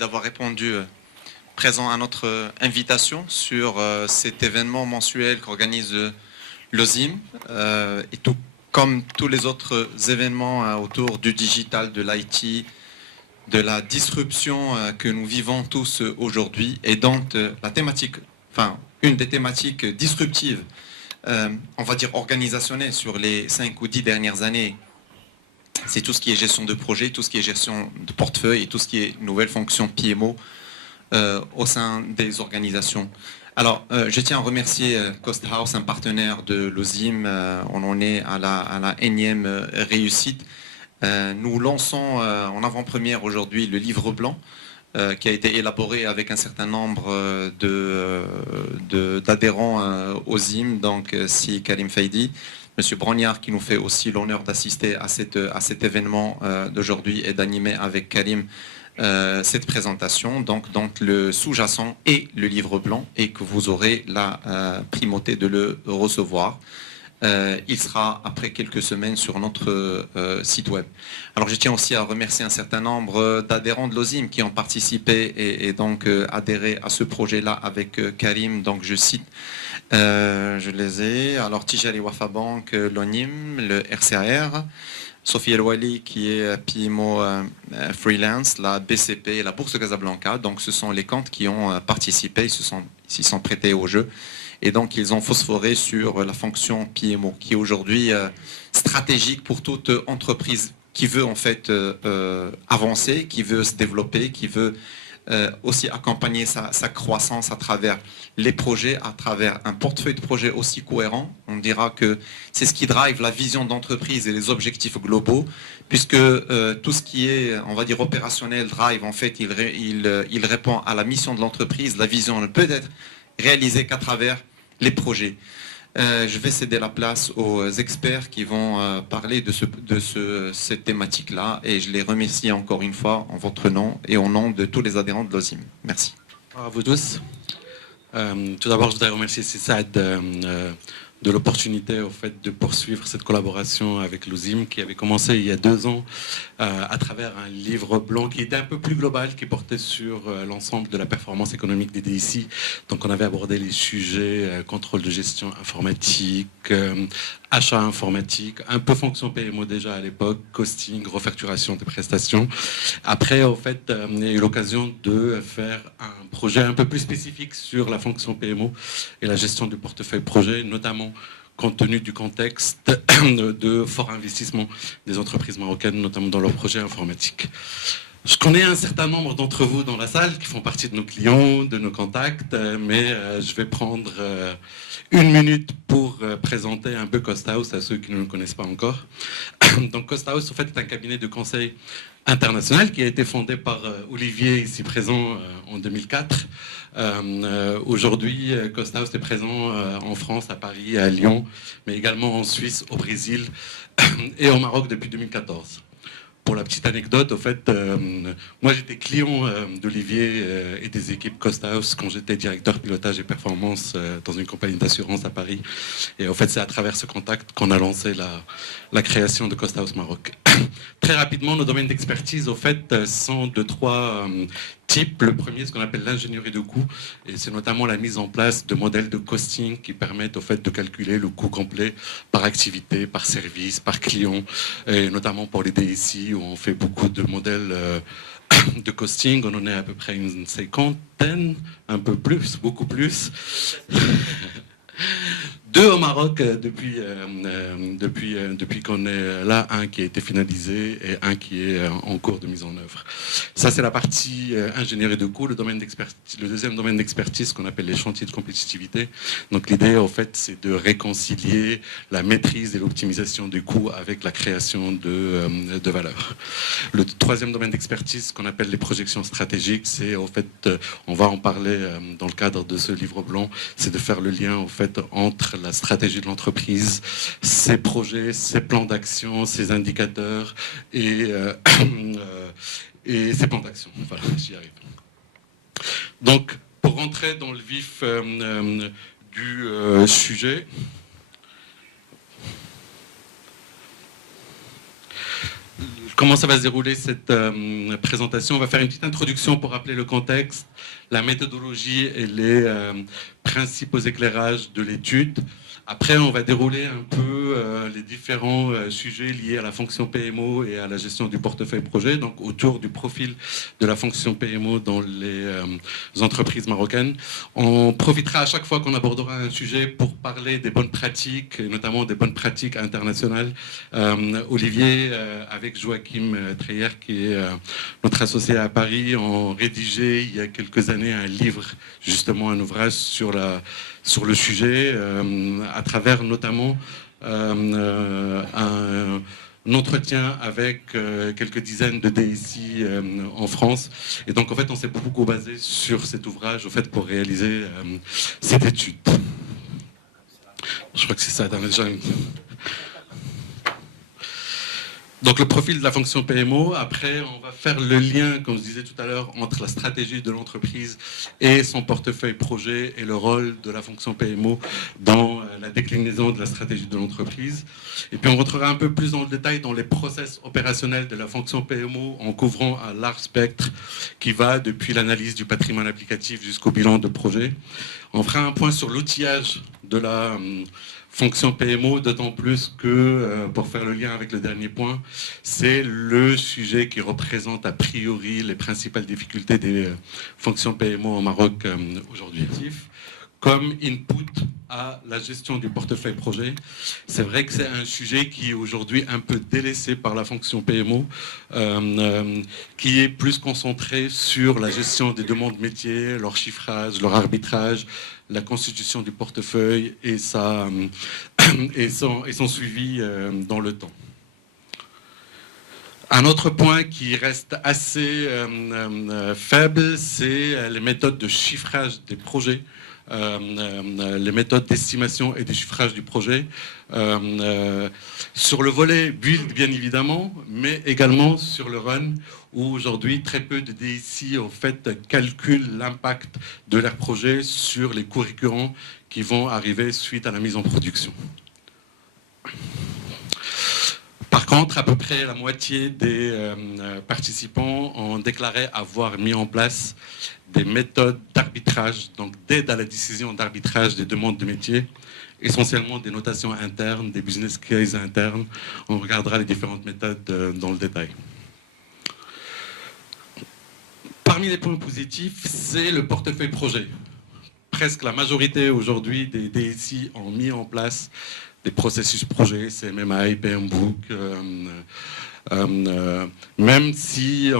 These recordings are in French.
d'avoir répondu présent à notre invitation sur cet événement mensuel qu'organise l'OSIM et tout comme tous les autres événements autour du digital, de l'IT, de la disruption que nous vivons tous aujourd'hui, et donc la thématique, enfin une des thématiques disruptives, on va dire organisationnelles sur les 5 ou 10 dernières années, c'est tout ce qui est gestion de projet, tout ce qui est gestion de portefeuille et tout ce qui est nouvelles fonctions PMO au sein des organisations. Alors, je tiens à remercier Cost House, un partenaire de l'OSIM. On en est à la énième réussite. Nous lançons en avant-première aujourd'hui le livre blanc qui a été élaboré avec un certain nombre d'adhérents au ZIM, donc si Karim Faidi, Monsieur Brognard qui nous fait aussi l'honneur d'assister à cet événement d'aujourd'hui et d'animer avec Karim cette présentation, donc le sous-jacent et le livre blanc, et que vous aurez la primauté de le recevoir. Il sera après quelques semaines sur notre site web. Alors je tiens aussi à remercier un certain nombre d'adhérents de l'OSIM qui ont participé et donc adhéré à ce projet-là avec Karim. Donc je cite, je les ai, alors Tijari Wafa Bank, l'ONIM, le RCAR, Sophie El Wali qui est PMO freelance, la BCP et la Bourse de Casablanca. Donc ce sont les comptes qui ont participé, ils sont prêtés au jeu. Et donc, ils ont phosphoré sur la fonction PMO, qui est aujourd'hui stratégique pour toute entreprise qui veut en fait avancer, qui veut se développer, qui veut aussi accompagner sa croissance à travers les projets, à travers un portefeuille de projets aussi cohérent. On dira que c'est ce qui drive la vision d'entreprise et les objectifs globaux, puisque tout ce qui est, on va dire, opérationnel, drive, en fait, il répond à la mission de l'entreprise. La vision ne peut être réalisée qu'à travers les projets. Je vais céder la place aux experts qui vont parler de cette thématique-là, et je les remercie encore une fois en votre nom et au nom de tous les adhérents de l'OSIM. Merci. Bonjour à vous tous. Tout d'abord, je voudrais remercier CISAD de l'opportunité au fait de poursuivre cette collaboration avec l'OSIM qui avait commencé il y a 2 ans à travers un livre blanc qui était un peu plus global, qui portait sur l'ensemble de la performance économique des DSI. Donc on avait abordé les sujets contrôle de gestion informatique, achat informatique, un peu fonction PMO déjà à l'époque, costing, refacturation des prestations. Après, au fait, il y a eu l'occasion de faire un projet un peu plus spécifique sur la fonction PMO et la gestion du portefeuille projet, notamment compte tenu du contexte de fort investissement des entreprises marocaines, notamment dans leurs projets informatiques. Je connais un certain nombre d'entre vous dans la salle qui font partie de nos clients, de nos contacts, mais je vais prendre 1 minute pour présenter un peu Cost House à ceux qui ne le connaissent pas encore. Donc Cost House, en fait, est un cabinet de conseil international qui a été fondé par Olivier, ici présent, en 2004. Aujourd'hui, Cost House est présent en France, à Paris, à Lyon, mais également en Suisse, au Brésil et au Maroc depuis 2014. Pour la petite anecdote, au fait, moi j'étais client d'Olivier et des équipes Cost House quand j'étais directeur pilotage et performance dans une compagnie d'assurance à Paris. Et au fait, c'est à travers ce contact qu'on a lancé la création de Cost House Maroc. Très rapidement, nos domaines d'expertise, au fait, sont de 3 types. Le premier, ce qu'on appelle l'ingénierie de coût, et c'est notamment la mise en place de modèles de costing qui permettent au fait de calculer le coût complet par activité, par service, par client, et notamment pour les DSI où on fait beaucoup de modèles de costing. On en est à peu près une 50aine, un peu plus, beaucoup plus. 2 au Maroc depuis qu'on est là, un qui a été finalisé et un qui est en cours de mise en œuvre. Ça, c'est la partie ingénierie de coût. Le deuxième domaine d'expertise qu'on appelle les chantiers de compétitivité. Donc l'idée, en fait, c'est de réconcilier la maîtrise et l'optimisation des coûts avec la création de valeur. Le troisième domaine d'expertise qu'on appelle les projections stratégiques, c'est en fait, on va en parler dans le cadre de ce livre blanc, c'est de faire le lien en fait entre la stratégie de l'entreprise, ses projets, ses plans d'action, ses indicateurs et ses plans d'action. Voilà, j'y arrive. Donc, pour rentrer dans le vif du sujet, Comment ça va se dérouler cette présentation? On va faire une petite introduction pour rappeler le contexte, la méthodologie et les principaux éclairages de l'étude. Après, on va dérouler un peu les différents sujets liés à la fonction PMO et à la gestion du portefeuille projet, donc autour du profil de la fonction PMO dans les entreprises marocaines. On profitera à chaque fois qu'on abordera un sujet pour parler des bonnes pratiques, et notamment des bonnes pratiques internationales. Olivier, avec Joachim Treyer, qui est notre associé à Paris, ont rédigé il y a quelques années un livre, justement un ouvrage sur le sujet, à travers notamment un entretien avec quelques dizaines de DSI en France. Et donc, en fait, on s'est beaucoup basé sur cet ouvrage au fait, pour réaliser cette étude. Je crois que c'est ça, déjà. Donc le profil de la fonction PMO, après on va faire le lien, comme je disais tout à l'heure, entre la stratégie de l'entreprise et son portefeuille projet et le rôle de la fonction PMO dans la déclinaison de la stratégie de l'entreprise. Et puis on rentrera un peu plus dans le détail dans les process opérationnels de la fonction PMO en couvrant un large spectre qui va depuis l'analyse du patrimoine applicatif jusqu'au bilan de projet. On fera un point sur l'outillage de la fonction PMO, d'autant plus que, pour faire le lien avec le dernier point, c'est le sujet qui représente a priori les principales difficultés des fonctions PMO au Maroc aujourd'hui. Comme input à la gestion du portefeuille projet, c'est vrai que c'est un sujet qui est aujourd'hui un peu délaissé par la fonction PMO, qui est plus concentré sur la gestion des demandes métiers, leur chiffrage, leur arbitrage, la constitution du portefeuille et son suivi dans le temps. Un autre point qui reste assez faible, c'est les méthodes de chiffrage des projets. Les méthodes d'estimation et de chiffrage du projet sur le volet build bien évidemment, mais également sur le run où aujourd'hui très peu de DSI en fait calculent l'impact de leur projet sur les coûts récurrents qui vont arriver suite à la mise en production. Par contre, à peu près la moitié des participants ont déclaré avoir mis en place des méthodes d'arbitrage, donc d'aide à la décision d'arbitrage des demandes de métier, essentiellement des notations internes, des business cases internes. On regardera les différentes méthodes dans le détail. Parmi les points positifs, c'est le portefeuille projet. Presque la majorité aujourd'hui des DSI ont mis en place des processus projets, CMMI, PMBOK, même si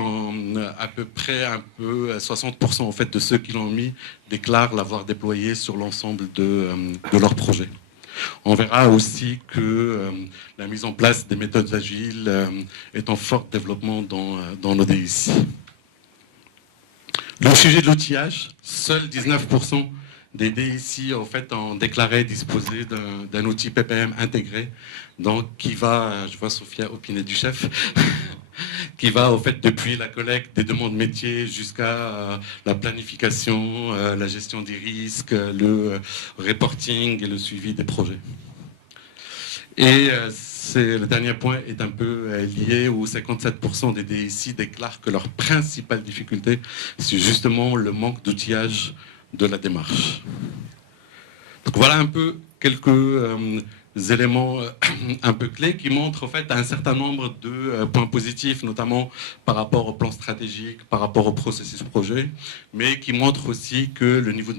à peu près 60% en fait, de ceux qui l'ont mis déclarent l'avoir déployé sur l'ensemble de leurs projets. On verra aussi que la mise en place des méthodes agiles est en fort développement dans nos DSI. Le sujet de l'outillage, seuls 19% des DSI en fait, ont déclaré disposer d'un outil PPM intégré, donc qui va, je vois Sophia opiner du chef, qui va en fait depuis la collecte des demandes métiers jusqu'à la planification, la gestion des risques, le reporting et le suivi des projets. Et le dernier point est un peu lié où 57% des DSI déclarent que leur principale difficulté, c'est justement le manque d'outillage de la démarche. Donc voilà un peu quelques éléments un peu clés qui montrent en fait un certain nombre de points positifs, notamment par rapport au plan stratégique, par rapport au processus projet, mais qui montrent aussi que le niveau de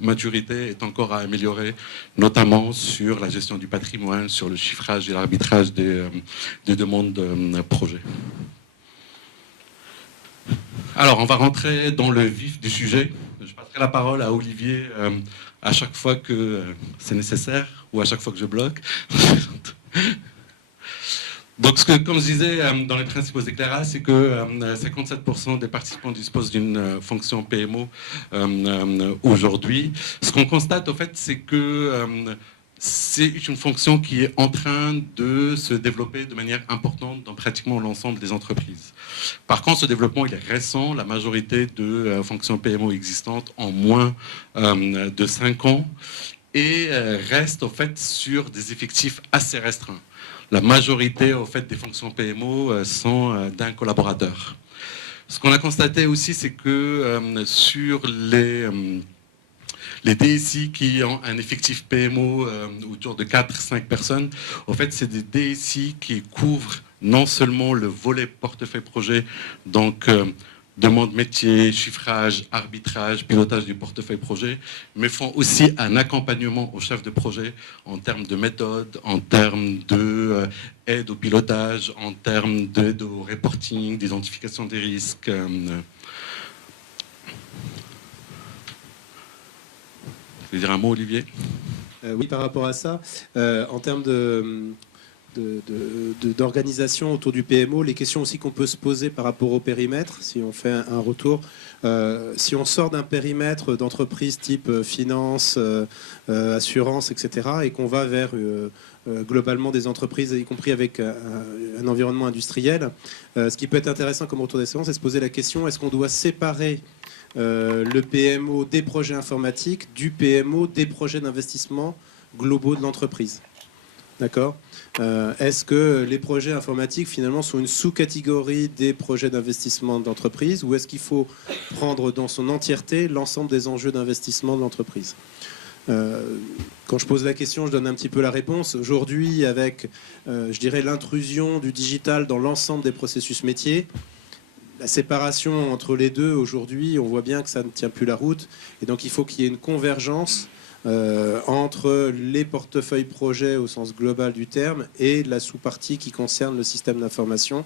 maturité est encore à améliorer, notamment sur la gestion du patrimoine, sur le chiffrage et l'arbitrage des demandes de projet. Alors, on va rentrer dans le vif du sujet. Je passerai la parole à Olivier à chaque fois que c'est nécessaire ou à chaque fois que je bloque. Donc, comme je disais dans les principaux éclairages, c'est que 57% des participants disposent d'une fonction PMO aujourd'hui. Ce qu'on constate, au fait, c'est que c'est une fonction qui est en train de se développer de manière importante dans pratiquement l'ensemble des entreprises. Par contre, ce développement il est récent. La majorité de fonctions PMO existantes ont moins de 5 ans et reste en fait sur des effectifs assez restreints. la majorité au fait, des fonctions PMO sont d'un collaborateur. Ce qu'on a constaté aussi, c'est que sur les DSI qui ont un effectif PMO autour de 4-5 personnes, en fait, c'est des DSI qui couvrent non seulement le volet portefeuille projet, donc demande métier, chiffrage, arbitrage, pilotage du portefeuille projet, mais font aussi un accompagnement au chef de projet en termes de méthode, en termes d'aide au pilotage, en termes d'aide au reporting, d'identification des risques. Vous voulez dire un mot, Olivier ? Oui, par rapport à ça, en termes d'organisation autour du PMO, les questions aussi qu'on peut se poser par rapport au périmètre, si on fait un retour, si on sort d'un périmètre d'entreprise type finance, assurance, etc., et qu'on va vers globalement des entreprises, y compris avec un environnement industriel, ce qui peut être intéressant comme retour d'expérience, c'est se poser la question, est-ce qu'on doit séparer le PMO des projets informatiques du PMO des projets d'investissement globaux de l'entreprise? D'accord. Est-ce que les projets informatiques finalement sont une sous-catégorie des projets d'investissement d'entreprise, ou est-ce qu'il faut prendre dans son entièreté l'ensemble des enjeux d'investissement de l'entreprise? Quand je pose la question, je donne un petit peu la réponse. Aujourd'hui, avec, je dirais, l'intrusion du digital dans l'ensemble des processus métiers, la séparation entre les deux, aujourd'hui, on voit bien que ça ne tient plus la route. Et donc, il faut qu'il y ait une convergence entre les portefeuilles projets au sens global du terme et la sous-partie qui concerne le système d'information.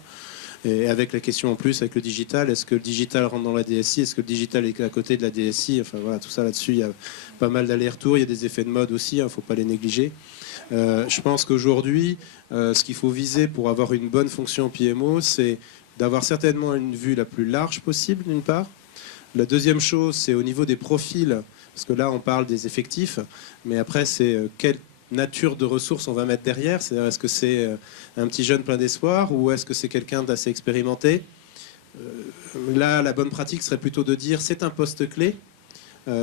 Et avec la question en plus, avec le digital, est-ce que le digital rentre dans la DSI? Est-ce que le digital est à côté de la DSI? Enfin voilà, tout ça là-dessus, il y a pas mal d'allers-retours. Il y a des effets de mode aussi, il ne faut pas les négliger. Je pense qu'aujourd'hui, ce qu'il faut viser pour avoir une bonne fonction PMO, c'est d'avoir certainement une vue la plus large possible, d'une part. La deuxième chose, c'est au niveau des profils, parce que là, on parle des effectifs, mais après, c'est quelle nature de ressources on va mettre derrière. C'est-à-dire, est-ce que c'est un petit jeune plein d'espoir, ou est-ce que c'est quelqu'un d'assez expérimenté? Là, la bonne pratique serait plutôt de dire, c'est un poste clé,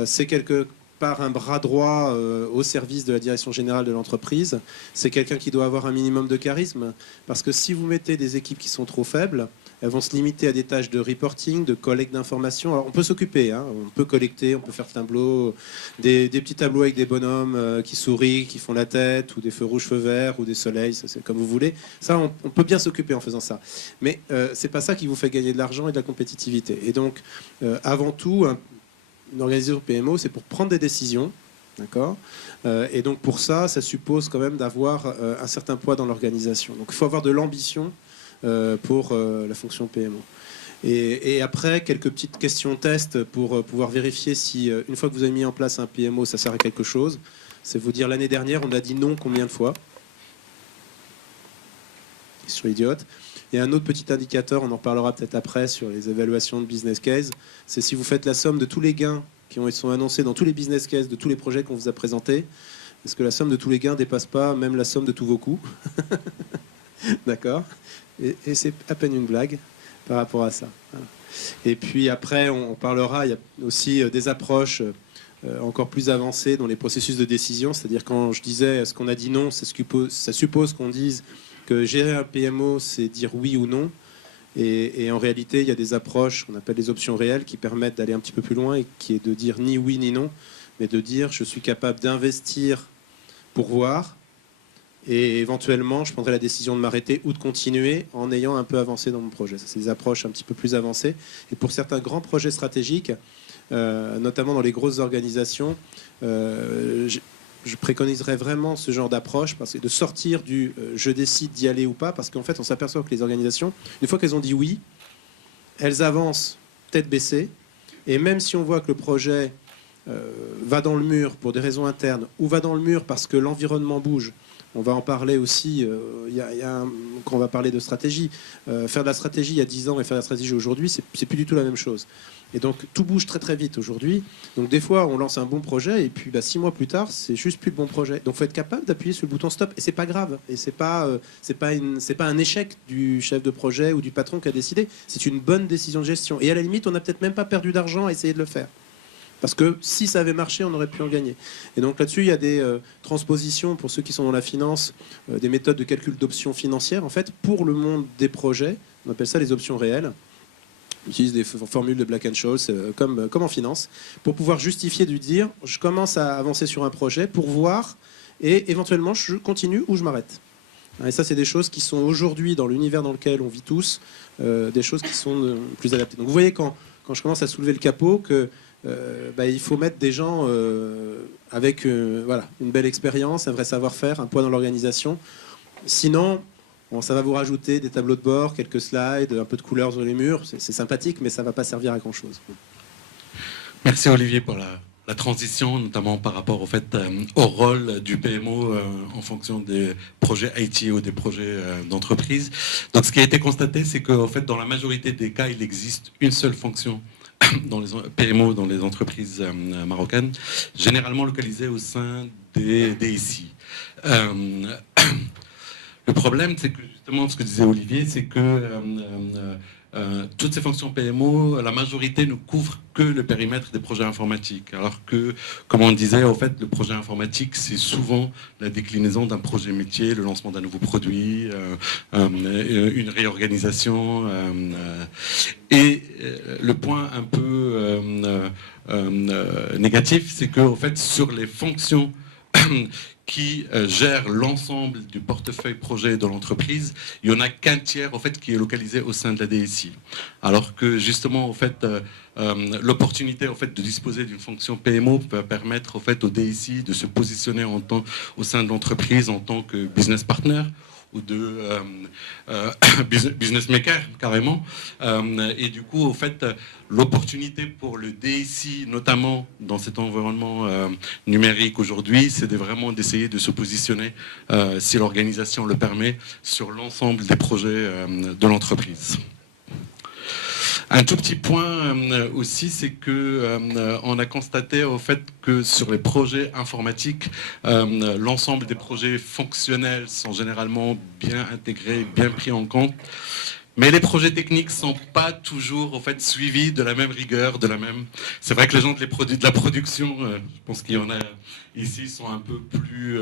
c'est quelque part un bras droit au service de la direction générale de l'entreprise. C'est quelqu'un qui doit avoir un minimum de charisme, parce que si vous mettez des équipes qui sont trop faibles, elles vont se limiter à des tâches de reporting, de collecte d'informations. Alors on peut s'occuper, hein, on peut collecter, on peut faire tableau, des petits tableaux avec des bonhommes qui sourient, qui font la tête, ou des feux rouges, feux verts, ou des soleils, ça, c'est comme vous voulez. Ça, on peut bien s'occuper en faisant ça. Mais c'est pas ça qui vous fait gagner de l'argent et de la compétitivité. Et donc, avant tout, une organisation PMO, c'est pour prendre des décisions, d'accord. Et donc pour ça, ça suppose quand même d'avoir un certain poids dans l'organisation. Donc il faut avoir de l'ambition pour la fonction PMO. Et après, quelques petites questions test pour pouvoir vérifier si, une fois que vous avez mis en place un PMO, ça sert à quelque chose. C'est vous dire, l'année dernière, on a dit non combien de fois? Question idiote. Il y a un autre petit indicateur, on en reparlera peut-être après sur les évaluations de business case. C'est si vous faites la somme de tous les gains qui sont annoncés dans tous les business cases de tous les projets qu'on vous a présentés, est-ce que la somme de tous les gains ne dépasse pas même la somme de tous vos coûts? D'accord. Et c'est à peine une blague par rapport à ça. Et puis après, on parlera, il y a aussi des approches encore plus avancées dans les processus de décision. C'est-à-dire, quand je disais, est-ce qu'on a dit non, ça suppose qu'on dise que gérer un PMO, c'est dire oui ou non. Et en réalité, il y a des approches qu'on appelle les options réelles qui permettent d'aller un petit peu plus loin, et qui est de dire ni oui ni non, mais de dire je suis capable d'investir pour voir, et éventuellement je prendrai la décision de m'arrêter ou de continuer en ayant un peu avancé dans mon projet. Ça, c'est des approches un petit peu plus avancées. Et pour certains grands projets stratégiques, notamment dans les grosses organisations, je préconiserais vraiment ce genre d'approche, parce que de sortir du je décide d'y aller ou pas, parce qu'en fait on s'aperçoit que les organisations, une fois qu'elles ont dit oui, elles avancent tête baissée, et même si on voit que le projet va dans le mur pour des raisons internes, ou va dans le mur parce que l'environnement bouge, on va en parler aussi, quand on va parler de stratégie. Faire de la stratégie il y a 10 ans et faire de la stratégie aujourd'hui, c'est plus du tout la même chose. Et donc tout bouge très très vite aujourd'hui. Donc des fois on lance un bon projet et puis 6 mois plus tard c'est juste plus le bon projet. Donc il faut être capable d'appuyer sur le bouton stop, et c'est pas grave. Et c'est pas un échec du chef de projet ou du patron qui a décidé. C'est une bonne décision de gestion. Et à la limite on n'a peut-être même pas perdu d'argent à essayer de le faire. Parce que si ça avait marché, on aurait pu en gagner. Et donc là-dessus, il y a des transpositions, pour ceux qui sont dans la finance, des méthodes de calcul d'options financières, en fait, pour le monde des projets. On appelle ça les options réelles. On utilise des formules de Black-Scholes comme en finance, pour pouvoir justifier de dire, je commence à avancer sur un projet pour voir, et éventuellement, je continue ou je m'arrête. Et ça, c'est des choses qui sont aujourd'hui, dans l'univers dans lequel on vit tous, des choses qui sont plus adaptées. Donc vous voyez, quand je commence à soulever le capot, que il faut mettre des gens avec voilà, une belle expérience, un vrai savoir-faire, un poids dans l'organisation. Sinon, bon, ça va vous rajouter des tableaux de bord, quelques slides, un peu de couleurs sur les murs. C'est sympathique, mais ça ne va pas servir à grand-chose. Merci Olivier pour la transition, notamment par rapport au rôle du PMO en fonction des projets IT ou des projets d'entreprise. Donc ce qui a été constaté, c'est qu'en fait, dans la majorité des cas, il existe une seule fonction dans les PMO, dans les entreprises marocaines, généralement localisées au sein des DSI. Le problème, c'est que justement, ce que disait Olivier, c'est que toutes ces fonctions PMO, la majorité ne couvrent que le périmètre des projets informatiques. Alors que, comme on disait, en fait, le projet informatique, c'est souvent la déclinaison d'un projet métier, le lancement d'un nouveau produit, une réorganisation. Et le point un peu négatif, c'est qu'en fait, sur les fonctions qui gère l'ensemble du portefeuille projet de l'entreprise, il n'y en a qu'un tiers en fait, qui est localisé au sein de la DSI. Alors que justement, en fait, l'opportunité en fait, de disposer d'une fonction PMO peut permettre en fait, au DSI de se positionner au sein de l'entreprise en tant que business partner ou de business maker carrément. Et du coup, au fait, l'opportunité pour le DSI, notamment dans cet environnement numérique aujourd'hui, c'est vraiment d'essayer de se positionner, si l'organisation le permet, sur l'ensemble des projets de l'entreprise. Un tout petit point aussi, c'est que on a constaté au fait que sur les projets informatiques, l'ensemble des projets fonctionnels sont généralement bien intégrés, bien pris en compte. Mais les projets techniques sont pas toujours en fait suivis de la même rigueur, de la même. C'est vrai que les gens de la production, je pense qu'il y en a ici, sont un peu plus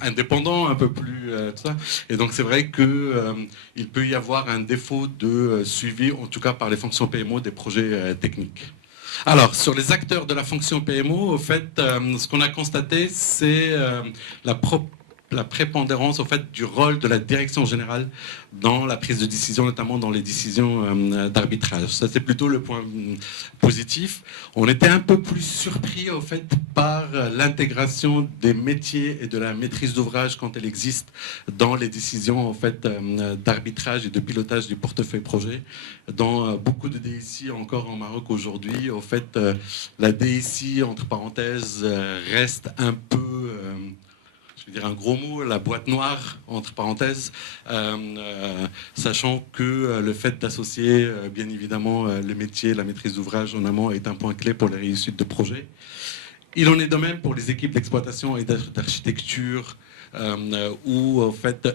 indépendants, un peu plus tout ça. Et donc c'est vrai que il peut y avoir un défaut de suivi, en tout cas par les fonctions PMO, des projets techniques. Alors, sur les acteurs de la fonction PMO, au fait, ce qu'on a constaté, c'est la prépondérance au fait, du rôle de la direction générale dans la prise de décision, notamment dans les décisions d'arbitrage. Ça, c'est plutôt le point positif. On était un peu plus surpris au fait, par l'intégration des métiers et de la maîtrise d'ouvrage quand elle existe dans les décisions en fait, d'arbitrage et de pilotage du portefeuille projet. Dans beaucoup de DSI encore en Maroc aujourd'hui, au fait, la DSI, entre parenthèses, reste un peu... je vais dire un gros mot, la boîte noire, entre parenthèses, sachant que le fait d'associer, bien évidemment, le métier, la maîtrise d'ouvrage en amont est un point clé pour la réussite de projet. Il en est de même pour les équipes d'exploitation et d'architecture, où, en fait,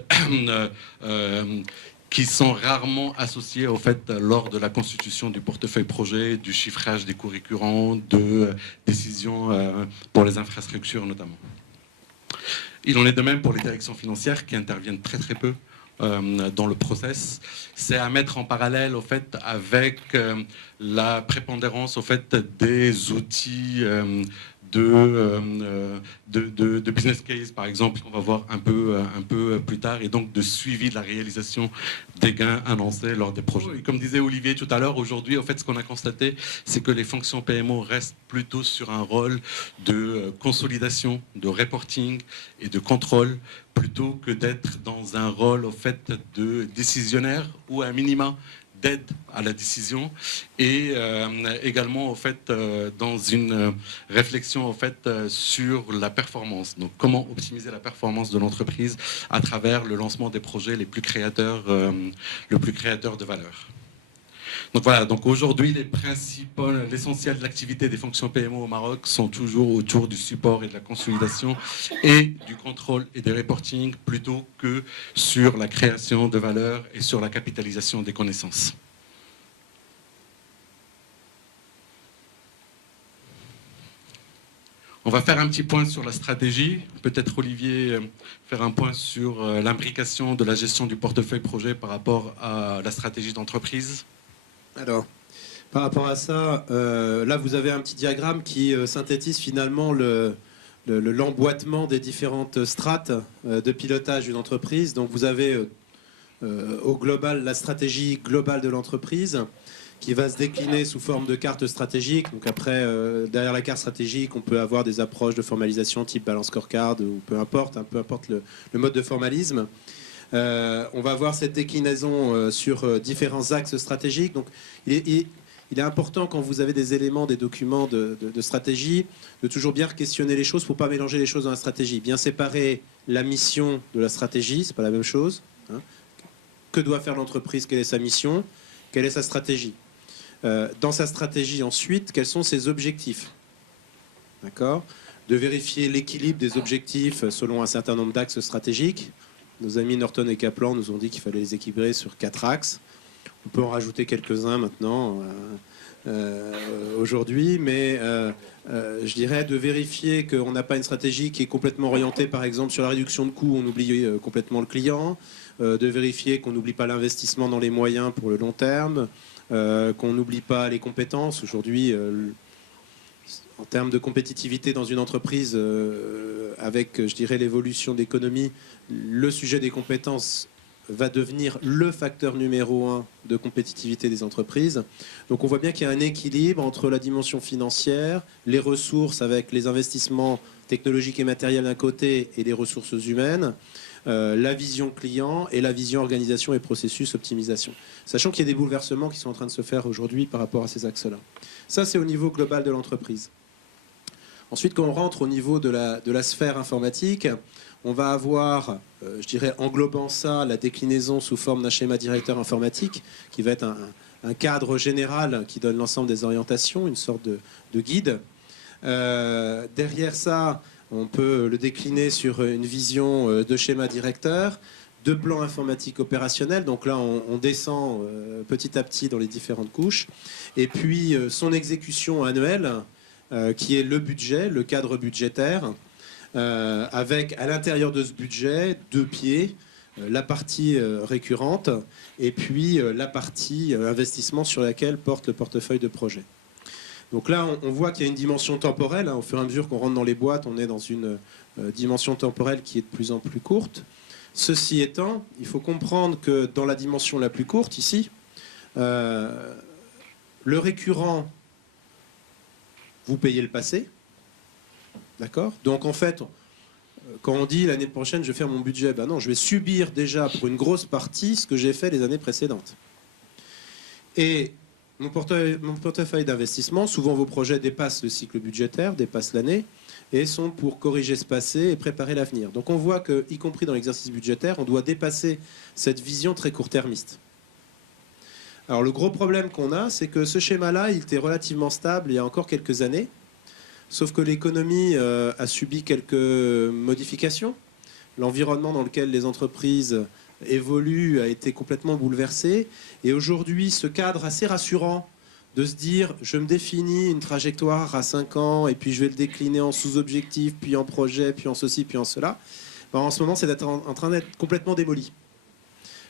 qui sont rarement associés au fait, lors de la constitution du portefeuille projet, du chiffrage des coûts récurrents, de décisions pour les infrastructures notamment. Il en est de même pour les directions financières qui interviennent très très peu dans le process. C'est à mettre en parallèle au fait, avec la prépondérance au fait, des outils de business case, par exemple, qu'on va voir un peu plus tard, et donc de suivi de la réalisation des gains annoncés lors des projets. Et comme disait Olivier tout à l'heure, aujourd'hui, en fait, ce qu'on a constaté, c'est que les fonctions PMO restent plutôt sur un rôle de consolidation, de reporting et de contrôle, plutôt que d'être dans un rôle, au fait, de décisionnaire ou à minima d'aide à la décision, et également au fait, dans une réflexion au fait, sur la performance. Donc comment optimiser la performance de l'entreprise à travers le lancement des projets les plus créateurs de valeur. Donc voilà, donc aujourd'hui l'essentiel de l'activité des fonctions PMO au Maroc sont toujours autour du support et de la consolidation et du contrôle et des reporting, plutôt que sur la création de valeur et sur la capitalisation des connaissances. On va faire un petit point sur la stratégie. Peut-être Olivier, faire un point sur l'imbrication de la gestion du portefeuille projet par rapport à la stratégie d'entreprise. Alors, par rapport à ça, là vous avez un petit diagramme qui synthétise finalement l'emboîtement des différentes strates de pilotage d'une entreprise. Donc vous avez au global la stratégie globale de l'entreprise qui va se décliner sous forme de carte stratégique. Donc après, derrière la carte stratégique, on peut avoir des approches de formalisation type balance scorecard ou peu importe le mode de formalisme. On va voir cette déclinaison sur différents axes stratégiques. Donc il est important quand vous avez des éléments, des documents de stratégie, de toujours bien questionner les choses pour ne pas mélanger les choses dans la stratégie. Bien séparer la mission de la stratégie, c'est pas la même chose. Hein. Que doit faire l'entreprise? Quelle est sa mission? Quelle est sa stratégie? Dans sa stratégie ensuite, quels sont ses objectifs? D'accord? De vérifier l'équilibre des objectifs selon un certain nombre d'axes stratégiques. Nos amis Norton et Kaplan nous ont dit qu'il fallait les équilibrer sur 4 axes. On peut en rajouter quelques-uns maintenant, aujourd'hui, mais je dirais de vérifier qu'on n'a pas une stratégie qui est complètement orientée, par exemple, sur la réduction de coûts, on oublie complètement le client, de vérifier qu'on n'oublie pas l'investissement dans les moyens pour le long terme, qu'on n'oublie pas les compétences. Aujourd'hui, en termes de compétitivité dans une entreprise, avec, je dirais, l'évolution de l'économie, le sujet des compétences va devenir le facteur numéro 1 de compétitivité des entreprises. Donc on voit bien qu'il y a un équilibre entre la dimension financière, les ressources avec les investissements technologiques et matériels d'un côté et les ressources humaines, la vision client et la vision organisation et processus optimisation. Sachant qu'il y a des bouleversements qui sont en train de se faire aujourd'hui par rapport à ces axes-là. Ça, c'est au niveau global de l'entreprise. Ensuite, quand on rentre au niveau de la sphère informatique, on va avoir, je dirais, englobant ça, la déclinaison sous forme d'un schéma directeur informatique, qui va être un cadre général qui donne l'ensemble des orientations, une sorte de guide. Derrière ça, on peut le décliner sur une vision de schéma directeur, de plan informatique opérationnel. Donc là, on descend petit à petit dans les différentes couches. Et puis, son exécution annuelle, qui est le budget, le cadre budgétaire, avec à l'intérieur de ce budget 2 pieds, la partie récurrente et puis la partie investissement sur laquelle porte le portefeuille de projet. Donc là, on voit qu'il y a une dimension temporelle. Hein, au fur et à mesure qu'on rentre dans les boîtes, on est dans une dimension temporelle qui est de plus en plus courte. Ceci étant, il faut comprendre que dans la dimension la plus courte, ici, le récurrent, vous payez le passé. D'accord? Donc en fait, quand on dit l'année prochaine je vais faire mon budget, ben non, je vais subir déjà pour une grosse partie ce que j'ai fait les années précédentes. Et mon portefeuille d'investissement, souvent vos projets dépassent le cycle budgétaire, dépassent l'année, et sont pour corriger ce passé et préparer l'avenir. Donc on voit que, y compris dans l'exercice budgétaire, on doit dépasser cette vision très court-termiste. Alors le gros problème qu'on a, c'est que ce schéma-là, il était relativement stable il y a encore quelques années, sauf que l'économie a subi quelques modifications. L'environnement dans lequel les entreprises évoluent a été complètement bouleversé. Et aujourd'hui, ce cadre assez rassurant de se dire je me définis une trajectoire à 5 ans et puis je vais le décliner en sous-objectifs, puis en projet, puis en ceci, puis en cela, ben en ce moment, c'est en train d'être complètement démoli.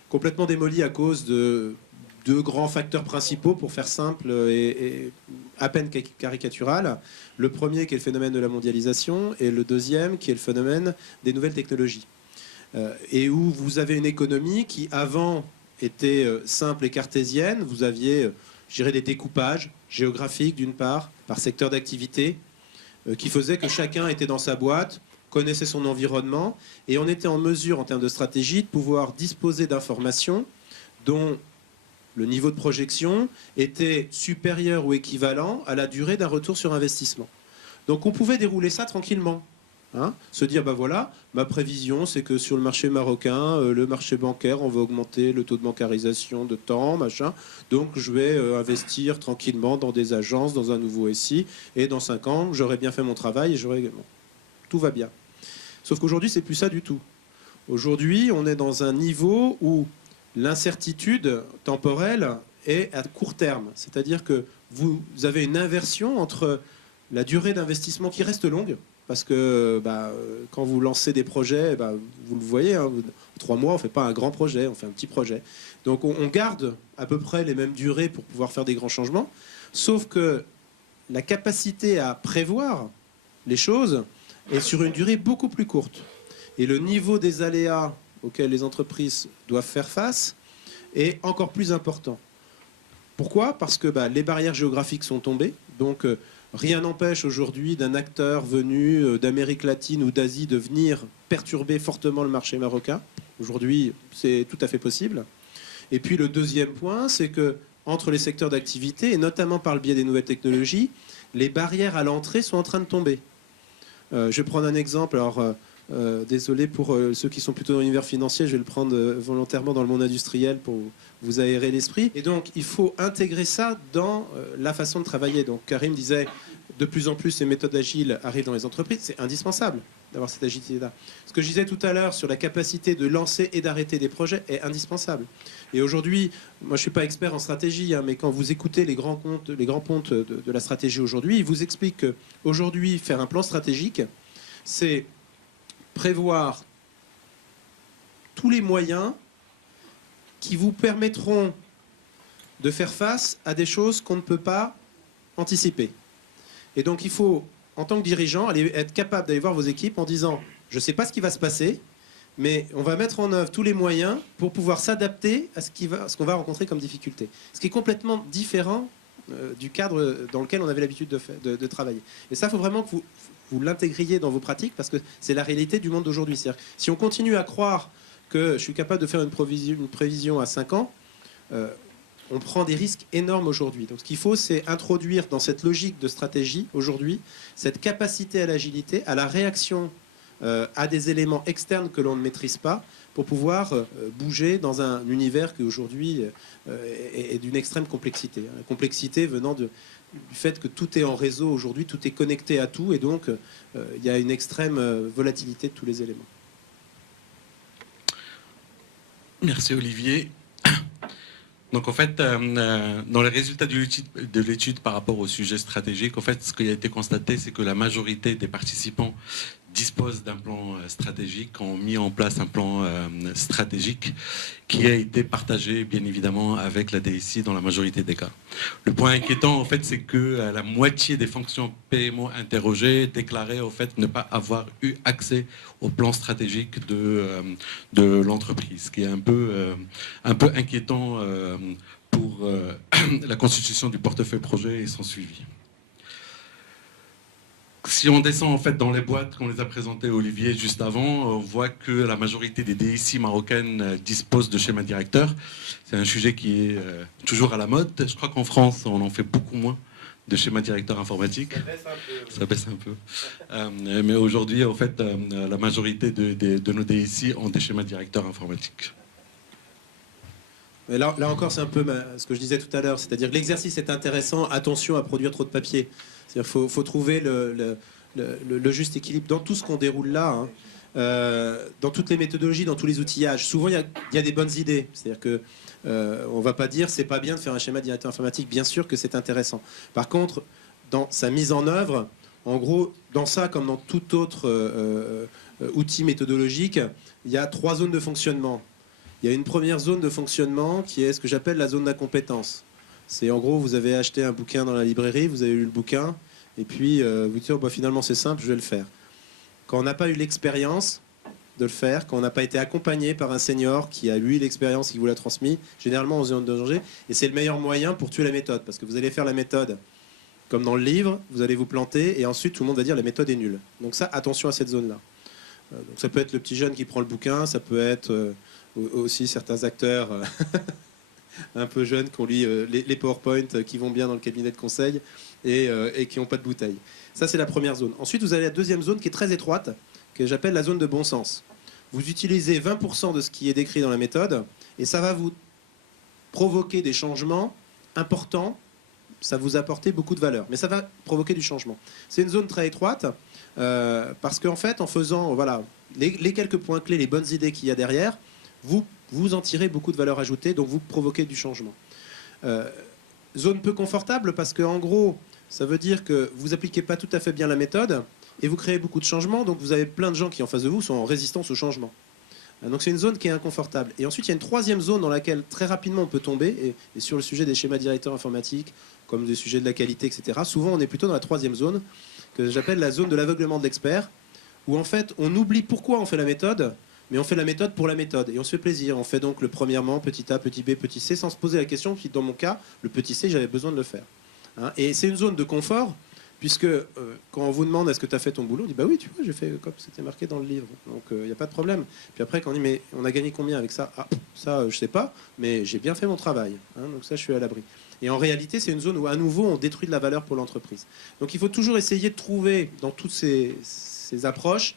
Complètement démoli à cause de 2 grands facteurs principaux, pour faire simple et à peine caricatural. Le premier qui est le phénomène de la mondialisation et le deuxième qui est le phénomène des nouvelles technologies. Et où vous avez une économie qui avant était simple et cartésienne. Vous aviez, je dirais, des découpages géographiques d'une part, par secteur d'activité, qui faisaient que chacun était dans sa boîte, connaissait son environnement, et on était en mesure, en termes de stratégie, de pouvoir disposer d'informations dont le niveau de projection était supérieur ou équivalent à la durée d'un retour sur investissement. Donc on pouvait dérouler ça tranquillement. Hein, se dire, ben voilà, ma prévision, c'est que sur le marché marocain, le marché bancaire, on va augmenter le taux de bancarisation de temps, machin. Donc je vais investir tranquillement dans des agences, dans un nouveau SI, et dans 5 ans, j'aurai bien fait mon travail et j'aurai... Bon, tout va bien. Sauf qu'aujourd'hui, c'est plus ça du tout. Aujourd'hui, on est dans un niveau où l'incertitude temporelle est à court terme. C'est-à-dire que vous avez une inversion entre la durée d'investissement qui reste longue, parce que quand vous lancez des projets, vous le voyez, hein, 3 mois, on ne fait pas un grand projet, on fait un petit projet. Donc on garde à peu près les mêmes durées pour pouvoir faire des grands changements, sauf que la capacité à prévoir les choses est sur une durée beaucoup plus courte. Et le niveau des aléas auxquels les entreprises doivent faire face est encore plus important. Pourquoi ? Parce que les barrières géographiques sont tombées, donc rien n'empêche aujourd'hui d'un acteur venu d'Amérique latine ou d'Asie de venir perturber fortement le marché marocain. Aujourd'hui, c'est tout à fait possible. Et puis le deuxième point, c'est que entre les secteurs d'activité, et notamment par le biais des nouvelles technologies, les barrières à l'entrée sont en train de tomber. Je vais prendre un exemple. Alors, désolé pour ceux qui sont plutôt dans l'univers financier, je vais le prendre volontairement dans le monde industriel pour vous aérer l'esprit. Et donc, il faut intégrer ça dans la façon de travailler. Donc, Karim disait, de plus en plus, ces méthodes agiles arrivent dans les entreprises. C'est indispensable d'avoir cette agilité-là. Ce que je disais tout à l'heure sur la capacité de lancer et d'arrêter des projets est indispensable. Et aujourd'hui, moi je ne suis pas expert en stratégie, hein, mais quand vous écoutez les grands pontes de la stratégie aujourd'hui, ils vous expliquent qu'aujourd'hui, faire un plan stratégique, c'est prévoir tous les moyens qui vous permettront de faire face à des choses qu'on ne peut pas anticiper. Et donc il faut, en tant que dirigeant, être capable d'aller voir vos équipes en disant « je ne sais pas ce qui va se passer, mais on va mettre en œuvre tous les moyens pour pouvoir s'adapter à ce qu'on va rencontrer comme difficulté ». Ce qui est complètement différent du cadre dans lequel on avait l'habitude de travailler. Et ça, il faut vraiment que vous l'intégriez dans vos pratiques, parce que c'est la réalité du monde d'aujourd'hui. C'est-à-dire que si on continue à croire que je suis capable de faire une prévision à 5 ans, on prend des risques énormes aujourd'hui. Donc ce qu'il faut, c'est introduire dans cette logique de stratégie aujourd'hui cette capacité à l'agilité, à la réaction à des éléments externes que l'on ne maîtrise pas, pour pouvoir bouger dans un univers qui aujourd'hui est d'une extrême complexité. La complexité venant du fait que tout est en réseau aujourd'hui, tout est connecté à tout, et donc il y a une extrême volatilité de tous les éléments. Merci Olivier. Donc en fait, dans les résultats de l'étude par rapport au sujet stratégique, en fait, ce qui a été constaté, c'est que la majorité des participants disposent d'un plan stratégique, ont mis en place un plan stratégique qui a été partagé bien évidemment avec la DSI dans la majorité des cas. Le point inquiétant en fait, c'est que la moitié des fonctions PMO interrogées déclaraient en fait ne pas avoir eu accès au plan stratégique de l'entreprise, ce qui est un peu inquiétant pour la constitution du portefeuille projet et son suivi. Si on descend en fait dans les boîtes qu'on les a présentées Olivier juste avant, on voit que la majorité des DSI marocaines disposent de schémas directeurs. C'est un sujet qui est toujours à la mode. Je crois qu'en France, on en fait beaucoup moins de schémas directeurs informatiques. Ça baisse un peu. Mais aujourd'hui, en fait, la majorité de nos DSI ont des schémas directeurs informatiques. Mais là encore, c'est un peu ce que je disais tout à l'heure, c'est-à-dire que l'exercice est intéressant, attention à produire trop de papier. C'est-à-dire qu'il faut trouver le juste équilibre dans tout ce qu'on déroule là, hein. Dans toutes les méthodologies, dans tous les outillages. Souvent, il y a des bonnes idées. C'est-à-dire que on ne va pas dire c'est pas bien de faire un schéma directeur informatique. Bien sûr que c'est intéressant. Par contre, dans sa mise en œuvre, en gros, dans ça comme dans tout autre outil méthodologique, il y a 3 zones de fonctionnement. Il y a une première zone de fonctionnement qui est ce que j'appelle la zone d'incompétence. C'est en gros, vous avez acheté un bouquin dans la librairie, vous avez lu le bouquin, et puis vous dites, oh, finalement c'est simple, je vais le faire. Quand on n'a pas eu l'expérience de le faire, quand on n'a pas été accompagné par un senior qui a lui l'expérience et qui vous l'a transmis, généralement on se donne de danger, et c'est le meilleur moyen pour tuer la méthode, parce que vous allez faire la méthode comme dans le livre, vous allez vous planter, et ensuite tout le monde va dire la méthode est nulle. Donc ça, attention à cette zone-là. Donc ça peut être le petit jeune qui prend le bouquin, ça peut être aussi certains acteurs un peu jeunes qui ont lu les PowerPoint qui vont bien dans le cabinet de conseil et qui n'ont pas de bouteille. Ça, c'est la première zone. Ensuite, vous avez la deuxième zone qui est très étroite, que j'appelle la zone de bon sens. Vous utilisez 20% de ce qui est décrit dans la méthode et ça va vous provoquer des changements importants. Ça vous apporter beaucoup de valeur, mais ça va provoquer du changement. C'est une zone très étroite parce qu'en fait, en faisant les quelques points clés, les bonnes idées qu'il y a derrière, vous en tirez beaucoup de valeur ajoutée, donc vous provoquez du changement. Zone peu confortable parce qu'en gros, Ça veut dire que vous n'appliquez pas tout à fait bien la méthode et vous créez beaucoup de changements, donc vous avez plein de gens qui en face de vous sont en résistance au changement. Donc c'est une zone qui est inconfortable. Et ensuite, il y a une troisième zone dans laquelle très rapidement on peut tomber, et sur le sujet des schémas directeurs informatiques, comme des sujets de la qualité, etc., souvent on est plutôt dans la troisième zone, que j'appelle la zone de l'aveuglement de l'expert, où en fait on oublie pourquoi on fait la méthode, mais on fait la méthode pour la méthode, et on se fait plaisir. On fait donc le premièrement, petit a, petit b, petit c, sans se poser la question, puis dans mon cas, le petit c, j'avais besoin de le faire. Et c'est une zone de confort, puisque quand on vous demande est-ce que tu as fait ton boulot, on dit bah oui, tu vois, j'ai fait comme c'était marqué dans le livre, donc il n'y a pas de problème. Puis après, quand on dit mais on a gagné combien avec ça? Ah, ça, je sais pas, mais j'ai bien fait mon travail, donc ça, je suis à l'abri. Et en réalité, c'est une zone où à nouveau on détruit de la valeur pour l'entreprise. Donc il faut toujours essayer de trouver dans toutes ces approches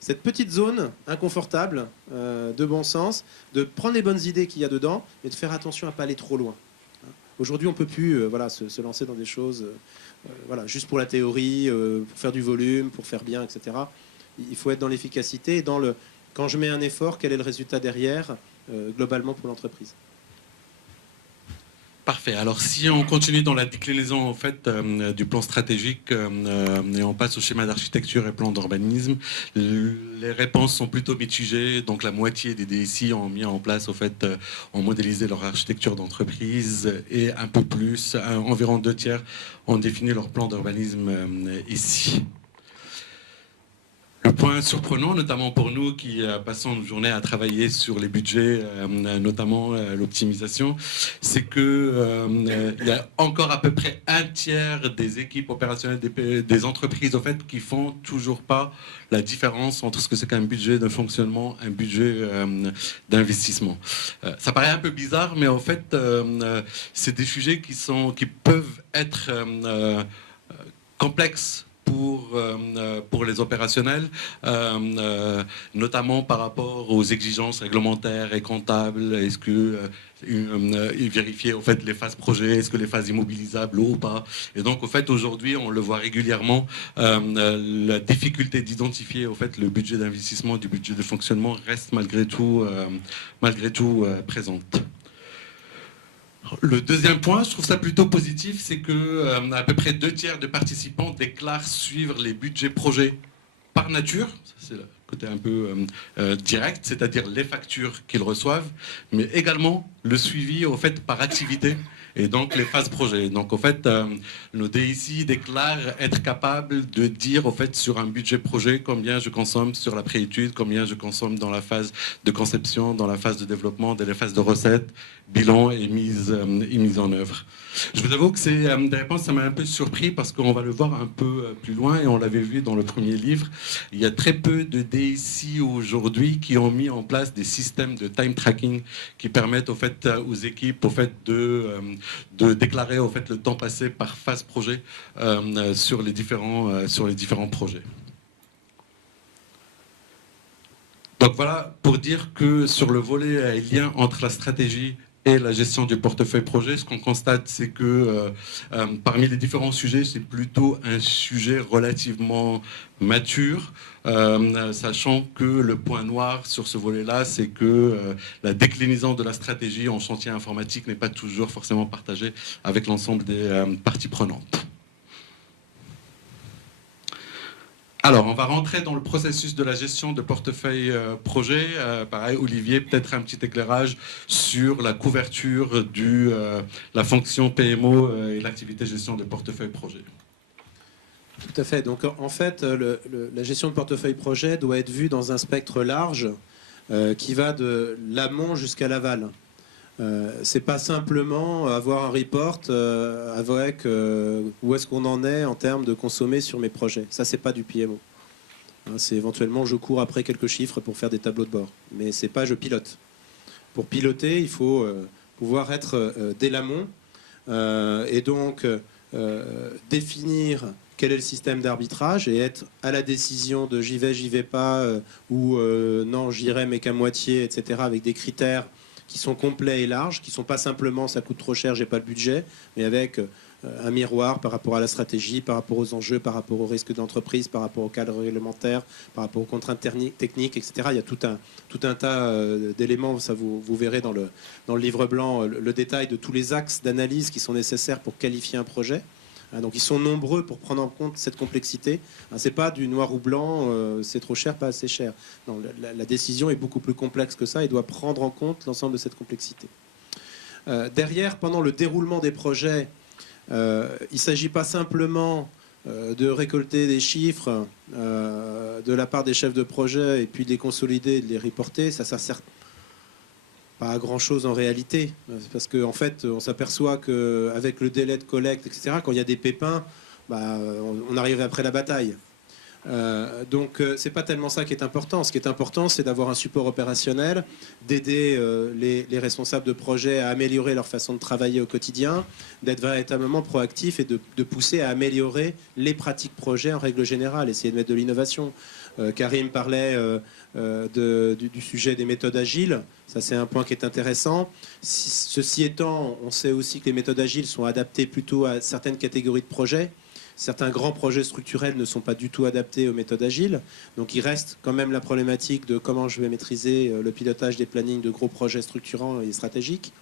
cette petite zone inconfortable, de bon sens, de prendre les bonnes idées qu'il y a dedans, et de faire attention à ne pas aller trop loin. Aujourd'hui, on ne peut plus voilà, se lancer dans des choses voilà, juste pour la théorie, pour faire du volume, pour faire bien, etc. Il faut être dans l'efficacité et dans le quand je mets un effort, quel est le résultat derrière, globalement pour l'entreprise. Parfait. Alors, si on continue dans la déclinaison en fait du plan stratégique et on passe au schéma d'architecture et plan d'urbanisme, les réponses sont plutôt mitigées. Donc, la moitié des DSI ont mis en place, ont modélisé leur architecture d'entreprise et un peu plus, environ 2/3 ont défini leur plan d'urbanisme ici. Le point surprenant, notamment pour nous qui passons nos journées à travailler sur les budgets, notamment l'optimisation, c'est que il y a encore à peu près 1/3 des équipes opérationnelles des entreprises en fait, qui font toujours pas la différence entre ce que c'est qu'un budget de fonctionnement, un budget d'investissement. Ça paraît un peu bizarre, mais en fait, c'est des sujets qui peuvent être complexes pour les opérationnels, notamment par rapport aux exigences réglementaires et comptables. Est-ce que vérifier en fait les phases projet, est-ce que les phases immobilisables ou pas. Et donc en fait aujourd'hui on le voit régulièrement, la difficulté d'identifier en fait le budget d'investissement du budget de fonctionnement reste malgré tout présente. Le deuxième point, je trouve ça plutôt positif, c'est que à peu près 2/3 de participants déclarent suivre les budgets projets par nature. C'est le côté un peu direct, c'est-à-dire les factures qu'ils reçoivent, mais également le suivi au fait par activité et donc les phases projet. Donc en fait, nos DSI déclarent être capables de dire au fait sur un budget projet combien je consomme sur la préétude, combien je consomme dans la phase de conception, dans la phase de développement, dans les phases de recettes, bilan et mise en œuvre. Je vous avoue que c'est des réponses, ça m'a un peu surpris parce qu'on va le voir un peu plus loin et on l'avait vu dans le premier livre. Il y a très peu de DSI aujourd'hui qui ont mis en place des systèmes de time tracking qui permettent au fait aux équipes au fait de déclarer au fait le temps passé par phase projet sur les différents projets. Donc voilà pour dire que sur le volet lien entre la stratégie et la gestion du portefeuille projet, ce qu'on constate, c'est que parmi les différents sujets, c'est plutôt un sujet relativement mature, sachant que le point noir sur ce volet-là, c'est que la déclinaison de la stratégie en chantier informatique n'est pas toujours forcément partagée avec l'ensemble des parties prenantes. Alors, on va rentrer dans le processus de la gestion de portefeuille projet. Pareil, Olivier, peut-être un petit éclairage sur la couverture de la fonction PMO et l'activité gestion de portefeuille projet. Tout à fait. Donc, en fait, la gestion de portefeuille projet doit être vue dans un spectre large qui va de l'amont jusqu'à l'aval. C'est pas simplement avoir un report avec où est-ce qu'on en est en termes de consommer sur mes projets. Ça, c'est pas du PMO. C'est éventuellement je cours après quelques chiffres pour faire des tableaux de bord. Mais c'est pas je pilote. Pour piloter, il faut pouvoir être dès l'amont et donc définir quel est le système d'arbitrage et être à la décision de j'y vais pas ou non, j'irai mais qu'à moitié, etc. avec des critères qui sont complets et larges, qui ne sont pas simplement ça coûte trop cher, j'ai pas le budget, mais avec un miroir par rapport à la stratégie, par rapport aux enjeux, par rapport aux risques d'entreprise, par rapport au cadre réglementaire, par rapport aux contraintes techniques, etc. Il y a tout un tas d'éléments, ça vous verrez dans le livre blanc, le détail de tous les axes d'analyse qui sont nécessaires pour qualifier un projet. Donc ils sont nombreux pour prendre en compte cette complexité. C'est pas du noir ou blanc, c'est trop cher, pas assez cher. Non, la décision est beaucoup plus complexe que ça et doit prendre en compte l'ensemble de cette complexité. Derrière, pendant le déroulement des projets, il ne s'agit pas simplement de récolter des chiffres de la part des chefs de projet et puis de les consolider et de les reporter. Ça sert pas à grand chose en réalité, parce qu'en fait on s'aperçoit qu'avec le délai de collecte, etc., quand il y a des pépins, on arrive après la bataille. Donc c'est pas tellement ça qui est important. Ce qui est important, c'est d'avoir un support opérationnel, d'aider les responsables de projet à améliorer leur façon de travailler au quotidien, d'être véritablement proactif et de pousser à améliorer les pratiques projets en règle générale, essayer de mettre de l'innovation. Karim parlait du sujet des méthodes agiles. Ça, c'est un point qui est intéressant. Ceci étant, on sait aussi que les méthodes agiles sont adaptées plutôt à certaines catégories de projets. Certains grands projets structurels ne sont pas du tout adaptés aux méthodes agiles. Donc il reste quand même la problématique de comment je vais maîtriser le pilotage des plannings de gros projets structurants et stratégiques.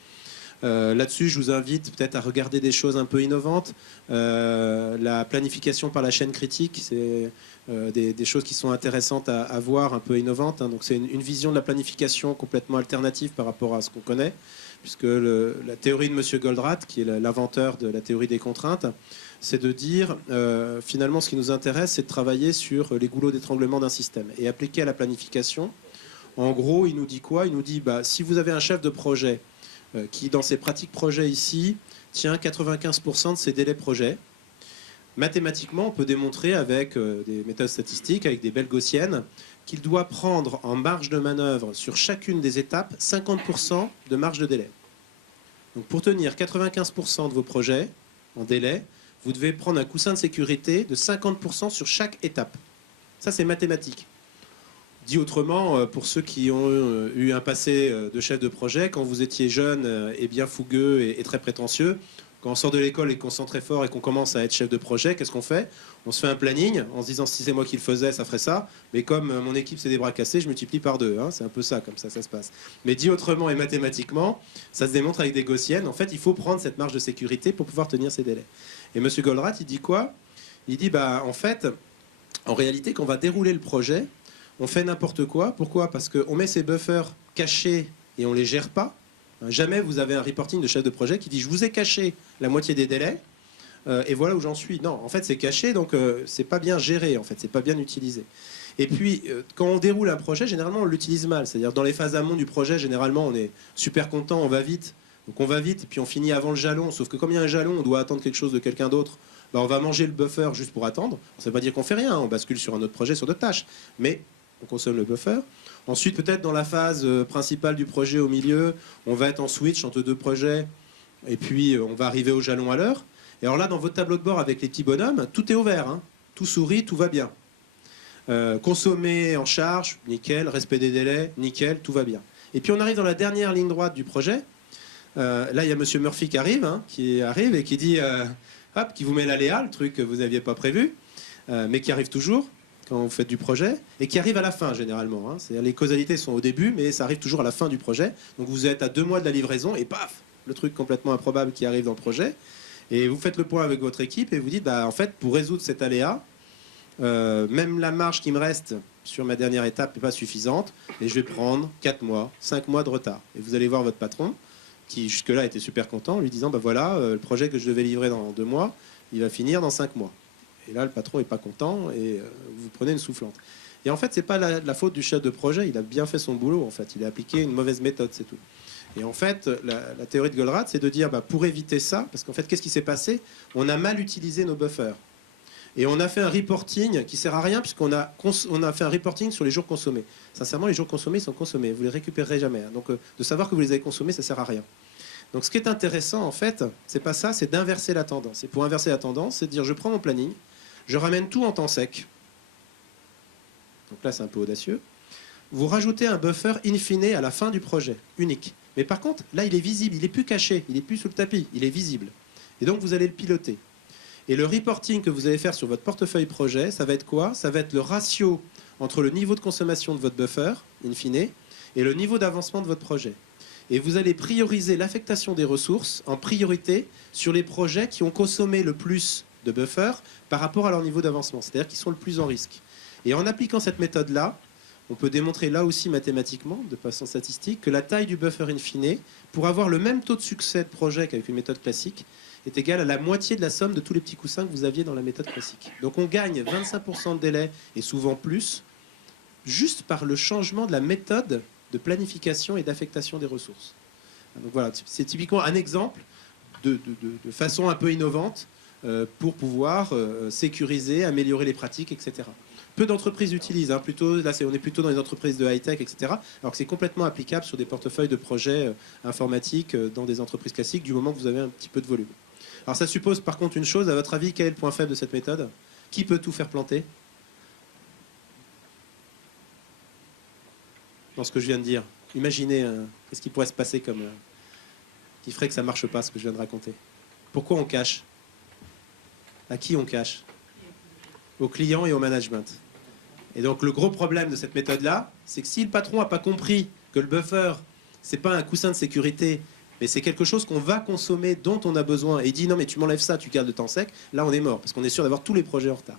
Là-dessus, je vous invite peut-être à regarder des choses un peu innovantes. La planification par la chaîne critique, c'est des choses qui sont intéressantes à voir, un peu innovantes. Donc c'est une vision de la planification complètement alternative par rapport à ce qu'on connaît, puisque la théorie de M. Goldratt, qui est l'inventeur de la théorie des contraintes, c'est de dire, finalement, ce qui nous intéresse, c'est de travailler sur les goulots d'étranglement d'un système et appliquer à la planification. En gros, il nous dit quoi? Il nous dit, si vous avez un chef de projet qui, dans ses pratiques projets ici, tient 95% de ses délais projets, mathématiquement, on peut démontrer avec des méthodes statistiques, avec des belles gaussiennes, qu'il doit prendre en marge de manœuvre sur chacune des étapes 50% de marge de délai. Donc pour tenir 95% de vos projets en délai, vous devez prendre un coussin de sécurité de 50% sur chaque étape. Ça, c'est mathématique. Dit autrement, pour ceux qui ont eu un passé de chef de projet, quand vous étiez jeune et bien fougueux et très prétentieux, quand on sort de l'école et qu'on se sent très fort et qu'on commence à être chef de projet, qu'est-ce qu'on fait? On se fait un planning en se disant si c'est moi qui le faisais, ça ferait ça. Mais comme mon équipe c'est des bras cassés, je multiplie par 2. C'est un peu ça, comme ça se passe. Mais dit autrement et mathématiquement, ça se démontre avec des gaussiennes. En fait, il faut prendre cette marge de sécurité pour pouvoir tenir ces délais. Et M. Goldratt, il dit quoi? Il dit, en fait, en réalité, quand on va dérouler le projet, on fait n'importe quoi. Pourquoi? Parce qu'on met ces buffers cachés et on ne les gère pas. Jamais vous avez un reporting de chef de projet qui dit je vous ai caché la moitié des délais et voilà où j'en suis. Non, en fait c'est caché, donc c'est pas bien géré, en fait, c'est pas bien utilisé. Et puis quand on déroule un projet, généralement on l'utilise mal. C'est-à-dire dans les phases amont du projet, généralement on est super content, on va vite. Donc on va vite et puis on finit avant le jalon. Sauf que comme il y a un jalon, on doit attendre quelque chose de quelqu'un d'autre. On va manger le buffer juste pour attendre. Ça ne veut pas dire qu'on fait rien, on bascule sur un autre projet, sur d'autres tâches. Mais on consomme le buffer. Ensuite, peut-être dans la phase principale du projet au milieu, on va être en switch entre deux projets et puis on va arriver au jalon à l'heure. Et alors là, dans votre tableau de bord avec les petits bonhommes, tout est au vert. Tout sourit, tout va bien. Consommer en charge, nickel. Respect des délais, nickel, tout va bien. Et puis on arrive dans la dernière ligne droite du projet. Là, il y a M. Murphy qui arrive et qui dit, qui vous met l'aléa, le truc que vous n'aviez pas prévu, mais qui arrive toujours quand vous faites du projet, et qui arrive à la fin généralement. C'est-à-dire les causalités sont au début, mais ça arrive toujours à la fin du projet. Donc vous êtes à 2 mois de la livraison, et paf, le truc complètement improbable qui arrive dans le projet. Et vous faites le point avec votre équipe, et vous dites, en fait, pour résoudre cet aléa, même la marge qui me reste sur ma dernière étape n'est pas suffisante, et je vais prendre 4 mois, 5 mois de retard. Et vous allez voir votre patron, qui jusque-là était super content, en lui disant, voilà, le projet que je devais livrer dans 2 mois, il va finir dans 5 mois. Et là, le patron n'est pas content et vous prenez une soufflante. Et en fait, ce n'est pas la faute du chef de projet. Il a bien fait son boulot, en fait. Il a appliqué une mauvaise méthode, c'est tout. Et en fait, la théorie de Goldratt, c'est de dire, pour éviter ça, parce qu'en fait, qu'est-ce qui s'est passé? On a mal utilisé nos buffers. Et on a fait un reporting qui ne sert à rien, puisqu'on a fait un reporting sur les jours consommés. Sincèrement, les jours consommés, ils sont consommés. Vous ne les récupérerez jamais. Donc, de savoir que vous les avez consommés, ça ne sert à rien. Donc, ce qui est intéressant, en fait, c'est pas ça, c'est d'inverser la tendance. Et pour inverser la tendance, c'est de dire, je prends mon planning, je ramène tout en temps sec. Donc là, c'est un peu audacieux. Vous rajoutez un buffer in fine à la fin du projet, unique. Mais par contre, là, il est visible, il n'est plus caché, il n'est plus sous le tapis, il est visible. Et donc, vous allez le piloter. Et le reporting que vous allez faire sur votre portefeuille projet, ça va être quoi? Ça va être le ratio entre le niveau de consommation de votre buffer, in fine, et le niveau d'avancement de votre projet. Et vous allez prioriser l'affectation des ressources en priorité sur les projets qui ont consommé le plus de buffer par rapport à leur niveau d'avancement, c'est-à-dire qu'ils sont le plus en risque. Et en appliquant cette méthode-là, on peut démontrer là aussi mathématiquement, de façon statistique, que la taille du buffer in fine, pour avoir le même taux de succès de projet qu'avec une méthode classique, est égale à la moitié de la somme de tous les petits coussins que vous aviez dans la méthode classique. Donc on gagne 25% de délai, et souvent plus, juste par le changement de la méthode de planification et d'affectation des ressources. Donc voilà, c'est typiquement un exemple de façon un peu innovante pour pouvoir sécuriser, améliorer les pratiques, etc. Peu d'entreprises utilisent, hein, plutôt, là on est plutôt dans les entreprises de high-tech, etc. Alors que c'est complètement applicable sur des portefeuilles de projets informatiques dans des entreprises classiques du moment que vous avez un petit peu de volume. Alors ça suppose par contre une chose, à votre avis, quel est le point faible de cette méthode? Qui peut tout faire planter? Dans ce que je viens de dire. Imaginez, qu'est-ce qui pourrait se passer comme qui ferait que ça ne marche pas, ce que je viens de raconter. Pourquoi on cache? À qui on cache? Aux clients et au management. Et donc le gros problème de cette méthode-là, c'est que si le patron n'a pas compris que le buffer, c'est pas un coussin de sécurité, mais c'est quelque chose qu'on va consommer, dont on a besoin, et il dit non mais tu m'enlèves ça, tu gardes le temps sec, là on est mort, parce qu'on est sûr d'avoir tous les projets en retard.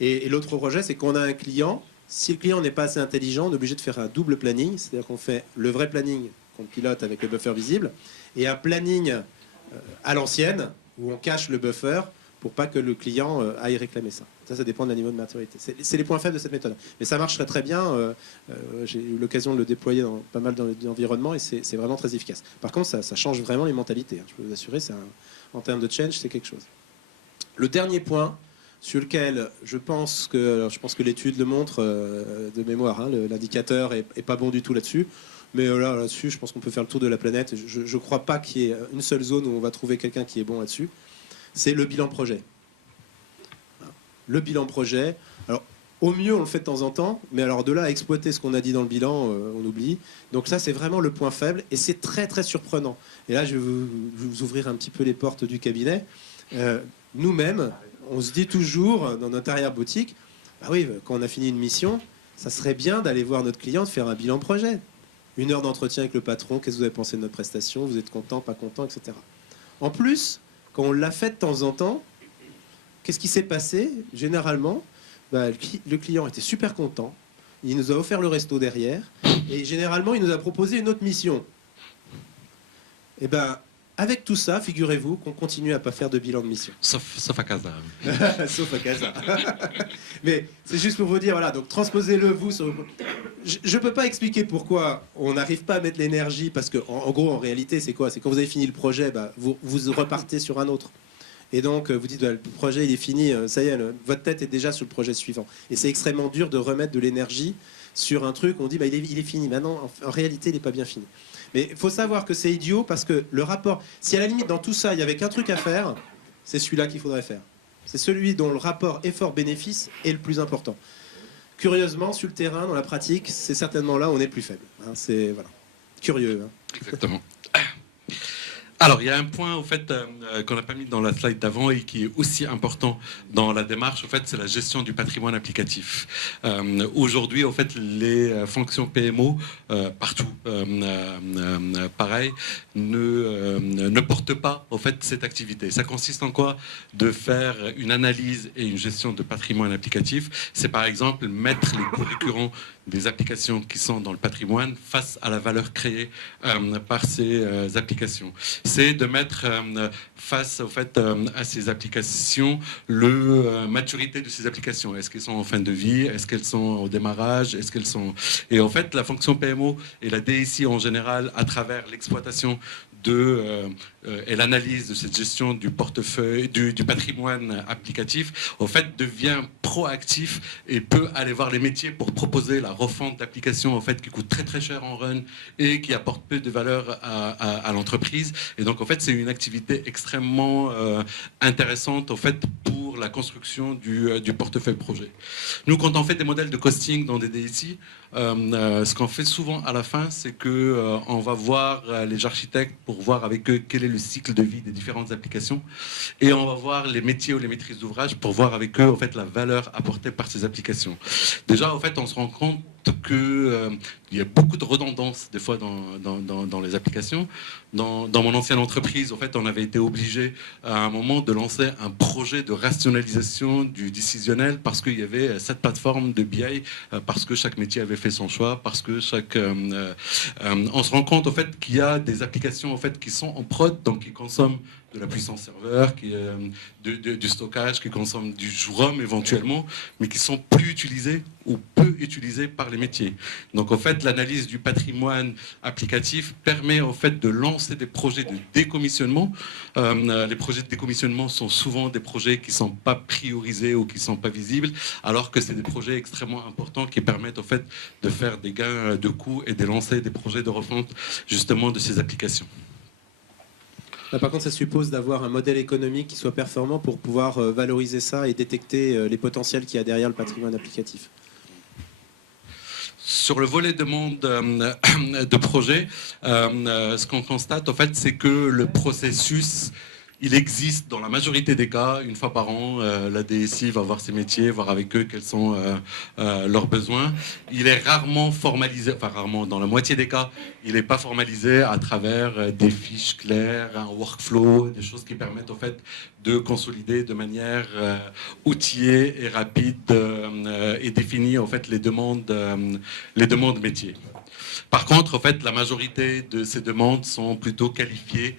Et l'autre projet, c'est qu'on a un client, si le client n'est pas assez intelligent, on est obligé de faire un double planning, c'est-à-dire qu'on fait le vrai planning qu'on pilote avec le buffer visible, et un planning à l'ancienne, où on cache le buffer, pour pas que le client aille réclamer ça. Ça dépend de la niveau de maturité. C'est les points faibles de cette méthode. Mais ça marche très bien. J'ai eu l'occasion de le déployer dans pas mal d'environnements et c'est vraiment très efficace. Par contre, ça change vraiment les mentalités. Je peux vous assurer, en termes de change, c'est quelque chose. Le dernier point sur lequel je pense que l'étude le montre de mémoire, hein, l'indicateur est pas bon du tout là-dessus. Mais là-dessus, je pense qu'on peut faire le tour de la planète. Je ne crois pas qu'il y ait une seule zone où on va trouver quelqu'un qui est bon là-dessus. C'est le bilan projet. Le bilan projet, alors au mieux on le fait de temps en temps, mais alors de là à exploiter ce qu'on a dit dans le bilan, on oublie. Donc ça c'est vraiment le point faible et c'est très très surprenant. Et là je vais vous ouvrir un petit peu les portes du cabinet. Nous-mêmes, on se dit toujours dans notre arrière-boutique, bah oui, quand on a fini une mission, ça serait bien d'aller voir notre client, de faire un bilan projet. 1 heure d'entretien avec le patron, qu'est-ce que vous avez pensé de notre prestation, vous êtes content, pas content, etc. En plus, quand on l'a fait de temps en temps, qu'est-ce qui s'est passé? Généralement, le client était super content, il nous a offert le resto derrière, et généralement, il nous a proposé une autre mission. Et avec tout ça, figurez-vous qu'on continue à ne pas faire de bilan de mission. Sauf à Casa. Sauf à Casa. Mais c'est juste pour vous dire, voilà, donc transposez-le vous. Je ne peux pas expliquer pourquoi on n'arrive pas à mettre l'énergie, parce que en gros, en réalité, c'est quoi? C'est quand vous avez fini le projet, vous repartez sur un autre. Et donc, vous dites, le projet, il est fini, ça y est, votre tête est déjà sur le projet suivant. Et c'est extrêmement dur de remettre de l'énergie sur un truc, on dit, il est fini. Maintenant, en réalité, il n'est pas bien fini. Mais il faut savoir que c'est idiot parce que le rapport, si à la limite dans tout ça il n'y avait qu'un truc à faire, c'est celui-là qu'il faudrait faire. C'est celui dont le rapport effort-bénéfice est le plus important. Curieusement, sur le terrain, dans la pratique, c'est certainement là où on est plus faible. C'est voilà, curieux. Exactement. Alors, il y a un point au fait qu'on n'a pas mis dans la slide d'avant et qui est aussi important dans la démarche. En fait, c'est la gestion du patrimoine applicatif. Aujourd'hui, en fait, les fonctions PMO partout, pareil, ne portent pas en fait cette activité. Ça consiste en quoi? De faire une analyse et une gestion de patrimoine applicatif. C'est par exemple mettre les coûts récurrents des applications qui sont dans le patrimoine face à la valeur créée par ces applications. C'est de mettre face au fait, à ces applications la maturité de ces applications. Est-ce qu'elles sont en fin de vie? Est-ce qu'elles sont au démarrage? Est-ce qu'elles sont... Et en fait, la fonction PMO et la DSI en général, à travers l'exploitation et l'analyse de cette gestion du portefeuille, du patrimoine applicatif, en fait, devient proactif et peut aller voir les métiers pour proposer la refonte d'applications en fait, qui coûte très très cher en run et qui apporte peu de valeur à l'entreprise. Et donc, en fait, c'est une activité extrêmement intéressante en fait, pour la construction du portefeuille projet. Nous, quand on fait des modèles de costing dans des DSI, ce qu'on fait souvent à la fin, c'est qu'on va voir les architectes pour voir avec eux quel est le cycle de vie des différentes applications et on va voir les métiers ou les maîtrises d'ouvrage pour voir avec eux en fait, la valeur apportée par ces applications. Déjà, en fait, on se rend compte qu'il y a beaucoup de redondance des fois dans les applications. Dans mon ancienne entreprise, en fait, on avait été obligé à un moment de lancer un projet de rationalisation du décisionnel parce qu'il y avait cette plateforme de BI, parce que chaque métier avait fait son choix, parce que on se rend compte en fait qu'il y a des applications en fait qui sont en prod, donc qui consomment de la puissance serveur, du stockage, qui consomment du ROM éventuellement, mais qui sont plus utilisés ou peu utilisés par les métiers. Donc en fait, l'analyse du patrimoine applicatif permet en fait de lancer des projets de décommissionnement. Les projets de décommissionnement sont souvent des projets qui ne sont pas priorisés ou qui ne sont pas visibles, alors que c'est des projets extrêmement importants qui permettent en fait de faire des gains de coûts et de lancer des projets de refonte justement de ces applications. Là, par contre, ça suppose d'avoir un modèle économique qui soit performant pour pouvoir valoriser ça et détecter les potentiels qu'il y a derrière le patrimoine applicatif. Sur le volet demande de projet, ce qu'on constate, en fait, c'est que le processus, il existe dans la majorité des cas, une fois par an, la DSI va voir ses métiers, voir avec eux quels sont leurs besoins. Il est rarement formalisé, enfin rarement, dans la moitié des cas, il n'est pas formalisé à travers des fiches claires, un workflow, des choses qui permettent en fait de consolider de manière outillée et rapide et définir en fait les demandes métiers. Par contre, en fait, la majorité de ces demandes sont plutôt qualifiées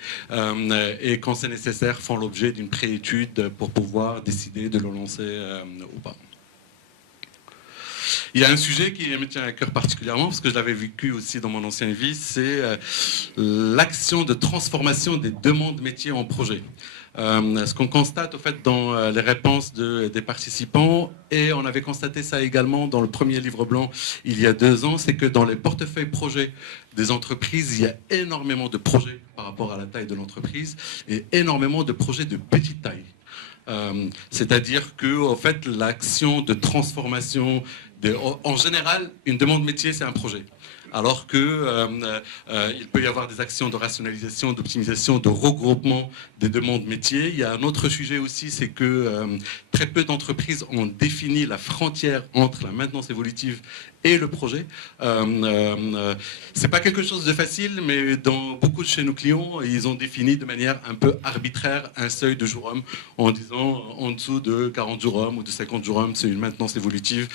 et, quand c'est nécessaire, font l'objet d'une préétude pour pouvoir décider de le lancer ou pas. Il y a un sujet qui me tient à cœur particulièrement, parce que je l'avais vécu aussi dans mon ancienne vie, c'est l'action de transformation des demandes métiers en projet. Ce qu'on constate en fait dans les réponses des participants, et on avait constaté ça également dans le premier livre blanc il y a 2 ans, c'est que dans les portefeuilles projets des entreprises, il y a énormément de projets par rapport à la taille de l'entreprise et énormément de projets de petite taille. C'est-à-dire que en fait, l'action de transformation, en général, une demande métier, c'est un projet. Alors qu'il peut y avoir des actions de rationalisation, d'optimisation, de regroupement des demandes métiers. Il y a un autre sujet aussi, c'est que très peu d'entreprises ont défini la frontière entre la maintenance évolutive et le projet. C'est pas quelque chose de facile, mais dans beaucoup de chez nos clients, ils ont défini de manière un peu arbitraire un seuil de jour homme en disant en dessous de 40 jours hommes ou de 50 jours hommes, c'est une maintenance évolutive,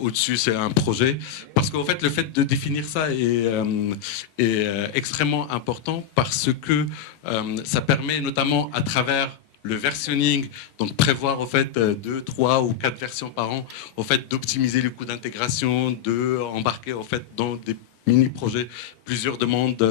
au-dessus c'est un projet. Parce qu'en fait, le fait de définir ça est extrêmement important parce que ça permet notamment à travers le versionning, donc prévoir en fait 2, 3 ou 4 versions par an, en fait d'optimiser les coûts d'intégration, de embarquer en fait dans des mini-projets plusieurs demandes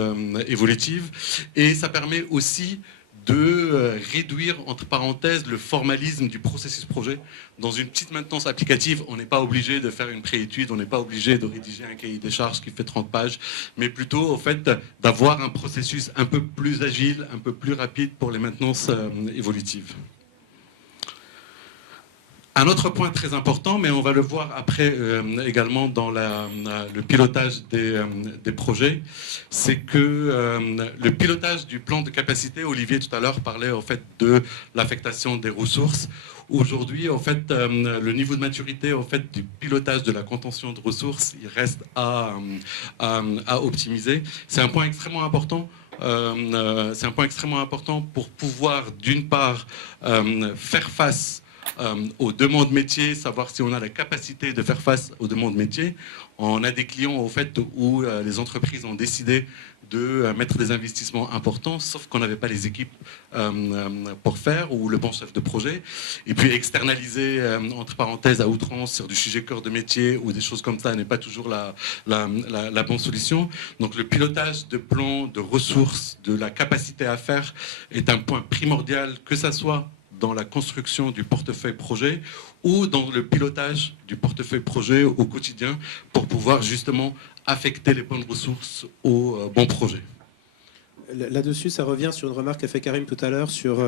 évolutives, et ça permet aussi de réduire, entre parenthèses, le formalisme du processus projet. Dans une petite maintenance applicative, on n'est pas obligé de faire une préétude, on n'est pas obligé de rédiger un cahier des charges qui fait 30 pages, mais plutôt, au fait, d'avoir un processus un peu plus agile, un peu plus rapide pour les maintenances évolutives. Un autre point très important, mais on va le voir après également dans le pilotage des projets, c'est que le pilotage du plan de capacité, Olivier tout à l'heure parlait en fait de l'affectation des ressources. Aujourd'hui, en fait, le niveau de maturité en fait, du pilotage de la contention de ressources, il reste à optimiser. C'est un point extrêmement important. C'est un point extrêmement important pour pouvoir, d'une part, faire face aux demandes métiers, savoir si on a la capacité de faire face aux demandes métiers. On a des clients au fait où les entreprises ont décidé de mettre des investissements importants, sauf qu'on n'avait pas les équipes pour faire, ou le bon chef de projet. Et puis externaliser, entre parenthèses, à outrance sur du sujet cœur de métier ou des choses comme ça n'est pas toujours la bonne solution. Donc le pilotage de plans, de ressources, de la capacité à faire est un point primordial, que ça soit dans la construction du portefeuille projet ou dans le pilotage du portefeuille projet au quotidien pour pouvoir justement affecter les bonnes ressources aux bons projets. Là-dessus, ça revient sur une remarque qu'a fait Karim tout à l'heure sur,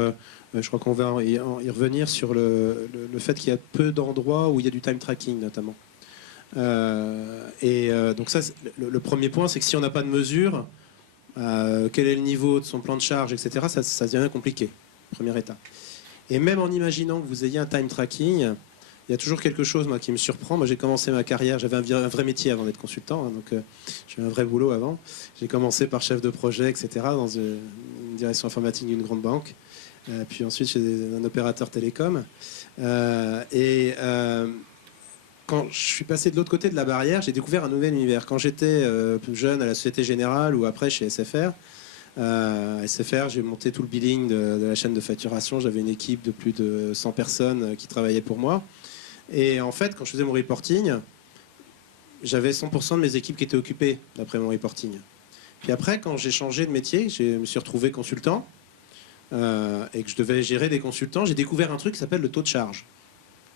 je crois qu'on va y revenir, sur le fait qu'il y a peu d'endroits où il y a du time tracking notamment. Donc ça, le premier point, c'est que si on n'a pas de mesure, quel est le niveau de son plan de charge, etc., ça devient compliqué, première étape. Et même en imaginant que vous ayez un time tracking, il y a toujours quelque chose moi, qui me surprend. Moi, j'ai commencé ma carrière, j'avais un vrai métier avant d'être consultant, hein, donc j'ai eu un vrai boulot avant. J'ai commencé par chef de projet, etc., dans une direction informatique d'une grande banque. Puis ensuite, chez un opérateur télécom. Quand je suis passé de l'autre côté de la barrière, j'ai découvert un nouvel univers. Quand j'étais jeune à la Société Générale ou après chez SFR, SFR, j'ai monté tout le billing de la chaîne de facturation. J'avais une équipe de plus de 100 personnes qui travaillaient pour moi. Et en fait, quand je faisais mon reporting, j'avais 100% de mes équipes qui étaient occupées d'après mon reporting. Puis après, quand j'ai changé de métier, je me suis retrouvé consultant et que je devais gérer des consultants, j'ai découvert un truc qui s'appelle le taux de charge.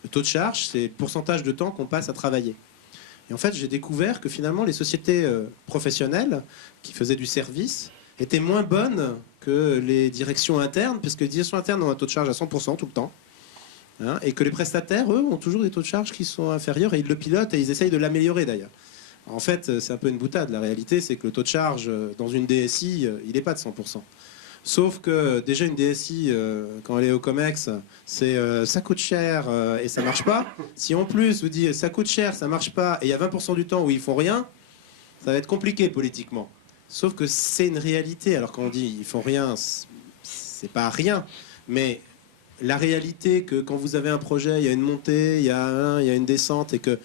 Le taux de charge, c'est le pourcentage de temps qu'on passe à travailler. Et en fait, j'ai découvert que finalement, les sociétés professionnelles qui faisaient du service étaient moins bonnes que les directions internes, parce que les directions internes ont un taux de charge à 100% tout le temps. Hein, et que les prestataires, eux, ont toujours des taux de charge qui sont inférieurs et ils le pilotent et ils essayent de l'améliorer d'ailleurs. En fait, c'est un peu une boutade. La réalité, c'est que le taux de charge dans une DSI, il n'est pas de 100%. Sauf que déjà une DSI, quand elle est au COMEX, c'est ça coûte cher et ça marche pas. Si en plus vous dites ça coûte cher, ça marche pas, et il y a 20% du temps où ils font rien, ça va être compliqué politiquement. Sauf que c'est une réalité. Alors quand on dit ils font rien, c'est pas rien, mais la réalité que quand vous avez un projet, il y a une montée, il y a une descente, et que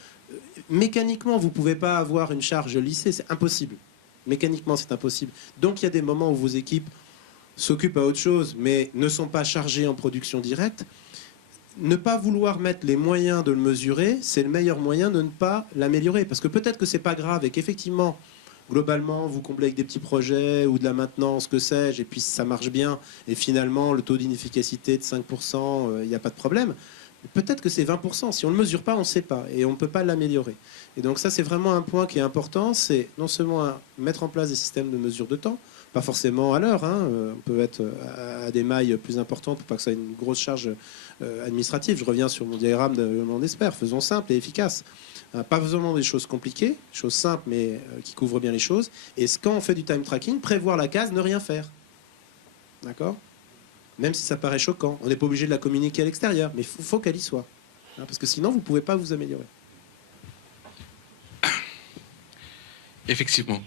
mécaniquement vous pouvez pas avoir une charge lissée, c'est impossible. Mécaniquement c'est impossible. Donc il y a des moments où vos équipes s'occupent à autre chose, mais ne sont pas chargées en production directe. Ne pas vouloir mettre les moyens de le mesurer, c'est le meilleur moyen de ne pas l'améliorer. Parce que peut-être que c'est pas grave et qu'effectivement, globalement, vous comblez avec des petits projets ou de la maintenance, que sais-je, et puis ça marche bien, et finalement, le taux d'inefficacité de 5%, il n'y a pas de problème. Peut-être que c'est 20%. Si on ne le mesure pas, on ne sait pas, et on ne peut pas l'améliorer. Et donc ça, c'est vraiment un point qui est important, c'est non seulement mettre en place des systèmes de mesure de temps, pas forcément à l'heure, hein. On peut être à des mailles plus importantes pour pas que ça ait une grosse charge administrative. Je reviens sur mon diagramme de mon expert. Faisons simple et efficace. Pas besoin des choses compliquées, choses simples mais qui couvrent bien les choses. Et quand on fait du time tracking, prévoir la case, ne rien faire. D'accord ? Même si ça paraît choquant. On n'est pas obligé de la communiquer à l'extérieur, mais il faut qu'elle y soit. Hein, parce que sinon, vous ne pouvez pas vous améliorer. Effectivement.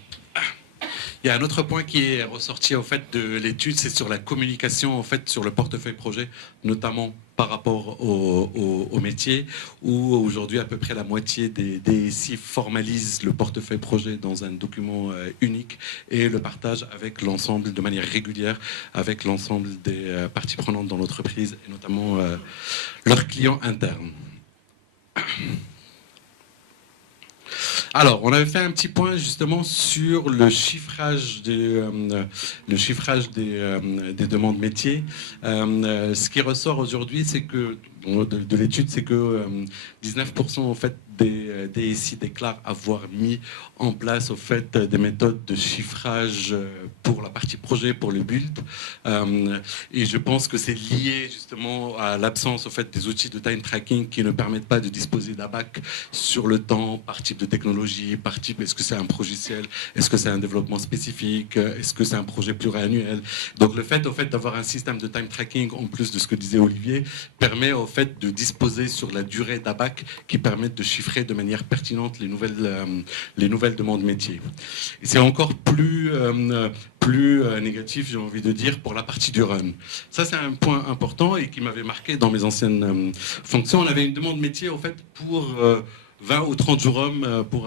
Il y a un autre point qui est ressorti en fait de l'étude, c'est sur la communication en fait sur le portefeuille projet, notamment par rapport au métier, où aujourd'hui à peu près la moitié des DSI formalisent le portefeuille projet dans un document unique et le partagent avec l'ensemble de manière régulière avec l'ensemble des parties prenantes dans l'entreprise et notamment leurs clients internes. Alors, on avait fait un petit point justement sur le chiffrage des demandes métiers. Ce qui ressort aujourd'hui, c'est que de l'étude, c'est que 19% en fait des DSI déclarent avoir mis en place au fait des méthodes de chiffrage pour la partie projet, pour le build. Et je pense que c'est lié justement à l'absence au fait des outils de time tracking qui ne permettent pas de disposer d'ABAC sur le temps, par type de technologie, par type, est-ce que c'est un logiciel, est-ce que c'est un développement spécifique, est-ce que c'est un projet pluriannuel. Donc le fait au fait d'avoir un système de time tracking en plus de ce que disait Olivier permet au fait de disposer sur la durée d'ABAC qui permettent de chiffrer de manière pertinente les nouvelles demandes métiers. Et c'est encore plus négatif, j'ai envie de dire, pour la partie du run. Ça, c'est un point important et qui m'avait marqué dans mes anciennes fonctions. On avait une demande métier, en fait, pour 20 ou 30 jours hommes pour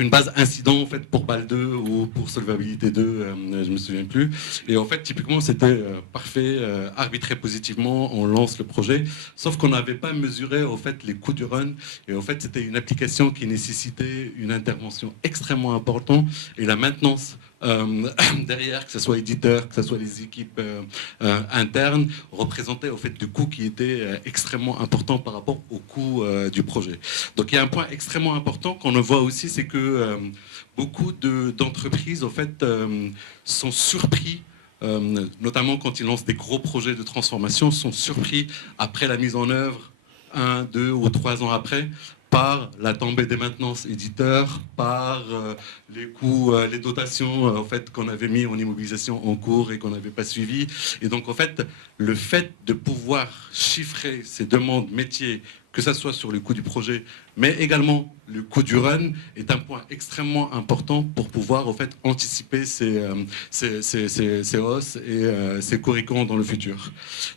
une base incident en fait pour BAL 2 ou pour solvabilité 2, je me souviens plus. Et en fait, typiquement, c'était parfait, arbitré positivement, on lance le projet, sauf qu'on n'avait pas mesuré en fait les coûts du run. Et en fait, c'était une application qui nécessitait une intervention extrêmement importante et la maintenance derrière, que ce soit éditeur, que ce soit les équipes internes, représentait au fait du coût qui était extrêmement important par rapport au coût du projet. Donc il y a un point extrêmement important qu'on voit aussi, c'est que beaucoup d'entreprises au fait sont surpris. Notamment quand ils lancent des gros projets de transformation, sont surpris après la mise en œuvre 1, 2 ou 3 ans après, par la tombée des maintenances éditeurs, par les coûts, les dotations en fait, qu'on avait mis en immobilisation en cours et qu'on n'avait pas suivi. Et donc, en fait, le fait de pouvoir chiffrer ces demandes métiers, que ce soit sur le coût du projet, mais également le coût du run, est un point extrêmement important pour pouvoir en fait, anticiper ces hausses et ces coûts récurrents dans le futur.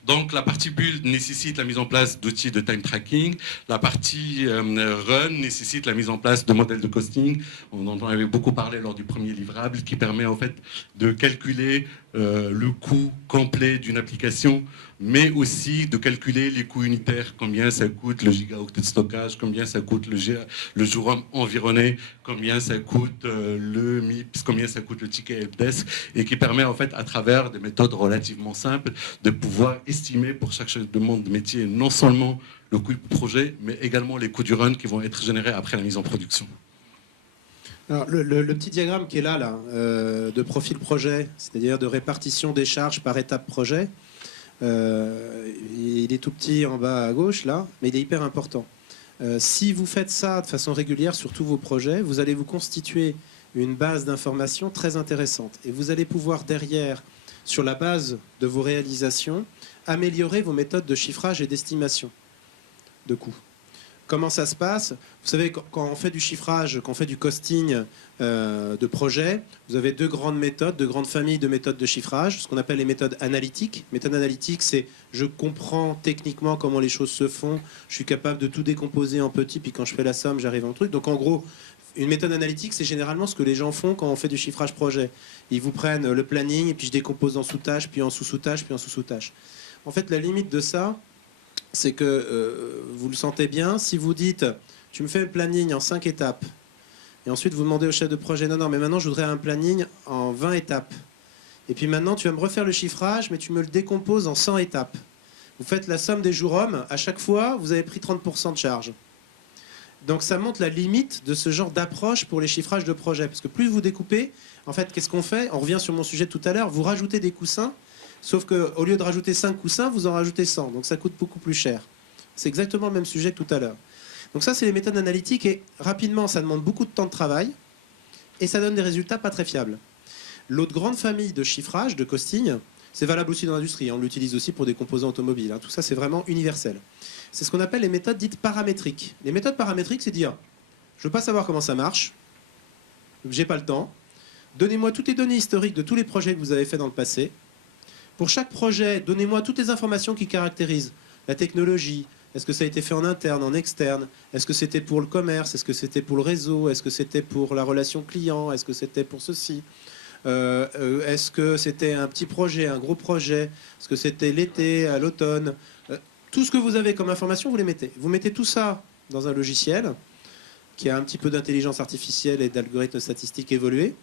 Donc la partie build nécessite la mise en place d'outils de time tracking, la partie run nécessite la mise en place de modèles de costing, on en avait beaucoup parlé lors du premier livrable, qui permet en fait de calculer le coût complet d'une application, mais aussi de calculer les coûts unitaires, combien ça coûte le gigaoctet de stockage, combien ça coûte le jour homme environné, combien ça coûte le MIPS, combien ça coûte le ticket helpdesk, et qui permet en fait à travers des méthodes relativement simples de pouvoir estimer pour chaque demande de métier non seulement le coût du projet, mais également les coûts du run qui vont être générés après la mise en production. Alors, le petit diagramme qui est là, de profil projet, c'est-à-dire de répartition des charges par étape projet, il est tout petit en bas à gauche, là, mais il est hyper important. Si vous faites ça de façon régulière sur tous vos projets, vous allez vous constituer une base d'informations très intéressante. Et vous allez pouvoir derrière, sur la base de vos réalisations, améliorer vos méthodes de chiffrage et d'estimation de coûts. Comment ça se passe? Vous savez, quand on fait du chiffrage, quand on fait du costing de projet, vous avez deux grandes méthodes, deux grandes familles de méthodes de chiffrage, ce qu'on appelle les méthodes analytiques. Méthode analytique, c'est je comprends techniquement comment les choses se font, je suis capable de tout décomposer en petits, puis quand je fais la somme, j'arrive à un truc. Donc en gros, une méthode analytique, c'est généralement ce que les gens font quand on fait du chiffrage projet. Ils vous prennent le planning, et puis je décompose en sous-tâches, puis en sous-sous-tâches, puis en sous-sous-tâches. En fait, la limite de ça, c'est que vous le sentez bien, si vous dites tu me fais le planning en 5 étapes et ensuite vous demandez au chef de projet non mais maintenant je voudrais un planning en 20 étapes et puis maintenant tu vas me refaire le chiffrage mais tu me le décomposes en 100 étapes, vous faites la somme des jours hommes, à chaque fois vous avez pris 30% de charge. Donc ça montre la limite de ce genre d'approche pour les chiffrages de projet, parce que plus vous découpez, en fait qu'est-ce qu'on fait? On revient sur mon sujet de tout à l'heure, vous rajoutez des coussins. Sauf qu'au lieu de rajouter 5 coussins, vous en rajoutez 100. Donc ça coûte beaucoup plus cher. C'est exactement le même sujet que tout à l'heure. Donc ça, c'est les méthodes analytiques. Et rapidement, ça demande beaucoup de temps de travail. Et ça donne des résultats pas très fiables. L'autre grande famille de chiffrage, de costing, c'est valable aussi dans l'industrie. On l'utilise aussi pour des composants automobiles. Tout ça, c'est vraiment universel. C'est ce qu'on appelle les méthodes dites paramétriques. Les méthodes paramétriques, c'est dire, je veux pas savoir comment ça marche. J'ai pas le temps. Donnez-moi toutes les données historiques de tous les projets que vous avez fait dans le passé. Pour chaque projet, donnez-moi toutes les informations qui caractérisent la technologie. Est-ce que ça a été fait en interne, en externe? Est-ce que c'était pour le commerce? Est-ce que c'était pour le réseau? Est-ce que c'était pour la relation client? Est-ce que c'était pour ceci? Est-ce que c'était un petit projet, un gros projet? Est-ce que c'était l'été, à l'automne? Tout ce que vous avez comme information, vous les mettez. Vous mettez tout ça dans un logiciel qui a un petit peu d'intelligence artificielle et d'algorithmes statistiques évolués.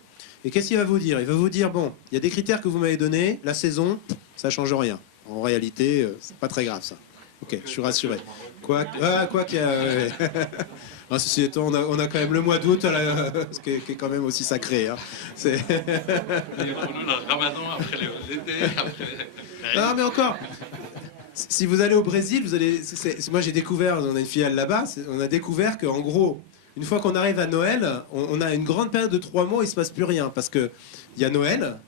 Et qu'est-ce qu'il va vous dire? Il va vous dire, bon, il y a des critères que vous m'avez donnés, la saison, ça ne change rien. En réalité, c'est pas très grave ça. Ok, je suis rassuré. Quoi qu'il y a... Ceci étant, on a quand même le mois d'août, ce qui est quand même aussi sacré. Hein. C'est... Pour nous, le ramadan, après l'été, après... Non, mais encore, si vous allez au Brésil, vous allez... Moi j'ai découvert, on a une filiale là-bas, on a découvert qu'en gros... Une fois qu'on arrive à Noël, on a une grande période de 3 mois où il ne se passe plus rien. Parce qu'il y a Noël,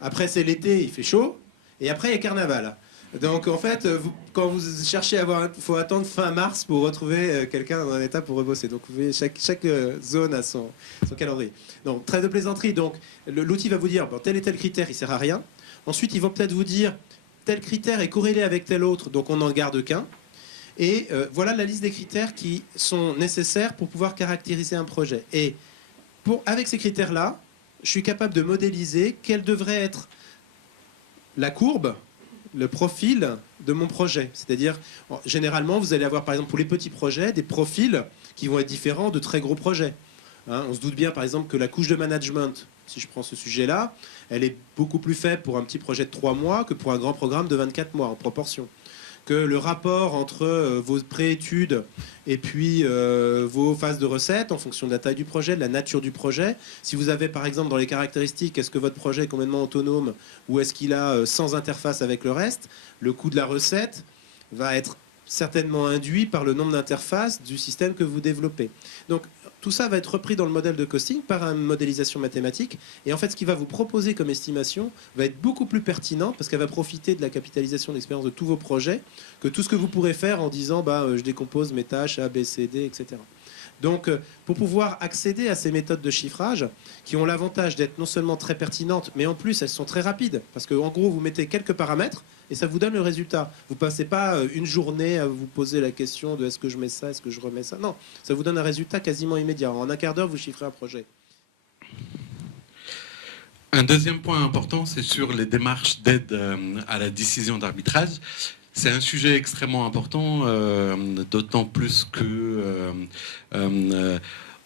après c'est l'été, il fait chaud, et après il y a Carnaval. Donc en fait, quand vous cherchez à avoir... Il faut attendre fin mars pour retrouver quelqu'un dans un état pour rebosser. Donc vous voyez, chaque zone a son calendrier. Donc trêve de plaisanterie. Donc l'outil va vous dire, bon, tel et tel critère, il ne sert à rien. Ensuite, ils vont peut-être vous dire, tel critère est corrélé avec tel autre, donc on n'en garde qu'un. Et voilà la liste des critères qui sont nécessaires pour pouvoir caractériser un projet. Et avec ces critères-là, je suis capable de modéliser quelle devrait être la courbe, le profil de mon projet. C'est-à-dire, généralement, vous allez avoir, par exemple, pour les petits projets, des profils qui vont être différents de très gros projets. On se doute bien, par exemple, que la couche de management, si je prends ce sujet-là, elle est beaucoup plus faible pour un petit projet de 3 mois que pour un grand programme de 24 mois, en proportion. Que le rapport entre vos préétudes et puis vos phases de recettes, en fonction de la taille du projet, de la nature du projet. Si vous avez par exemple dans les caractéristiques, est-ce que votre projet est complètement autonome ou est-ce qu'il a sans interface avec le reste, le coût de la recette va être certainement induit par le nombre d'interfaces du système que vous développez. Donc tout ça va être repris dans le modèle de costing par une modélisation mathématique. Et en fait, ce qui va vous proposer comme estimation va être beaucoup plus pertinente parce qu'elle va profiter de la capitalisation d'expérience de tous vos projets que tout ce que vous pourrez faire en disant je décompose mes tâches A, B, C, D, etc. Donc, pour pouvoir accéder à ces méthodes de chiffrage, qui ont l'avantage d'être non seulement très pertinentes, mais en plus, elles sont très rapides. Parce qu'en gros, vous mettez quelques paramètres et ça vous donne le résultat. Vous ne passez pas une journée à vous poser la question de est-ce que je mets ça, est-ce que je remets ça. Non, ça vous donne un résultat quasiment immédiat. En un quart d'heure, vous chiffrez un projet. Un deuxième point important, c'est sur les démarches d'aide à la décision d'arbitrage. C'est un sujet extrêmement important, d'autant plus que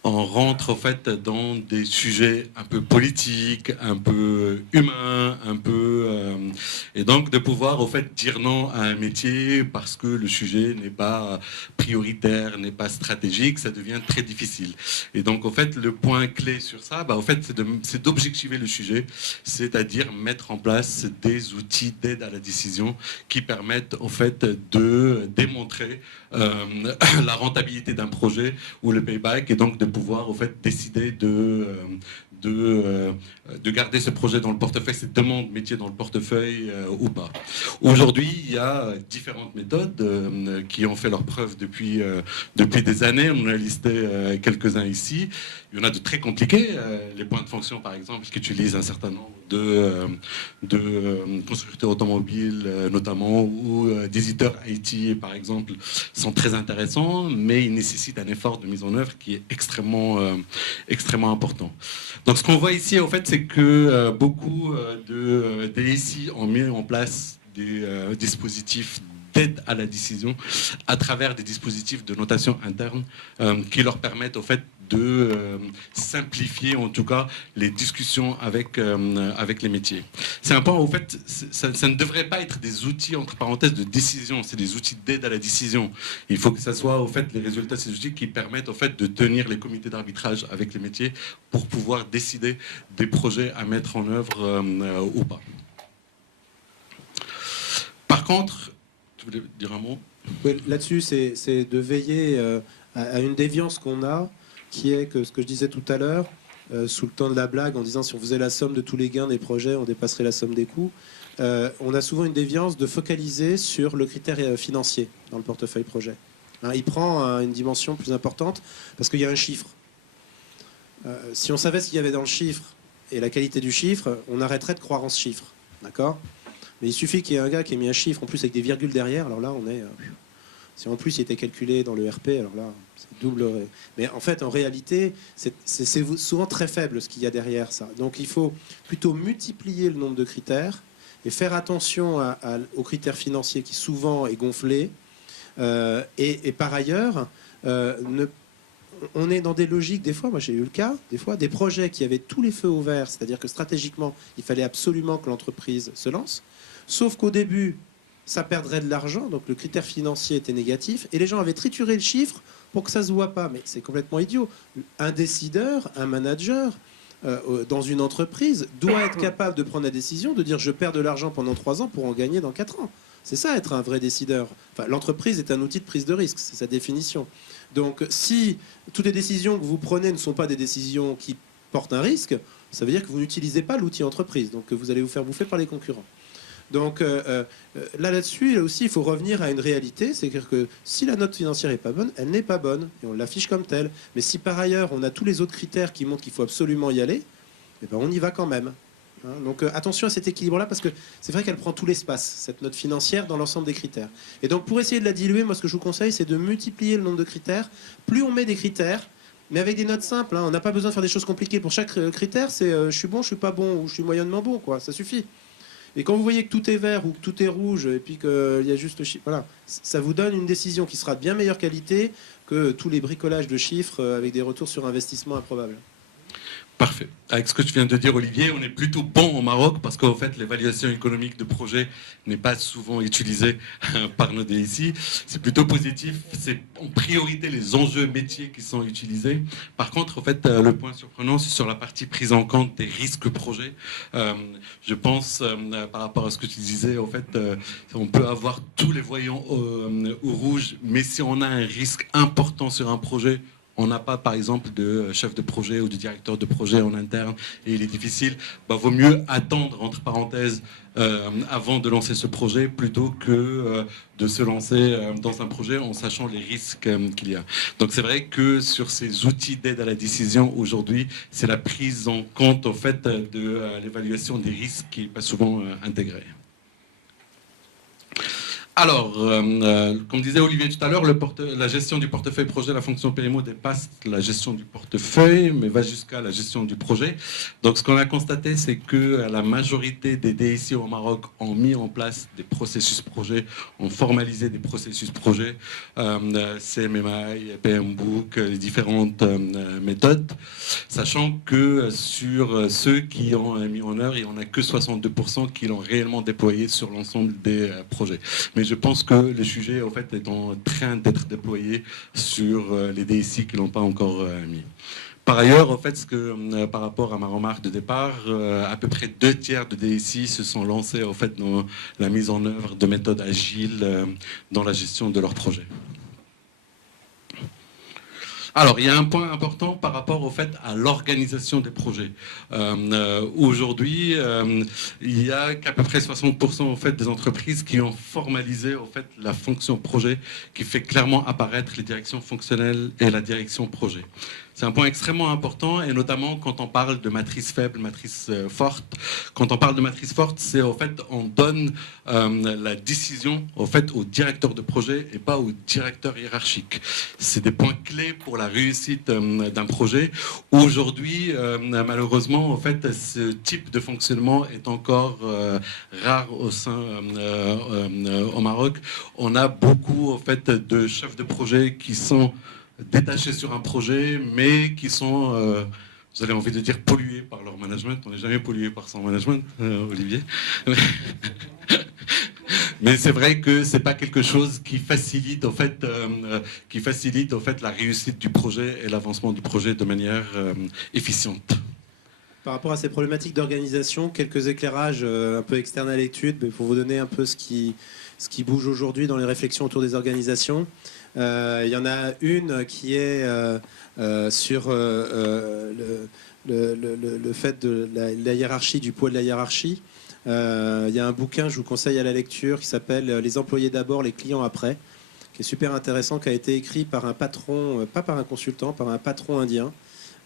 on rentre en fait dans des sujets un peu politiques, un peu humains, et donc de pouvoir en fait dire non à un métier parce que le sujet n'est pas prioritaire, n'est pas stratégique, ça devient très difficile. Et donc en fait le point clé sur ça, en fait c'est d'objectiver le sujet, c'est-à-dire mettre en place des outils d'aide à la décision qui permettent en fait de démontrer la rentabilité d'un projet ou le payback, et donc de pouvoir au fait décider de garder ce projet dans le portefeuille, cette demande métier dans le portefeuille ou pas. Aujourd'hui, il y a différentes méthodes qui ont fait leur preuve depuis des années. On en a listé quelques-uns ici. Il y en a de très compliqués. Les points de fonction, par exemple, qui utilisent un certain nombre de constructeurs automobiles, notamment, ou d'éditeurs IT, par exemple, sont très intéressants, mais ils nécessitent un effort de mise en œuvre qui est extrêmement important. Donc ce qu'on voit ici, en fait, c'est que beaucoup de DSI ont mis en place des dispositifs d'aide à la décision à travers des dispositifs de notation interne qui leur permettent, en fait, de simplifier en tout cas les discussions avec les métiers. C'est un point où en fait ça ne devrait pas être des outils entre parenthèses de décision, c'est des outils d'aide à la décision. Il faut que ça soit au fait les résultats de ces outils qui permettent au fait de tenir les comités d'arbitrage avec les métiers pour pouvoir décider des projets à mettre en œuvre ou pas. Par contre, tu voulais dire un mot? Oui, là-dessus, c'est de veiller à une déviance qu'on a, qui est que ce que je disais tout à l'heure, sous le temps de la blague, en disant si on faisait la somme de tous les gains des projets, on dépasserait la somme des coûts. On a souvent une déviance de focaliser sur le critère financier dans le portefeuille projet. Il prend une dimension plus importante parce qu'il y a un chiffre. Si on savait ce qu'il y avait dans le chiffre et la qualité du chiffre, on arrêterait de croire en ce chiffre. D'accord ? Mais il suffit qu'il y ait un gars qui ait mis un chiffre, en plus avec des virgules derrière, alors là, on est... Si en plus il était calculé dans le RP, alors là, c'est double. Mais en fait, en réalité, c'est souvent très faible ce qu'il y a derrière ça. Donc il faut plutôt multiplier le nombre de critères et faire attention aux critères financiers qui souvent est gonflé. Et par ailleurs, on est dans des logiques, des fois, moi j'ai eu le cas, des fois, des projets qui avaient tous les feux au vert, c'est-à-dire que stratégiquement, il fallait absolument que l'entreprise se lance, sauf qu'au début, ça perdrait de l'argent, donc le critère financier était négatif, et les gens avaient trituré le chiffre pour que ça ne se voit pas. Mais c'est complètement idiot. Un décideur, un manager, dans une entreprise, doit être capable de prendre la décision de dire je perds de l'argent pendant 3 ans pour en gagner dans 4 ans. C'est ça, être un vrai décideur. Enfin, l'entreprise est un outil de prise de risque, c'est sa définition. Donc, si toutes les décisions que vous prenez ne sont pas des décisions qui portent un risque, ça veut dire que vous n'utilisez pas l'outil entreprise, donc que vous allez vous faire bouffer par les concurrents. Donc là-dessus, là aussi, il faut revenir à une réalité, c'est-à-dire que si la note financière n'est pas bonne, elle n'est pas bonne, et on l'affiche comme telle. Mais si par ailleurs, on a tous les autres critères qui montrent qu'il faut absolument y aller, eh ben, on y va quand même. Donc attention à cet équilibre-là, parce que c'est vrai qu'elle prend tout l'espace, cette note financière, dans l'ensemble des critères. Et donc pour essayer de la diluer, moi ce que je vous conseille, c'est de multiplier le nombre de critères. Plus on met des critères, mais avec des notes simples, on n'a pas besoin de faire des choses compliquées. Pour chaque critère, c'est je suis bon, je suis pas bon, ou je suis moyennement bon, quoi. Ça suffit. Et quand vous voyez que tout est vert ou que tout est rouge, et puis qu'il y a juste le chiffre, voilà, ça vous donne une décision qui sera de bien meilleure qualité que tous les bricolages de chiffres avec des retours sur investissement improbables. Parfait. Avec ce que tu viens de dire, Olivier, on est plutôt bon au Maroc parce qu'en fait, l'évaluation économique de projet n'est pas souvent utilisée par nos DSI. C'est plutôt positif. C'est en priorité les enjeux métiers qui sont utilisés. Par contre, en fait, le point surprenant, c'est sur la partie prise en compte des risques projets. Je pense, par rapport à ce que tu disais, en fait, on peut avoir tous les voyants au rouge, mais si on a un risque important sur un projet, on n'a pas, par exemple, de chef de projet ou de directeur de projet en interne et il est difficile, vaut mieux attendre, entre parenthèses, avant de lancer ce projet plutôt que de se lancer dans un projet en sachant les risques qu'il y a. Donc c'est vrai que sur ces outils d'aide à la décision aujourd'hui, c'est la prise en compte en fait, de l'évaluation des risques qui n'est pas souvent intégrée. Alors, comme disait Olivier tout à l'heure, la gestion du portefeuille projet, la fonction PMO dépasse la gestion du portefeuille, mais va jusqu'à la gestion du projet. Donc, ce qu'on a constaté, c'est que la majorité des DSI au Maroc ont mis en place des processus projets, ont formalisé des processus projets, CMMI, PMBOK, les différentes méthodes, sachant que sur ceux qui ont mis en œuvre, il n'y en a que 62% qui l'ont réellement déployé sur l'ensemble des projets. Mais je pense que le sujet en fait, est en train d'être déployé sur les DSI qui ne l'ont pas encore mis. Par ailleurs, en fait, par rapport à ma remarque de départ, à peu près 2/3 de DSI se sont lancés en fait, dans la mise en œuvre de méthodes agiles dans la gestion de leurs projets. Alors, il y a un point important par rapport au fait à l'organisation des projets. Aujourd'hui, il y a qu'à peu près 60% en fait, des entreprises qui ont formalisé en fait, la fonction projet qui fait clairement apparaître les directions fonctionnelles et la direction projet. C'est un point extrêmement important et notamment quand on parle de matrice faible, matrice forte. Quand on parle de matrice forte, c'est en fait on donne la décision en fait au directeur de projet et pas au directeur hiérarchique. C'est des points clés pour la réussite d'un projet. Aujourd'hui, malheureusement, en fait, ce type de fonctionnement est encore rare au Maroc. On a beaucoup en fait de chefs de projet qui sont détachés sur un projet, mais qui sont, vous avez envie de dire, pollués par leur management. On n'est jamais pollué par son management, Olivier. Mais c'est vrai que c'est pas quelque chose qui facilite en fait, la réussite du projet et l'avancement du projet de manière efficiente. Par rapport à ces problématiques d'organisation, quelques éclairages un peu externes à l'étude, pour vous donner un peu ce qui bouge aujourd'hui dans les réflexions autour des organisations. Il y en a une qui est sur le fait de la hiérarchie, du poids de la hiérarchie. Il y a un bouquin, je vous conseille à la lecture, qui s'appelle « Les employés d'abord, les clients après », qui est super intéressant, qui a été écrit par un patron, pas par un consultant, par un patron indien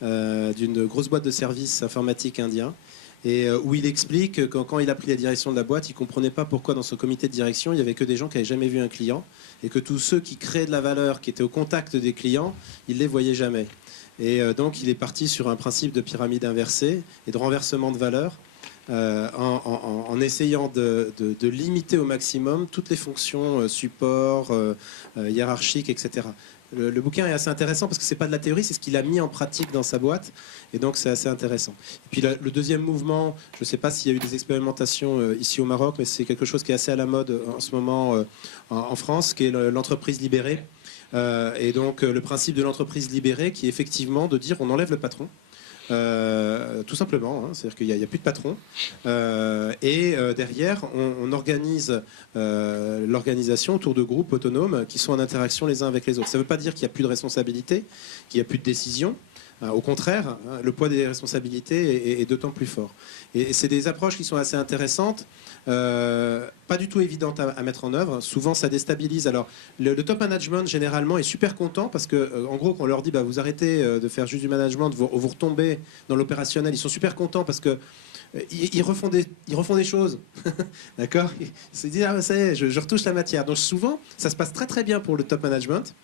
d'une grosse boîte de services informatiques indien. Et où il explique que quand il a pris la direction de la boîte, il ne comprenait pas pourquoi dans son comité de direction, il n'y avait que des gens qui n'avaient jamais vu un client, et que tous ceux qui créaient de la valeur, qui étaient au contact des clients, il ne les voyait jamais. Et donc il est parti sur un principe de pyramide inversée et de renversement de valeur, en essayant de limiter au maximum toutes les fonctions support, hiérarchiques, etc. Le bouquin est assez intéressant parce que c'est pas de la théorie, c'est ce qu'il a mis en pratique dans sa boîte, et donc c'est assez intéressant. Et puis le deuxième mouvement, je ne sais pas s'il y a eu des expérimentations ici au Maroc, mais c'est quelque chose qui est assez à la mode en ce moment en France, qui est l'entreprise libérée. Et donc le principe de l'entreprise libérée, qui est effectivement de dire on enlève le patron. Tout simplement, hein, c'est-à-dire qu'il n'y a plus de patron et derrière on organise l'organisation autour de groupes autonomes qui sont en interaction les uns avec les autres. Ça ne veut pas dire qu'il n'y a plus de responsabilité, qu'il n'y a plus de décision. Au contraire, le poids des responsabilités est d'autant plus fort. Et c'est des approches qui sont assez intéressantes, pas du tout évidentes à mettre en œuvre. Souvent, ça déstabilise. Alors, le top management, généralement, est super content parce que, en gros, quand on leur dit vous arrêtez de faire juste du management, vous retombez dans l'opérationnel, ils sont super contents parce que ils refont des choses. D'accord? Ils se disent, ah, ça y est, je retouche la matière. Donc souvent, ça se passe très très bien pour le top management.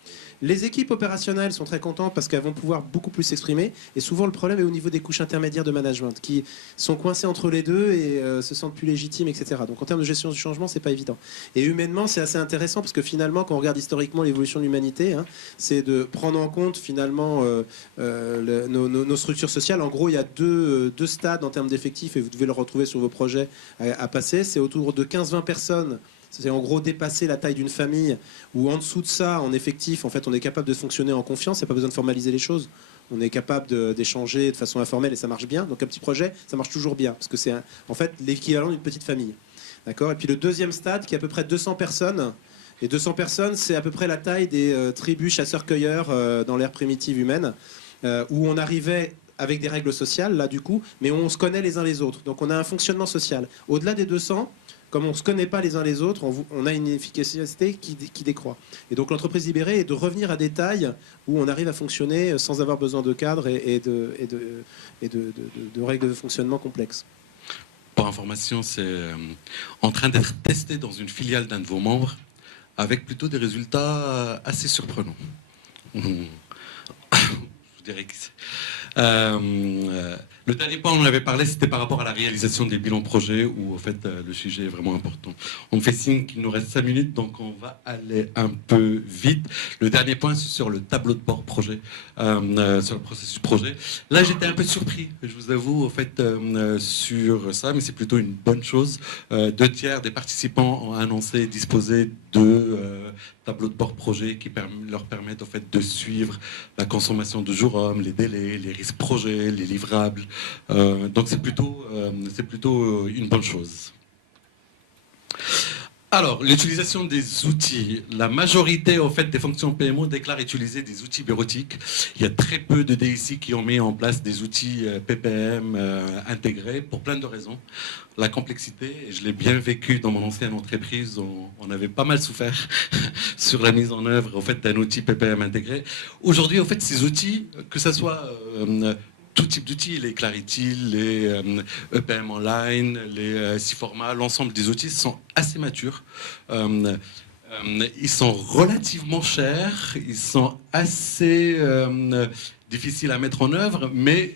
Les équipes opérationnelles sont très contentes parce qu'elles vont pouvoir beaucoup plus s'exprimer. Et souvent, le problème est au niveau des couches intermédiaires de management qui sont coincées entre les deux et se sentent plus légitimes, etc. Donc en termes de gestion du changement, c'est pas évident. Et humainement, c'est assez intéressant parce que finalement, quand on regarde historiquement l'évolution de l'humanité, hein, c'est de prendre en compte finalement nos structures sociales. En gros, il y a deux stades en termes d'effectifs et vous devez le retrouver sur vos projets à passer. C'est autour de 15-20 personnes. C'est en gros dépasser la taille d'une famille où en dessous de ça, en effectif, en fait, on est capable de fonctionner en confiance. Il n'y a pas besoin de formaliser les choses. On est capable d'échanger de façon informelle et ça marche bien. Donc un petit projet, ça marche toujours bien parce que c'est en fait l'équivalent d'une petite famille. D'accord ? Et puis le deuxième stade qui est à peu près 200 personnes. Et 200 personnes, c'est à peu près la taille des tribus chasseurs-cueilleurs dans l'ère primitive humaine où on arrivait avec des règles sociales, là du coup, mais on se connaît les uns les autres. Donc on a un fonctionnement social. Au-delà des 200, comme on ne se connaît pas les uns les autres, on a une efficacité qui décroît. Et donc l'entreprise libérée est de revenir à des tailles où on arrive à fonctionner sans avoir besoin de cadres et de règles de fonctionnement complexes. Pour information, c'est en train d'être testé dans une filiale d'un de vos membres avec plutôt des résultats assez surprenants. Je dirais que le dernier point, on en avait parlé, c'était par rapport à la réalisation des bilans projets où, en fait, le sujet est vraiment important. On me fait signe qu'il nous reste 5 minutes, donc on va aller un peu vite. Le dernier point, c'est sur le tableau de bord projet, sur le processus projet. Là, j'étais un peu surpris, je vous avoue, en fait, sur ça, mais c'est plutôt une bonne chose. 2/3 des participants ont annoncé disposer de tableaux de bord projet qui leur permettent, en fait, de suivre la consommation de jour homme, les délais, les risques projets, les livrables. Donc c'est plutôt une bonne chose. Alors, l'utilisation des outils. La majorité en fait, des fonctions PMO déclarent utiliser des outils bureautiques. Il y a très peu de DSI qui ont mis en place des outils PPM intégrés pour plein de raisons. La complexité, et je l'ai bien vécu dans mon ancienne entreprise, on avait pas mal souffert sur la mise en œuvre en fait, d'un outil PPM intégré. Aujourd'hui, en fait, ces outils, que ce soit tout type d'outils, les Clarity, les EPM Online, les C-Format, l'ensemble des outils sont assez matures. Ils sont relativement chers, ils sont assez difficiles à mettre en œuvre, mais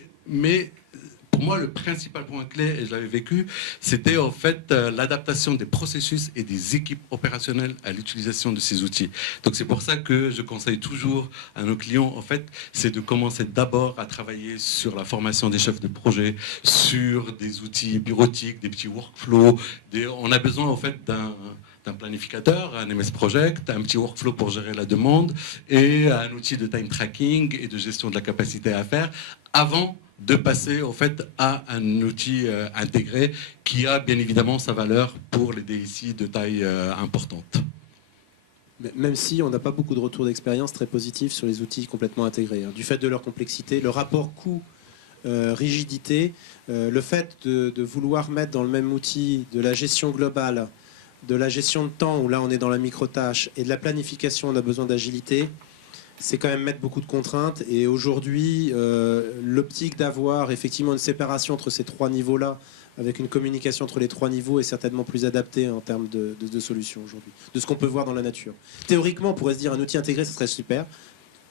pour moi, le principal point clé, et je l'avais vécu, c'était en fait l'adaptation des processus et des équipes opérationnelles à l'utilisation de ces outils. Donc c'est pour ça que je conseille toujours à nos clients, en fait, c'est de commencer d'abord à travailler sur la formation des chefs de projet, sur des outils bureautiques, des petits workflows. On a besoin en fait d'un planificateur, un MS Project, un petit workflow pour gérer la demande et un outil de time tracking et de gestion de la capacité à faire avant de passer au fait à un outil intégré qui a bien évidemment sa valeur pour les DSI de taille importante. Même si on n'a pas beaucoup de retours d'expérience très positifs sur les outils complètement intégrés, hein, du fait de leur complexité, le rapport coût, rigidité, le fait de vouloir mettre dans le même outil de la gestion globale, de la gestion de temps, où là on est dans la micro-tâche, et de la planification, on a besoin d'agilité, c'est quand même mettre beaucoup de contraintes. Et aujourd'hui, l'optique d'avoir effectivement une séparation entre ces trois niveaux-là, avec une communication entre les trois niveaux, est certainement plus adaptée en termes de solutions aujourd'hui, de ce qu'on peut voir dans la nature. Théoriquement, on pourrait se dire un outil intégré, ça serait super.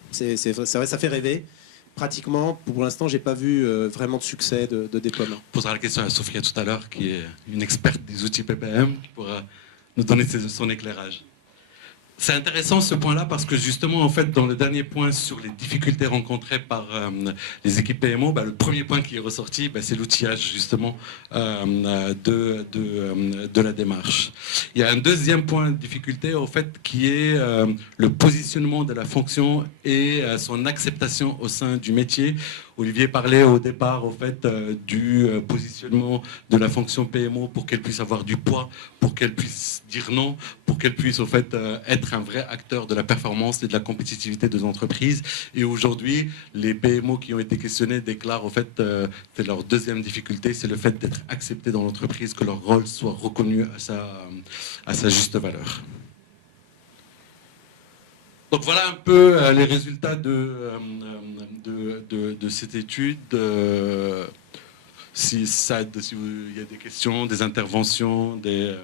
C'est vrai, ça fait rêver. Pratiquement, pour l'instant, j'ai pas vu vraiment de succès de déploiement. On posera la question à Sophia tout à l'heure, qui est une experte des outils PPM, qui pourra nous donner son éclairage. C'est intéressant ce point-là parce que justement, en fait, dans le dernier point sur les difficultés rencontrées par les équipes PMO, le premier point qui est ressorti, c'est l'outillage justement de la démarche. Il y a un deuxième point de difficulté, en fait, qui est le positionnement de la fonction et son acceptation au sein du métier. Olivier parlait au départ au fait, du positionnement de la fonction PMO pour qu'elle puisse avoir du poids, pour qu'elle puisse dire non, pour qu'elle puisse au fait, être un vrai acteur de la performance et de la compétitivité des entreprises. Et aujourd'hui, les PMO qui ont été questionnés déclarent au fait, c'est leur deuxième difficulté, c'est le fait d'être acceptés dans l'entreprise, que leur rôle soit reconnu à sa juste valeur. Donc voilà un peu les résultats de cette étude. si Saad, il y a des questions, des interventions, des...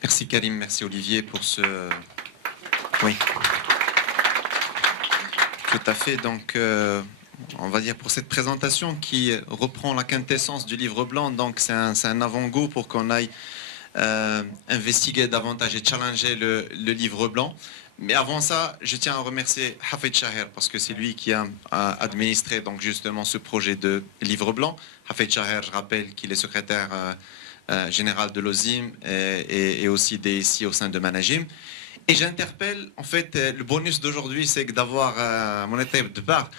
Merci Karim, merci Olivier pour ce... Oui. Tout à fait. Donc, on va dire pour cette présentation qui reprend la quintessence du livre blanc. Donc, c'est un avant-goût pour qu'on aille investiguer davantage et challenger le livre blanc. Mais avant ça, je tiens à remercier Hafid Shaher parce que c'est lui qui a administré donc justement ce projet de livre blanc. Hafid Shaher, je rappelle qu'il est secrétaire général de l'OSIM et aussi DSI au sein de Managim. Et j'interpelle, en fait, le bonus d'aujourd'hui, c'est que d'avoir mon étape de part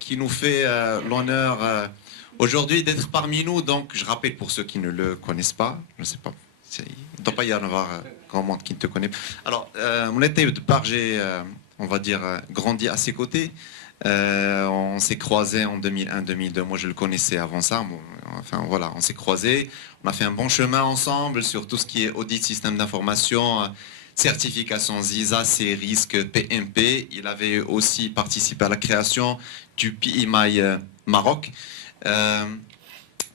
qui nous fait l'honneur aujourd'hui d'être parmi nous. Donc, je rappelle pour ceux qui ne le connaissent pas, je ne sais pas, il ne doit pas y en avoir grand monde qui ne te connaît pas. Alors, mon étape de part, j'ai, on va dire, grandi à ses côtés. On s'est croisés en 2001-2002. Moi, je le connaissais avant ça. Bon, enfin, voilà, on s'est croisés. On a fait un bon chemin ensemble sur tout ce qui est audit, système d'information, certification ZISA, ces risques PMP. Il avait aussi participé à la création du PMI Maroc.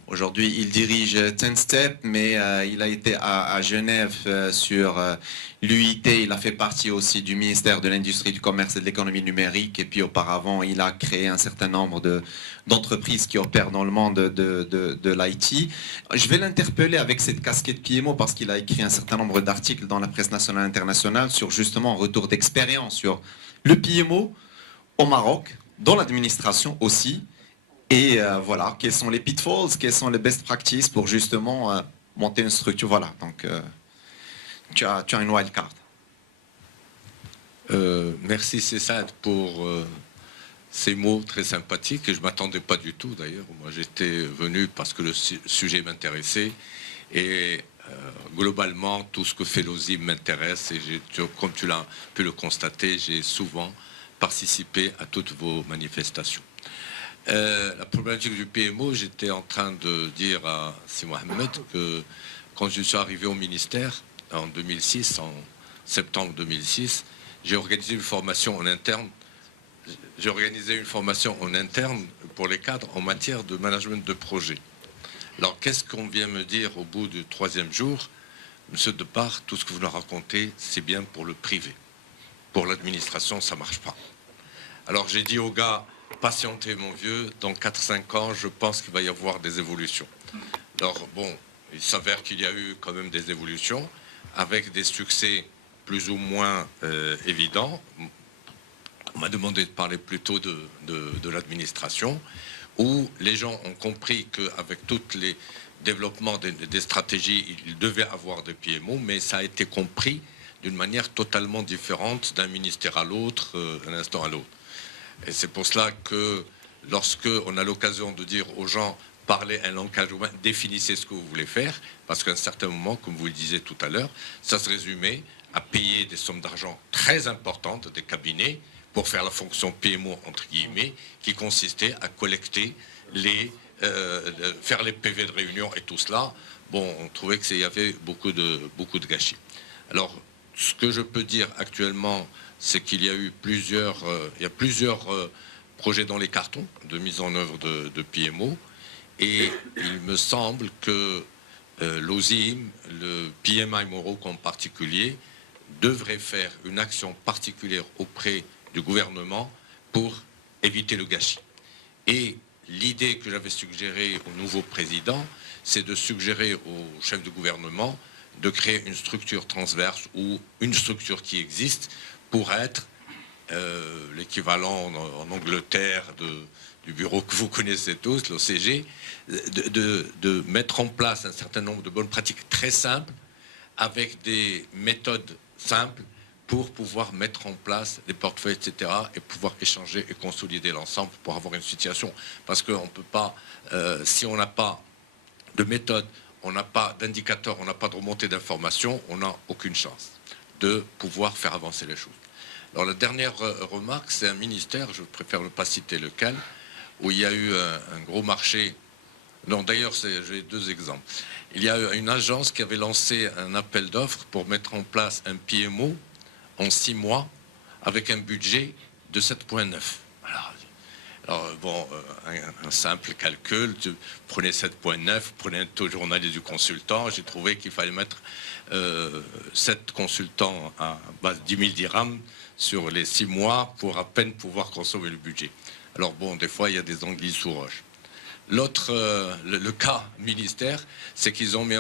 Aujourd'hui, il dirige 10 Step, mais il a été à Genève sur l'UIT. Il a fait partie aussi du ministère de l'Industrie, du Commerce et de l'Économie numérique. Et puis auparavant, il a créé un certain nombre d'entreprises qui opèrent dans le monde de l'IT. Je vais l'interpeller avec cette casquette PMO parce qu'il a écrit un certain nombre d'articles dans la presse nationale et internationale sur justement un retour d'expérience sur le PMO au Maroc, dans l'administration aussi. Et voilà, quels sont les pitfalls, quelles sont les best practices pour justement monter une structure. Voilà, donc tu as une wild card. Merci Cessad pour ces mots très sympathiques. Et je ne m'attendais pas du tout d'ailleurs. Moi j'étais venu parce que le sujet m'intéressait. Et globalement, tout ce que fait l'OSIM m'intéresse. Et comme tu l'as pu le constater, j'ai souvent participé à toutes vos manifestations. La problématique du PMO, j'étais en train de dire à Si Mohamed que quand je suis arrivé au ministère en 2006, en septembre 2006, j'ai organisé une formation en interne. J'ai organisé une formation en interne pour les cadres en matière de management de projet. Alors qu'est-ce qu'on vient me dire au bout du 3e jour? Monsieur Depart, tout ce que vous nous racontez, c'est bien pour le privé. Pour l'administration, ça ne marche pas. Alors j'ai dit aux gars, patientez mon vieux, dans 4-5 ans, je pense qu'il va y avoir des évolutions. Alors bon, il s'avère qu'il y a eu quand même des évolutions, avec des succès plus ou moins évidents. On m'a demandé de parler plutôt de l'administration, où les gens ont compris qu'avec tous les développements des stratégies, il devait avoir des PMO, mais ça a été compris d'une manière totalement différente d'un ministère à l'autre, d'un instant à l'autre. Et c'est pour cela que lorsque on a l'occasion de dire aux gens, parlez un langage humain, définissez ce que vous voulez faire, parce qu'à un certain moment, comme vous le disiez tout à l'heure, ça se résumait à payer des sommes d'argent très importantes des cabinets pour faire la fonction PMO, entre guillemets, qui consistait à collecter faire les PV de réunion et tout cela. Bon, on trouvait qu'il y avait beaucoup de gâchis. Alors, ce que je peux dire actuellement, c'est qu'il y a eu plusieurs projets dans les cartons de mise en œuvre de PMO. Et il me semble que l'OSIM, le PMI Maroc en particulier, devrait faire une action particulière auprès du gouvernement pour éviter le gâchis. Et l'idée que j'avais suggérée au nouveau président, c'est de suggérer au chef de gouvernement de créer une structure transverse ou une structure qui existe pour être l'équivalent en Angleterre du bureau que vous connaissez tous, l'OCG, de mettre en place un certain nombre de bonnes pratiques très simples avec des méthodes simples pour pouvoir mettre en place des portefeuilles, etc., et pouvoir échanger et consolider l'ensemble pour avoir une situation. Parce qu'on ne peut pas, si on n'a pas de méthode, on n'a pas d'indicateurs, on n'a pas de remontée d'informations, on n'a aucune chance de pouvoir faire avancer les choses. Alors la dernière remarque, c'est un ministère, je préfère ne pas citer lequel, où il y a eu un gros marché. Non, d'ailleurs, j'ai 2 exemples. Il y a eu une agence qui avait lancé un appel d'offres pour mettre en place un PMO en 6 mois avec un budget de 7,9. Alors, bon, un simple calcul, prenez 7,9, prenez un taux journalier du consultant, j'ai trouvé qu'il fallait mettre 7 consultants à base de 10 000 dirhams sur les 6 mois pour à peine pouvoir consommer le budget. Alors bon, des fois, il y a des anguilles sous roche. L'autre, le cas ministère, c'est qu'ils ont mis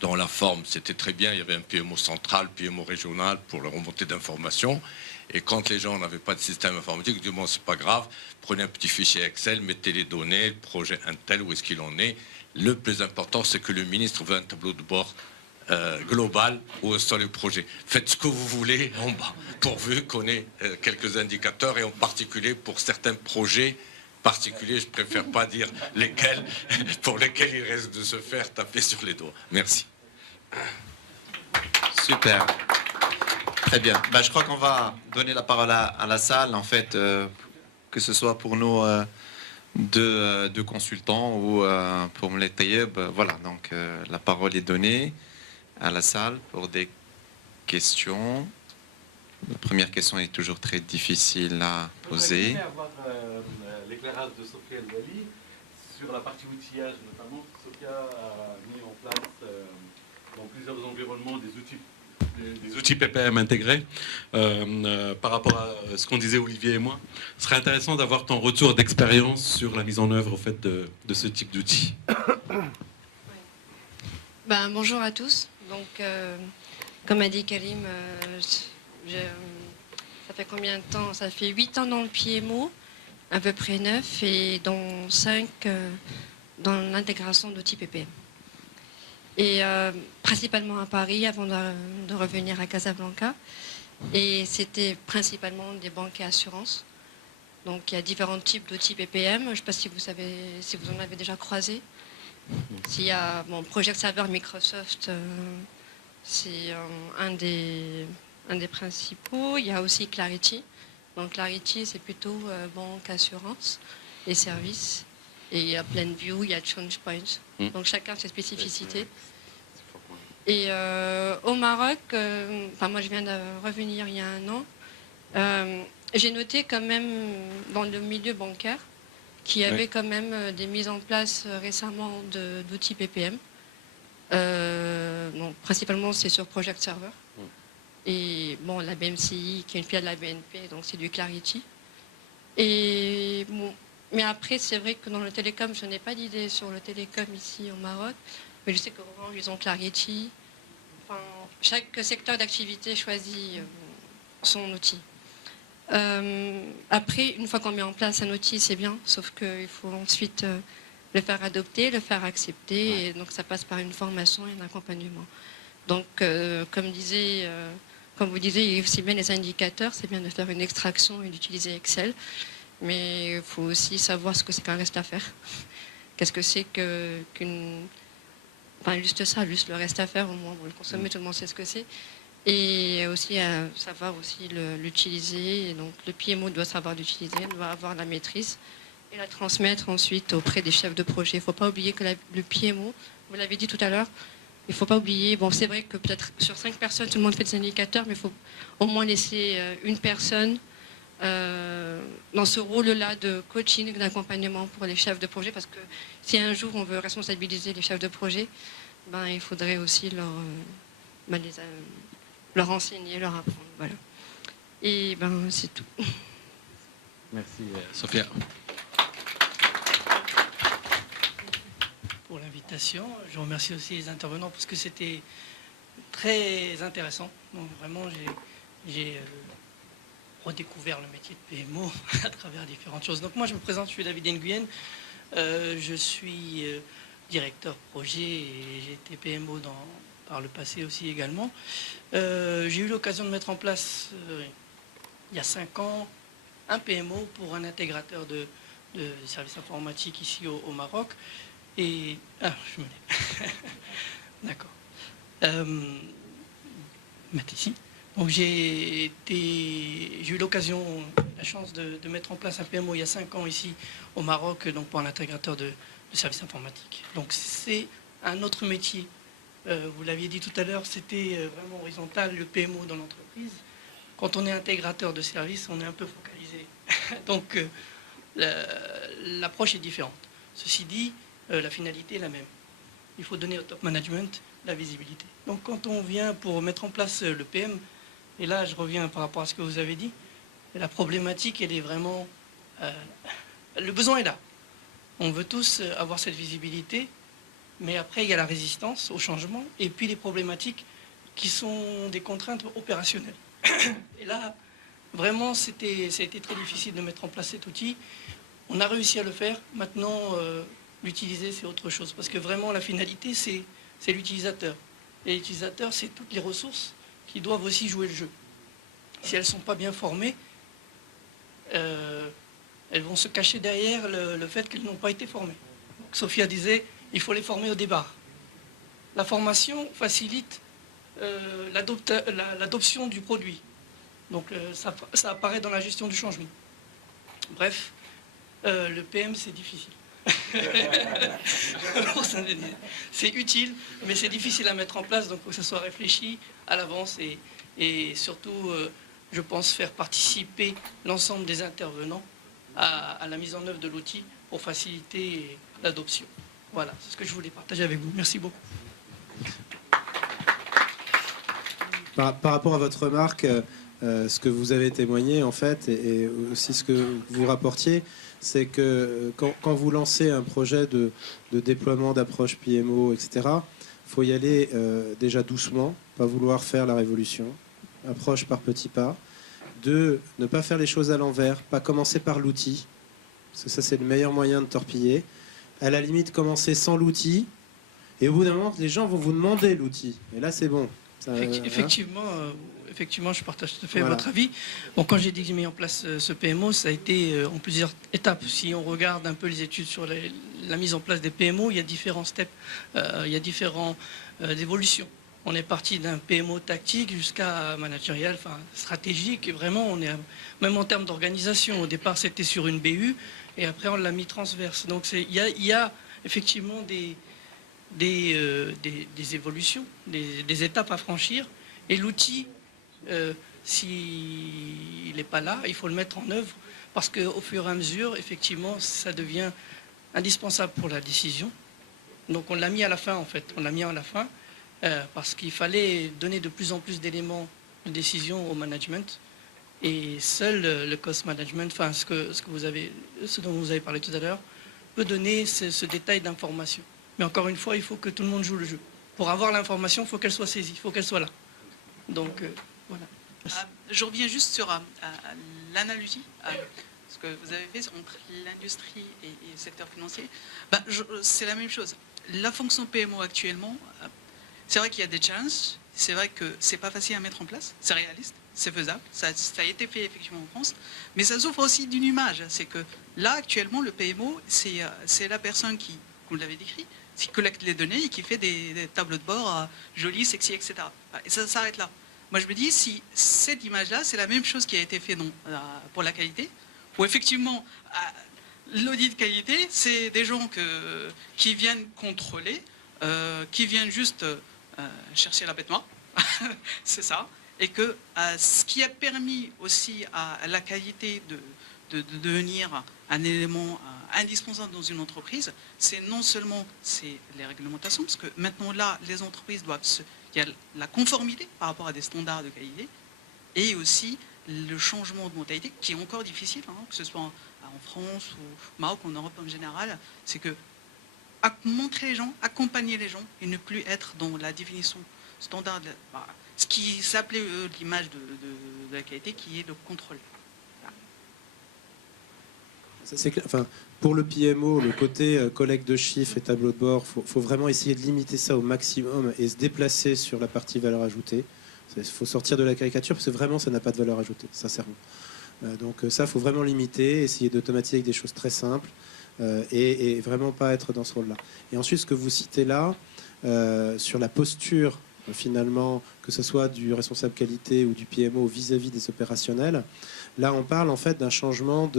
dans la forme, c'était très bien, il y avait un PMO central, PMO régional pour la remontée d'informations. Et quand les gens n'avaient pas de système informatique, ils disaient, bon, c'est pas grave, prenez un petit fichier Excel, mettez les données, le projet Intel, où est-ce qu'il en est. Le plus important, c'est que le ministre veut un tableau de bord global où sont les projets. Faites ce que vous voulez en bas, pourvu qu'on ait quelques indicateurs, et en particulier pour certains projets particuliers, je préfère pas dire lesquels, pour lesquels il reste de se faire taper sur les doigts. Merci. Super. Très bien. Je crois qu'on va donner la parole à la salle, en fait, que ce soit pour nos deux consultants ou pour Moulay Tayeb. Voilà, donc la parole est donnée à la salle pour des questions. La première question est toujours très difficile à poser. J'aimerais avoir l'éclairage de Sophia El-Wali sur la partie outillage, notamment. Sophia a mis en place dans plusieurs environnements des outils PPM intégrés. Par rapport à ce qu'on disait Olivier et moi, ce serait intéressant d'avoir ton retour d'expérience sur la mise en œuvre, au fait, de ce type d'outils. Bonjour à tous. Donc, comme a dit Karim, ça fait combien de temps? Ça fait 8 ans dans le PMO, à peu près 9, et dont 5 dans l'intégration d'outils PPM. Et principalement à Paris avant de revenir à Casablanca. Et c'était principalement des banques et assurances. Donc il y a différents types d'outils PPM. Je ne sais pas si vous savez, si vous en avez déjà croisé. S'il y a Project Server Microsoft, c'est un des principaux. Il y a aussi Clarity. Donc Clarity, c'est plutôt banque, assurance et services. Et il y a PlanView, il y a ChangePoint. Donc chacun ses spécificités. Et au Maroc, moi je viens de revenir il y a un an, j'ai noté quand même dans le milieu bancaire qu'il y avait quand même des mises en place récemment d'outils PPM. Principalement c'est sur Project Server. Et bon, la BMCI qui est une filiale de la BNP, donc c'est du Clarity. Et bon, mais après, c'est vrai que dans le télécom, je n'ai pas d'idée sur le télécom ici au Maroc. Mais je sais qu'Orange, ils ont Clarity. Enfin, chaque secteur d'activité choisit son outil. Après, une fois qu'on met en place un outil, c'est bien, sauf qu'il faut ensuite le faire adopter, le faire accepter. Et donc, ça passe par une formation et un accompagnement. Donc, comme vous disiez, il y a aussi bien les indicateurs, c'est bien de faire une extraction et d'utiliser Excel. Mais il faut aussi savoir ce que c'est qu'un reste à faire. Qu'est-ce que c'est juste ça, juste le reste à faire, au moins, le consommer, tout le monde sait ce que c'est. Et aussi savoir aussi l'utiliser. Et donc le PMO doit savoir l'utiliser, doit avoir la maîtrise et la transmettre ensuite auprès des chefs de projet. Il ne faut pas oublier que le PMO, vous l'avez dit tout à l'heure, il ne faut pas oublier, c'est vrai que peut-être sur 5 personnes, tout le monde fait des indicateurs, mais il faut au moins laisser une personne dans ce rôle-là de coaching, d'accompagnement pour les chefs de projet, parce que si un jour on veut responsabiliser les chefs de projet, il faudrait aussi leur enseigner, leur apprendre. Voilà. Et c'est tout. Merci Sophia. Pour l'invitation. Je remercie aussi les intervenants parce que c'était très intéressant. Donc vraiment, j'ai redécouvert le métier de PMO à travers différentes choses. Donc moi, je me présente, je suis David Nguyen. Je suis directeur projet et j'ai été PMO par le passé aussi également. J'ai eu l'occasion de mettre en place, il y a 5 ans, un PMO pour un intégrateur de services informatiques ici au Maroc. Et... je me lève. D'accord. Mettre ici. Donc j'ai eu l'occasion, la chance de mettre en place un PMO il y a 5 ans ici au Maroc, donc pour un intégrateur de services informatiques. Donc c'est un autre métier. Vous l'aviez dit tout à l'heure, c'était vraiment horizontal, le PMO dans l'entreprise. Quand on est intégrateur de services, on est un peu focalisé Donc, l'approche est différente. Ceci dit, la finalité est la même. Il faut donner au top management la visibilité. Donc, quand on vient pour mettre en place le PM, et là, je reviens par rapport à ce que vous avez dit, la problématique, elle est vraiment... le besoin est là. On veut tous avoir cette visibilité, mais après, il y a la résistance au changement, et puis les problématiques qui sont des contraintes opérationnelles. Et là, vraiment, ça a été très difficile de mettre en place cet outil. On a réussi à le faire. Maintenant, l'utiliser, c'est autre chose. Parce que vraiment, la finalité, c'est l'utilisateur. Et l'utilisateur, c'est toutes les ressources qui doivent aussi jouer le jeu. Si elles ne sont pas bien formées, elles vont se cacher derrière le fait qu'elles n'ont pas été formées. Donc, Sophia disait, il faut les former au départ. La formation facilite l'adoption du produit. Donc ça apparaît dans la gestion du changement. Bref, le PM, c'est difficile. C'est utile, mais c'est difficile à mettre en place, donc il faut que ça soit réfléchi à l'avance et surtout, je pense, faire participer l'ensemble des intervenants à la mise en œuvre de l'outil pour faciliter l'adoption. Voilà, c'est ce que je voulais partager avec vous. Merci beaucoup. Par rapport à votre remarque, ce que vous avez témoigné, en fait, et aussi ce que vous rapportiez, c'est que quand vous lancez un projet de déploiement d'approche PMO, etc., il faut y aller déjà doucement, pas vouloir faire la révolution, approche par petits pas. 2, ne pas faire les choses à l'envers, pas commencer par l'outil, parce que ça, c'est le meilleur moyen de torpiller. À la limite, commencer sans l'outil, et au bout d'un moment, les gens vont vous demander l'outil. Et là, c'est bon. Ça, Effectivement, je partage tout à fait votre avis. Bon, quand j'ai dit que j'ai mis en place ce PMO, ça a été en plusieurs étapes. Si on regarde un peu les études sur la mise en place des PMO, il y a différents steps, il y a différentes évolutions. On est parti d'un PMO tactique jusqu'à managérial, enfin stratégique. Et vraiment, on est même en termes d'organisation. Au départ, c'était sur une BU, et après, on l'a mis transverse. Donc, il y a effectivement des évolutions, des étapes à franchir. Et l'outil, s'il n'est pas là, il faut le mettre en œuvre parce qu'au fur et à mesure, effectivement, ça devient indispensable pour la décision. Donc on l'a mis à la fin, en fait. On l'a mis à la fin parce qu'il fallait donner de plus en plus d'éléments de décision au management. Et seul le cost management, enfin ce dont vous avez parlé tout à l'heure, peut donner ce détail d'information. Mais encore une fois, il faut que tout le monde joue le jeu. Pour avoir l'information, il faut qu'elle soit saisie, il faut qu'elle soit là. Donc, voilà. Je reviens juste sur l'analogie, ce que vous avez fait entre l'industrie et le secteur financier. C'est la même chose. La fonction PMO actuellement, c'est vrai qu'il y a des challenges, c'est vrai que c'est pas facile à mettre en place, c'est réaliste, c'est faisable, ça a été fait effectivement en France, mais ça souffre aussi d'une image. C'est que là, actuellement, le PMO, c'est la personne qui, comme vous l'avez décrit, qui collecte les données et qui fait des tableaux de bord jolis, sexy, etc. Et ça s'arrête là. Moi, je me dis, si cette image-là, c'est la même chose qui a été fait pour la qualité, où effectivement, l'audit qualité, c'est des gens qui viennent contrôler, qui viennent juste chercher la bête noire, c'est ça, et que ce qui a permis aussi à la qualité de devenir un élément indispensable dans une entreprise, c'est non seulement les réglementations, parce que maintenant là, les entreprises doivent il y a la conformité par rapport à des standards de qualité, et aussi le changement de mentalité, qui est encore difficile, que ce soit en France ou au Maroc, en Europe en général, c'est que montrer les gens, accompagner les gens, et ne plus être dans la définition standard, ce qui s'appelait l'image de la qualité, qui est le contrôle. C'est clair. Enfin, pour le PMO, le côté collecte de chiffres et tableau de bord, faut vraiment essayer de limiter ça au maximum et se déplacer sur la partie valeur ajoutée. Il faut sortir de la caricature parce que vraiment, ça n'a pas de valeur ajoutée, sincèrement. Donc ça, il faut vraiment limiter, essayer d'automatiser avec des choses très simples et vraiment pas être dans ce rôle-là. Et ensuite, ce que vous citez là, sur la posture, finalement, que ce soit du responsable qualité ou du PMO vis-à-vis des opérationnels, là, on parle en fait d'un changement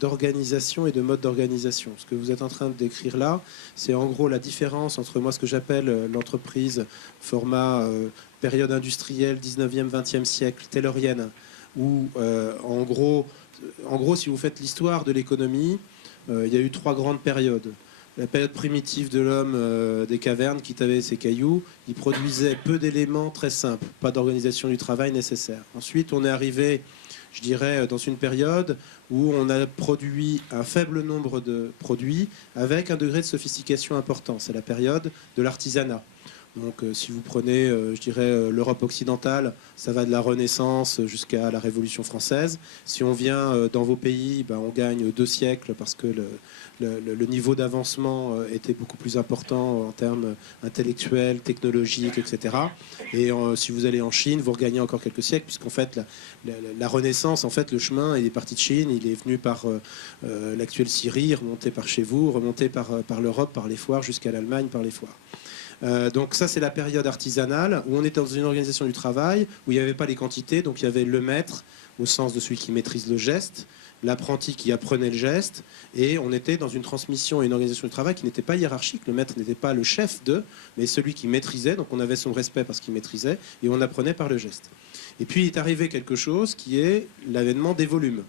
d'organisation et de mode d'organisation. Ce que vous êtes en train de décrire là, c'est en gros la différence entre moi, ce que j'appelle l'entreprise format période industrielle 19e, 20e siècle, taylorienne, où, en gros, si vous faites l'histoire de l'économie, il y a eu 3 grandes périodes. La période primitive de l'homme des cavernes qui avait ses cailloux, il produisait peu d'éléments très simples, pas d'organisation du travail nécessaire. Ensuite, on est arrivé, je dirais, dans une période où on a produit un faible nombre de produits avec un degré de sophistication important. C'est la période de l'artisanat. Donc si vous prenez, je dirais, l'Europe occidentale, ça va de la Renaissance jusqu'à la Révolution française. Si on vient dans vos pays, ben, on gagne 2 siècles parce que le niveau d'avancement était beaucoup plus important en termes intellectuels, technologiques, etc. Et si vous allez en Chine, vous regagnez encore quelques siècles, puisqu'en fait, la Renaissance, en fait, le chemin, il est parti de Chine, il est venu par l'actuelle Syrie, remonté par chez vous, remonté par l'Europe, par les foires, jusqu'à l'Allemagne, par les foires. Donc ça, c'est la période artisanale où on était dans une organisation du travail où il n'y avait pas les quantités, donc il y avait le maître au sens de celui qui maîtrise le geste, l'apprenti qui apprenait le geste, et on était dans une transmission et une organisation du travail qui n'était pas hiérarchique. Le maître n'était pas le chef de, mais celui qui maîtrisait, donc on avait son respect parce qu'il maîtrisait, et on apprenait par le geste. Et puis il est arrivé quelque chose qui est l'avènement des volumes.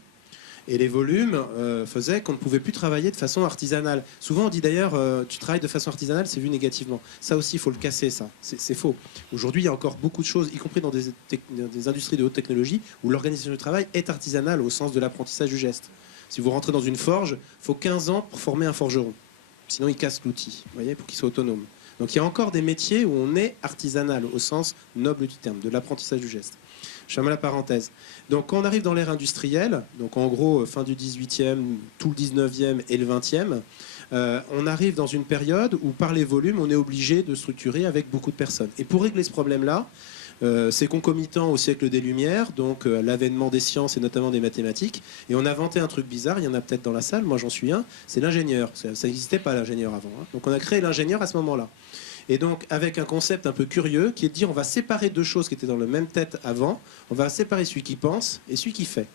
Et les volumes faisaient qu'on ne pouvait plus travailler de façon artisanale. Souvent, on dit d'ailleurs, tu travailles de façon artisanale, c'est vu négativement. Ça aussi, il faut le casser, ça. C'est faux. Aujourd'hui, il y a encore beaucoup de choses, y compris dans des industries de haute technologie, où l'organisation du travail est artisanale au sens de l'apprentissage du geste. Si vous rentrez dans une forge, il faut 15 ans pour former un forgeron. Sinon, il casse l'outil, vous voyez, pour qu'il soit autonome. Donc, il y a encore des métiers où on est artisanal, au sens noble du terme, de l'apprentissage du geste. Je ferme la parenthèse. Donc quand on arrive dans l'ère industrielle, donc en gros fin du 18e, tout le 19e et le 20e, on arrive dans une période où par les volumes, on est obligé de structurer avec beaucoup de personnes. Et pour régler ce problème-là, c'est concomitant au siècle des Lumières, donc l'avènement des sciences et notamment des mathématiques. Et on a inventé un truc bizarre, il y en a peut-être dans la salle, moi j'en suis un, c'est l'ingénieur. Ça n'existait pas l'ingénieur avant. Hein. Donc on a créé l'ingénieur à ce moment-là. Et donc, avec un concept un peu curieux, qui est de dire on va séparer 2 choses qui étaient dans la même tête avant, on va séparer celui qui pense et celui qui fait.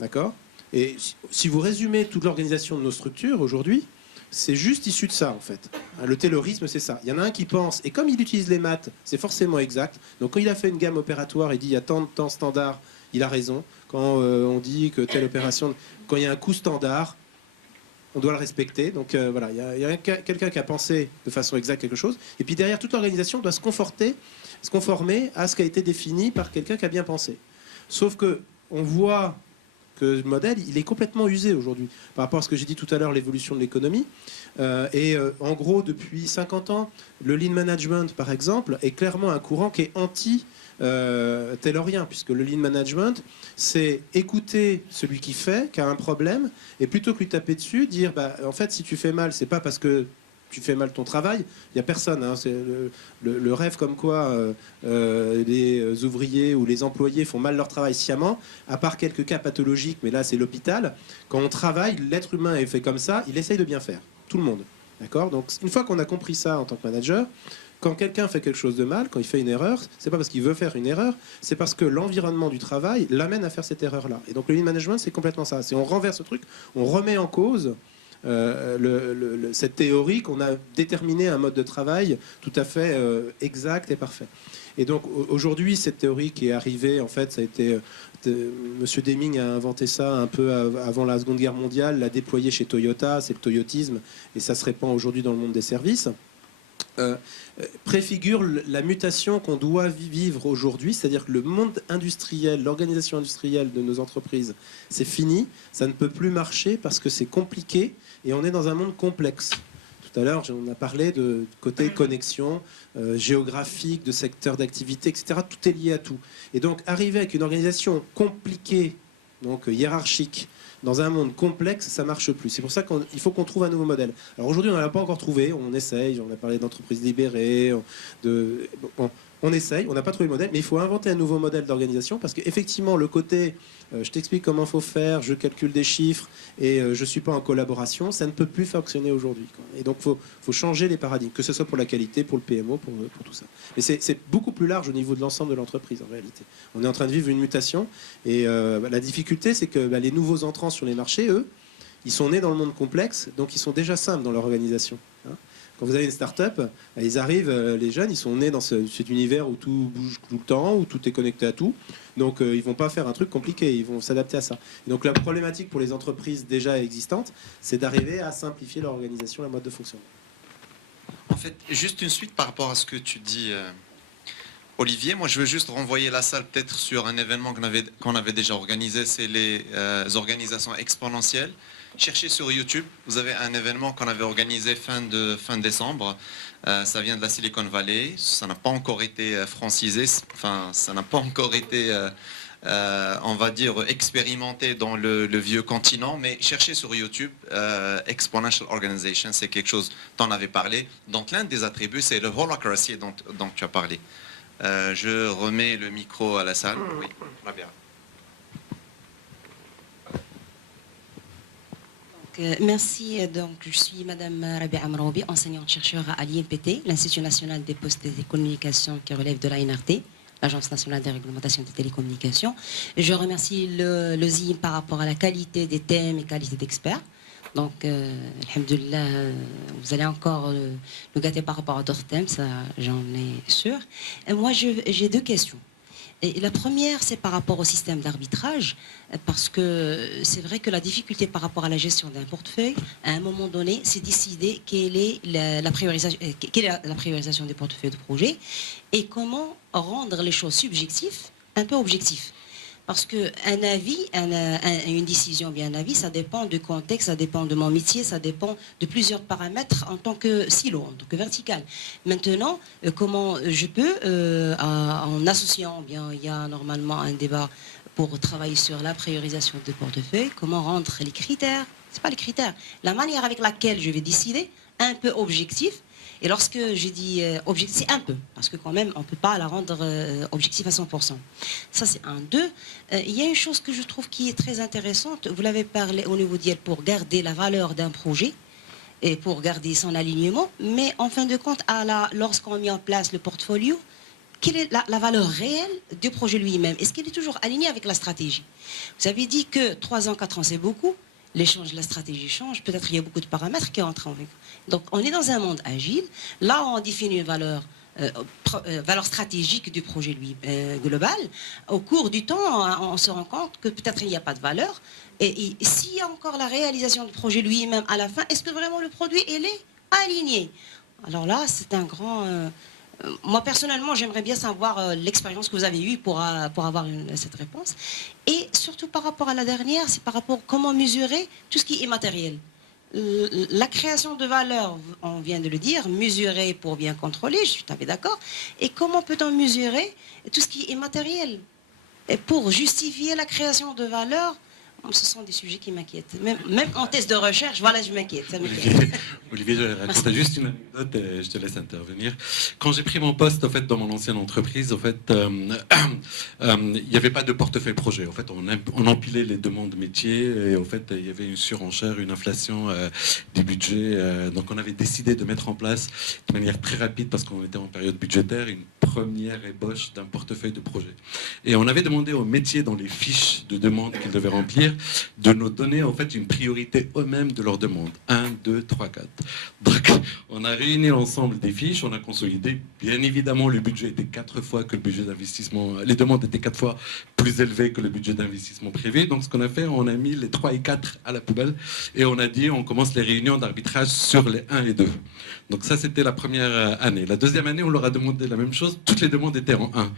D'accord ? Et si vous résumez toute l'organisation de nos structures aujourd'hui, c'est juste issu de ça, en fait. Le taylorisme, c'est ça. Il y en a un qui pense, et comme il utilise les maths, c'est forcément exact. Donc, quand il a fait une gamme opératoire, il dit il y a tant de temps standard, il a raison. Quand on dit que telle opération, quand il y a un coût standard, on doit le respecter. Donc voilà, il y a quelqu'un qui a pensé de façon exacte quelque chose. Et puis derrière, toute l'organisation doit se conformer à ce qui a été défini par quelqu'un qui a bien pensé. Sauf que on voit que ce modèle, il est complètement usé aujourd'hui. Par rapport à ce que j'ai dit tout à l'heure, l'évolution de l'économie. En gros, depuis 50 ans, le lean management, par exemple, est clairement un courant qui est anti-taylorien, puisque le lean management, c'est écouter celui qui fait, qui a un problème, et plutôt que lui taper dessus, dire, bah, en fait, si tu fais mal, c'est pas parce que tu fais mal ton travail, il n'y a personne. Hein, c'est le rêve comme quoi les ouvriers ou les employés font mal leur travail sciemment, à part quelques cas pathologiques, mais là c'est l'hôpital. Quand on travaille, l'être humain est fait comme ça, il essaye de bien faire. Tout le monde. D'accord ? Donc une fois qu'on a compris ça en tant que manager, quand quelqu'un fait quelque chose de mal, quand il fait une erreur, c'est pas parce qu'il veut faire une erreur, c'est parce que l'environnement du travail l'amène à faire cette erreur-là. Et donc le lean management, c'est complètement ça. C'est on renverse le truc, on remet en cause cette théorie qu'on a déterminé un mode de travail tout à fait exact et parfait. Et donc aujourd'hui, cette théorie qui est arrivée, en fait, ça a été Monsieur Deming a inventé ça un peu avant la Seconde Guerre mondiale, l'a déployé chez Toyota, c'est le toyotisme, et ça se répand aujourd'hui dans le monde des services. Préfigure la mutation qu'on doit vivre aujourd'hui, c'est-à-dire que le monde industriel, l'organisation industrielle de nos entreprises, c'est fini, ça ne peut plus marcher parce que c'est compliqué et on est dans un monde complexe. Tout à l'heure, on a parlé de côté connexion géographique, de secteur d'activité, etc. Tout est lié à tout. Et donc, arriver avec une organisation compliquée, donc hiérarchique, dans un monde complexe, ça ne marche plus. C'est pour ça qu'il faut qu'on trouve un nouveau modèle. Alors aujourd'hui, on n'en a pas encore trouvé. On essaye. On a parlé d'entreprises libérées. On essaye. On n'a pas trouvé le modèle. Mais il faut inventer un nouveau modèle d'organisation parce qu'effectivement, le côté je t'explique comment il faut faire, je calcule des chiffres et je ne suis pas en collaboration, ça ne peut plus fonctionner aujourd'hui. Et donc, il faut changer les paradigmes, que ce soit pour la qualité, pour le PMO, pour tout ça. Mais c'est beaucoup plus large au niveau de l'ensemble de l'entreprise, en réalité. On est en train de vivre une mutation. Et la difficulté, c'est que les nouveaux entrants sur les marchés, eux, ils sont nés dans le monde complexe, donc ils sont déjà simples dans leur organisation. Hein. Quand vous avez une start-up, ils arrivent, les jeunes, ils sont nés dans cet univers où tout bouge tout le temps, où tout est connecté à tout. Donc ils vont pas faire un truc compliqué, ils vont s'adapter à ça. Et donc la problématique pour les entreprises déjà existantes, c'est d'arriver à simplifier leur organisation, leur mode de fonctionnement. En fait, juste une suite par rapport à ce que tu dis, Olivier. Moi, je veux juste renvoyer la salle peut-être sur un événement qu'on avait déjà organisé, c'est les organisations exponentielles. Cherchez sur YouTube, vous avez un événement qu'on avait organisé fin décembre. Ça vient de la Silicon Valley, ça n'a pas encore été francisé, enfin, ça n'a pas encore été, on va dire, expérimenté dans le vieux continent, mais cherchez sur YouTube, Exponential Organization, c'est quelque chose dont on avait parlé. Donc l'un des attributs, c'est le holacracy dont tu as parlé. Je remets le micro à la salle. Oui, Rabia. Merci. Donc, je suis Madame Rabia Amraoui, enseignante-chercheur à l'INPT, l'Institut national des postes et des communications qui relève de l'ANRT, l'Agence nationale des réglementations des télécommunications. Je remercie le ZIM par rapport à la qualité des thèmes et qualité d'experts. Donc, alhamdoulilah, vous allez encore nous gâter par rapport à d'autres thèmes, ça j'en ai sûr. Et moi, j'ai deux questions. Et la première, c'est par rapport au système d'arbitrage, parce que c'est vrai que la difficulté par rapport à la gestion d'un portefeuille, à un moment donné, c'est décider quelle est la priorisation des portefeuilles de projet et comment rendre les choses subjectives un peu objectives. Parce qu'un avis, une décision, bien un avis, ça dépend du contexte, ça dépend de mon métier, ça dépend de plusieurs paramètres en tant que silo, en tant que vertical. Maintenant, comment je peux, en associant, bien, il y a normalement un débat pour travailler sur la priorisation de portefeuille, comment rendre les critères, c'est pas les critères, la manière avec laquelle je vais décider, un peu objectif. Et lorsque je dis objectif, c'est un peu, parce que quand même, on ne peut pas la rendre objectif à 100%. Ça, c'est un. Deux, il y a une chose que je trouve qui est très intéressante. Vous l'avez parlé au niveau d'IEL pour garder la valeur d'un projet et pour garder son alignement. Mais en fin de compte, lorsqu'on met en place le portfolio, quelle est la valeur réelle du projet lui-même? Est-ce qu'il est toujours aligné avec la stratégie? Vous avez dit que 3 ans, 4 ans, c'est beaucoup. La stratégie change. Peut-être il y a beaucoup de paramètres qui entrent en vue. Donc, on est dans un monde agile. Là, on définit une valeur stratégique du projet global. Au cours du temps, on se rend compte que peut-être il n'y a pas de valeur. Et s'il y a encore la réalisation du projet lui-même à la fin, est-ce que vraiment le produit il est aligné? Alors là, c'est un grand... moi, personnellement, j'aimerais bien savoir l'expérience que vous avez eue pour avoir cette réponse. Et surtout par rapport à la dernière, c'est par rapport à comment mesurer tout ce qui est immatériel. La création de valeur, on vient de le dire, mesurer pour bien contrôler, je suis tout à fait d'accord. Et comment peut-on mesurer tout ce qui est immatériel? Et pour justifier la création de valeur, ce sont des sujets qui m'inquiètent. Même en test de recherche, voilà, je m'inquiète. Olivier, je raconte juste une anecdote et je te laisse intervenir. Quand j'ai pris mon poste, en fait, dans mon ancienne entreprise, en fait, il n'y avait pas de portefeuille projet. En fait, on empilait les demandes métiers et en fait, il y avait une surenchère, une inflation des budgets. Donc, on avait décidé de mettre en place de manière très rapide, parce qu'on était en période budgétaire, une première ébauche d'un portefeuille de projet. Et on avait demandé aux métiers dans les fiches de demande qu'ils devaient remplir de nous donner en fait une priorité eux-mêmes de leurs demandes. 1, 2, 3, 4. Donc on a réuni l'ensemble des fiches, on a consolidé. Bien évidemment, le budget était 4 fois que le budget d'investissement. Les demandes étaient 4 fois plus élevées que le budget d'investissement privé. Donc ce qu'on a fait, on a mis les 3 et 4 à la poubelle et on a dit on commence les réunions d'arbitrage sur les 1 et 2. Donc ça, c'était la première année. La deuxième année, on leur a demandé la même chose. Toutes les demandes étaient en 1.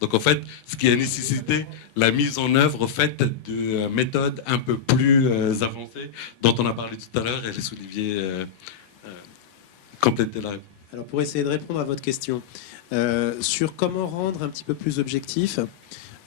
Donc en fait, ce qui a nécessité la mise en œuvre au fait de méthodes un peu plus avancées dont on a parlé tout à l'heure et laisse Olivier compléter la réponse. Alors pour essayer de répondre à votre question sur comment rendre un petit peu plus objectif,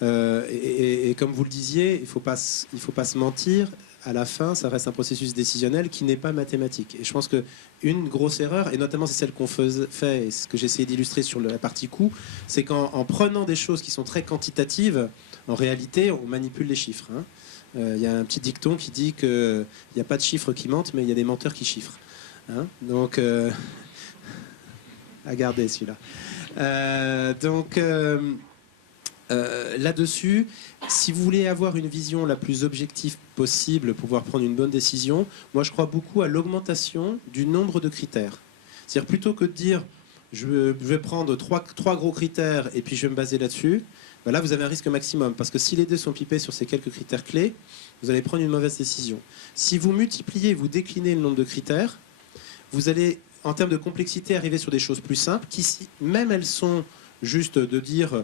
et comme vous le disiez, il ne faut pas se mentir. À la fin, ça reste un processus décisionnel qui n'est pas mathématique. Et je pense qu'une grosse erreur, et notamment c'est celle qu'on fait, et ce que j'ai essayé d'illustrer sur la partie coût, c'est qu'en prenant des choses qui sont très quantitatives, en réalité, on manipule les chiffres. Il y a un petit dicton qui dit qu'il n'y a pas de chiffres qui mentent, mais il y a des menteurs qui chiffrent. Donc, à garder celui-là. Là-dessus, si vous voulez avoir une vision la plus objective possible pour pouvoir prendre une bonne décision, moi je crois beaucoup à l'augmentation du nombre de critères. C'est-à-dire plutôt que de dire je vais prendre trois gros critères et puis je vais me baser là-dessus, ben là vous avez un risque maximum. Parce que si les dés sont pipés sur ces quelques critères clés, vous allez prendre une mauvaise décision. Si vous multipliez, vous déclinez le nombre de critères, vous allez, en termes de complexité, arriver sur des choses plus simples qui, si même elles sont juste de dire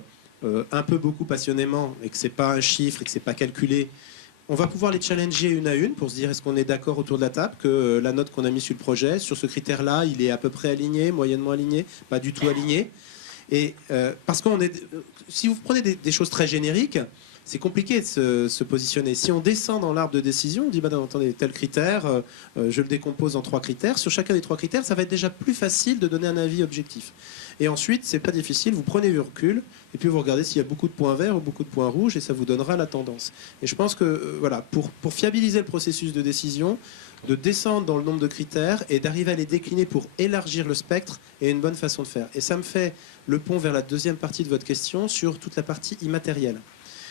un peu beaucoup passionnément et que c'est pas un chiffre et que c'est pas calculé, on va pouvoir les challenger une à une pour se dire est-ce qu'on est d'accord autour de la table que la note qu'on a mise sur le projet, sur ce critère-là, il est à peu près aligné, moyennement aligné, pas du tout aligné. Et parce qu'on est, si vous prenez des choses très génériques, c'est compliqué de se positionner. Si on descend dans l'arbre de décision, on dit bah non, attendez, tel critère, je le décompose en 3 critères. Sur chacun des 3 critères, ça va être déjà plus facile de donner un avis objectif. Et ensuite, c'est pas difficile, vous prenez du recul et puis vous regardez s'il y a beaucoup de points verts ou beaucoup de points rouges et ça vous donnera la tendance. Et je pense que voilà, pour fiabiliser le processus de décision, de descendre dans le nombre de critères et d'arriver à les décliner pour élargir le spectre est une bonne façon de faire. Et ça me fait le pont vers la deuxième partie de votre question sur toute la partie immatérielle.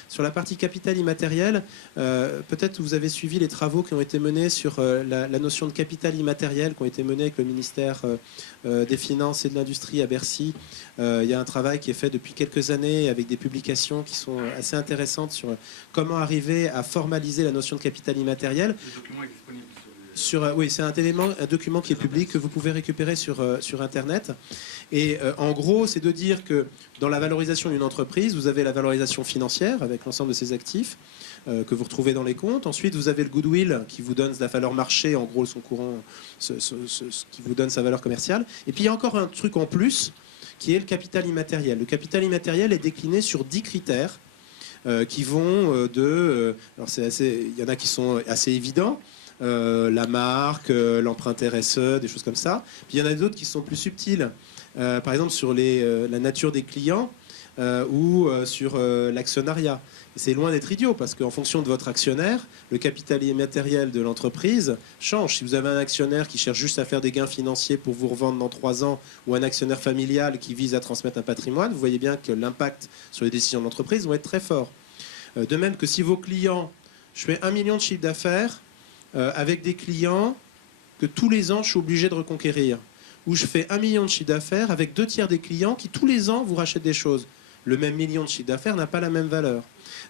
Sur la partie capital immatériel, peut-être vous avez suivi les travaux qui ont été menés sur la notion de capital immatériel, qui ont été menés avec le ministère des Finances et de l'Industrie à Bercy. Il y a un travail qui est fait depuis quelques années avec des publications qui sont assez intéressantes sur comment arriver à formaliser la notion de capital immatériel. Le document est disponible Oui, c'est un document qui est public que vous pouvez récupérer sur Internet. Et en gros, c'est de dire que dans la valorisation d'une entreprise, vous avez la valorisation financière avec l'ensemble de ses actifs que vous retrouvez dans les comptes. Ensuite, vous avez le goodwill qui vous donne la valeur marché, en gros son courant, ce qui vous donne sa valeur commerciale. Et puis il y a encore un truc en plus qui est le capital immatériel. Le capital immatériel est décliné sur 10 critères qui vont alors il y en a qui sont assez évidents. La marque, l'empreinte RSE, des choses comme ça. Puis il y en a d'autres qui sont plus subtiles. Par exemple sur la nature des clients ou sur l'actionnariat. C'est loin d'être idiot parce qu'en fonction de votre actionnaire, le capital immatériel de l'entreprise change. Si vous avez un actionnaire qui cherche juste à faire des gains financiers pour vous revendre dans 3 ans ou un actionnaire familial qui vise à transmettre un patrimoine, vous voyez bien que l'impact sur les décisions de l'entreprise va être très fort. De même que si vos clients, je fais 1 million de chiffre d'affaires, avec des clients que tous les ans je suis obligé de reconquérir, où je fais 1 million de chiffre d'affaires avec 2 tiers des clients qui tous les ans vous rachètent des choses. Le même million de chiffre d'affaires n'a pas la même valeur.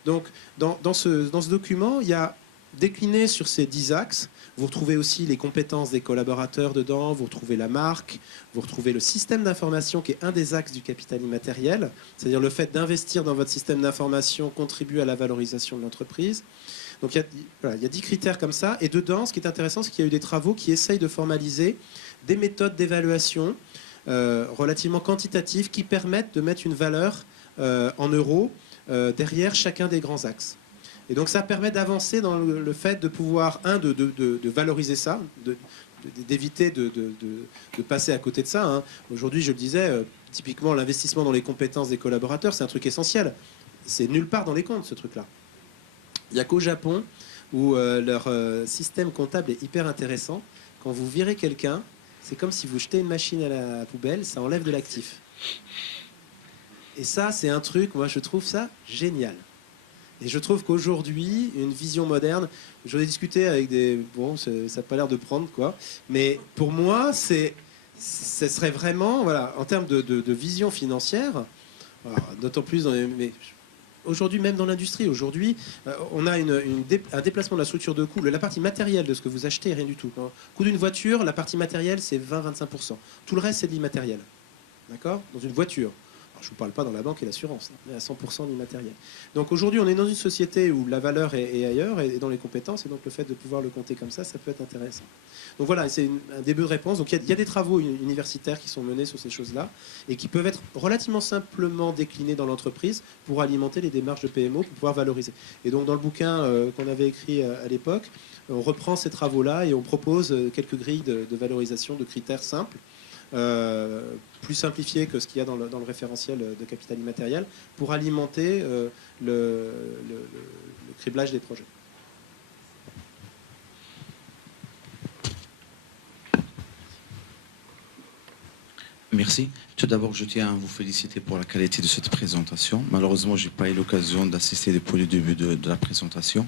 Donc dans ce document, il y a décliné sur ces 10 axes. Vous retrouvez aussi les compétences des collaborateurs dedans, vous retrouvez la marque, vous retrouvez le système d'information qui est un des axes du capital immatériel, c'est-à-dire le fait d'investir dans votre système d'information contribue à la valorisation de l'entreprise. Donc il y a 10 critères comme ça. Et dedans, ce qui est intéressant, c'est qu'il y a eu des travaux qui essayent de formaliser des méthodes d'évaluation relativement quantitatives qui permettent de mettre une valeur en euros derrière chacun des grands axes. Et donc ça permet d'avancer dans le fait de pouvoir, de valoriser ça, d'éviter de passer à côté de ça. Hein. Aujourd'hui, je le disais, typiquement l'investissement dans les compétences des collaborateurs, c'est un truc essentiel. C'est nulle part dans les comptes, ce truc-là. Il n'y a qu'au Japon où leur système comptable est hyper intéressant. Quand vous virez quelqu'un, c'est comme si vous jetez une machine à la poubelle, ça enlève de l'actif. Et ça, c'est un truc, moi je trouve ça génial. Et je trouve qu'aujourd'hui, une vision moderne, j'en ai discuté avec des... Bon, ça n'a pas l'air de prendre, quoi. Mais pour moi, ce serait vraiment, voilà, en termes de vision financière, d'autant plus dans les... Mais, aujourd'hui, même dans l'industrie, aujourd'hui, on a un déplacement de la structure de coût. La partie matérielle de ce que vous achetez, rien du tout. Le coût d'une voiture, la partie matérielle, c'est 20-25%. Tout le reste, c'est de l'immatériel. D'accord ? Dans une voiture. Alors, je ne vous parle pas dans la banque et l'assurance. On est à 100% d'immatériel. Donc aujourd'hui, on est dans une société où la valeur est ailleurs et dans les compétences. Et donc le fait de pouvoir le compter comme ça peut être intéressant. Donc voilà, c'est un début de réponse. Donc il y a des travaux universitaires qui sont menés sur ces choses-là et qui peuvent être relativement simplement déclinés dans l'entreprise pour alimenter les démarches de PMO, pour pouvoir valoriser. Et donc dans le bouquin qu'on avait écrit à l'époque, on reprend ces travaux-là et on propose quelques grilles de valorisation de critères simples, plus simplifiés que ce qu'il y a dans le référentiel de capital immatériel, pour alimenter le criblage des projets. Merci. Tout d'abord, je tiens à vous féliciter pour la qualité de cette présentation. Malheureusement, je n'ai pas eu l'occasion d'assister depuis le début de la présentation,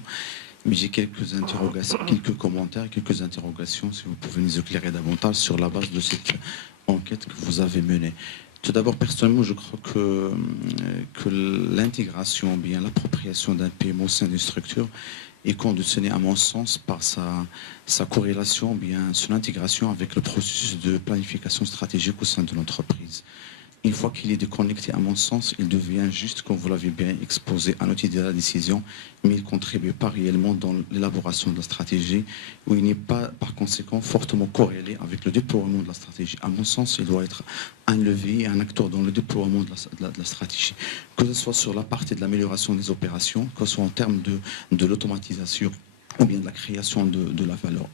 mais j'ai quelques interrogations, quelques commentaires, quelques interrogations, si vous pouvez nous éclairer davantage sur la base de cette enquête que vous avez menée. Tout d'abord, personnellement, je crois que l'intégration, bien l'appropriation d'un PMO au sein d'une structure est conditionnée, à mon sens, par sa corrélation, bien son intégration avec le processus de planification stratégique au sein de l'entreprise. Une fois qu'il est déconnecté, à mon sens, il devient juste, comme vous l'avez bien exposé, un outil de la décision, mais il ne contribue pas réellement dans l'élaboration de la stratégie, où il n'est pas, par conséquent, fortement corrélé avec le déploiement de la stratégie. À mon sens, il doit être un levier, un acteur dans le déploiement de la stratégie, que ce soit sur la partie de l'amélioration des opérations, que ce soit en termes de l'automatisation, ou bien de la création de la valeur.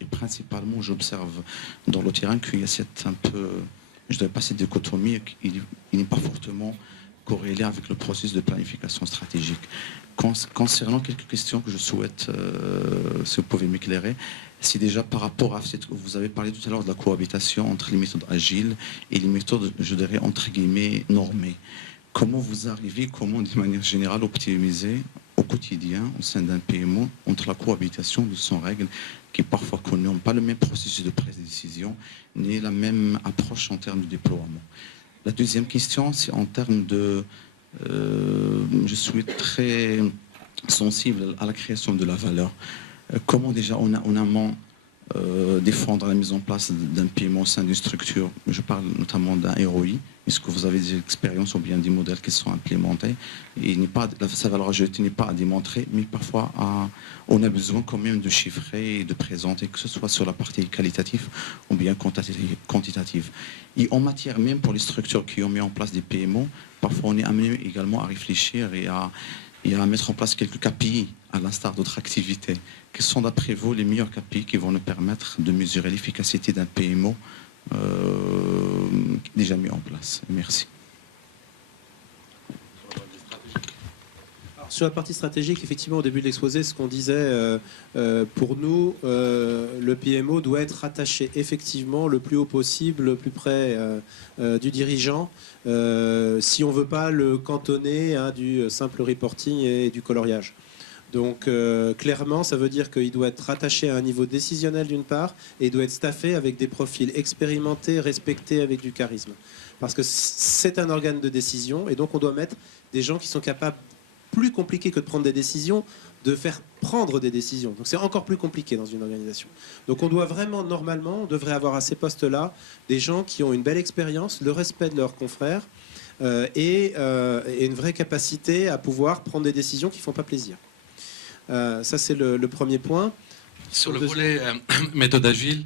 Et principalement, j'observe dans le terrain qu'il y a cette un peu... Je ne dirais pas cette dichotomie, il n'est pas fortement corrélé avec le processus de planification stratégique. Concernant quelques questions que je souhaite, si vous pouvez m'éclairer, c'est déjà par rapport à cette... Vous avez parlé tout à l'heure de la cohabitation entre les méthodes agiles et les méthodes, je dirais, entre guillemets, normées. Comment vous arrivez, comment de manière générale optimiser au quotidien, au sein d'un PMO, entre la cohabitation de son règle, qui parfois n'ont pas le même processus de prise de décision, ni la même approche en termes de déploiement. La deuxième question, c'est en termes de... je suis très sensible à la création de la valeur. Comment déjà en amont défendre la mise en place d'un PMO au sein d'une structure? Je parle notamment d'un ROI. Est-ce que vous avez des expériences ou bien des modèles qui sont implémentés? Et sa valeur ajoutée n'est pas à démontrer, mais parfois on a besoin quand même de chiffrer et de présenter, que ce soit sur la partie qualitative ou bien quantitative. Et en matière même pour les structures qui ont mis en place des PMO, parfois on est amené également à réfléchir et à mettre en place quelques KPI, à l'instar d'autres activités. Quels sont d'après vous les meilleurs KPI qui vont nous permettre de mesurer l'efficacité d'un PMO déjà mis en place? Merci. Alors, sur la partie stratégique, effectivement, au début de l'exposé, ce qu'on disait, pour nous, le PMO doit être rattaché effectivement le plus haut possible, le plus près du dirigeant, si on ne veut pas le cantonner à du simple reporting et du coloriage. Donc clairement, ça veut dire qu'il doit être rattaché à un niveau décisionnel d'une part, et il doit être staffé avec des profils expérimentés, respectés avec du charisme. Parce que c'est un organe de décision, et donc on doit mettre des gens qui sont capables, plus compliqué que de prendre des décisions, de faire prendre des décisions. Donc c'est encore plus compliqué dans une organisation. Donc on doit vraiment, normalement, on devrait avoir à ces postes-là des gens qui ont une belle expérience, le respect de leurs confrères, et une vraie capacité à pouvoir prendre des décisions qui ne font pas plaisir. Ça, c'est le premier point. Sur le volet méthode agile,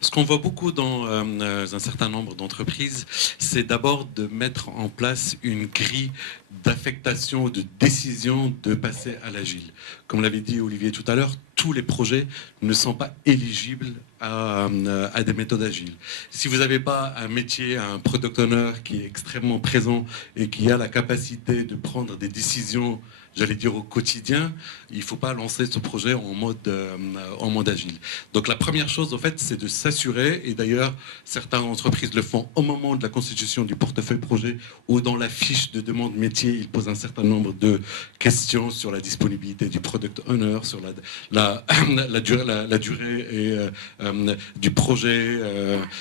ce qu'on voit beaucoup dans un certain nombre d'entreprises, c'est d'abord de mettre en place une grille d'affectation, de décision de passer à l'agile. Comme l'avait dit Olivier tout à l'heure, tous les projets ne sont pas éligibles à des méthodes agiles. Si vous n'avez pas un métier, un product owner qui est extrêmement présent et qui a la capacité de prendre des décisions, j'allais dire au quotidien, il ne faut pas lancer ce projet en mode agile. Donc la première chose, en fait, c'est de s'assurer, et d'ailleurs, certaines entreprises le font au moment de la constitution du portefeuille projet ou dans la fiche de demande métier, ils posent un certain nombre de questions sur la disponibilité du product owner, sur la durée du projet,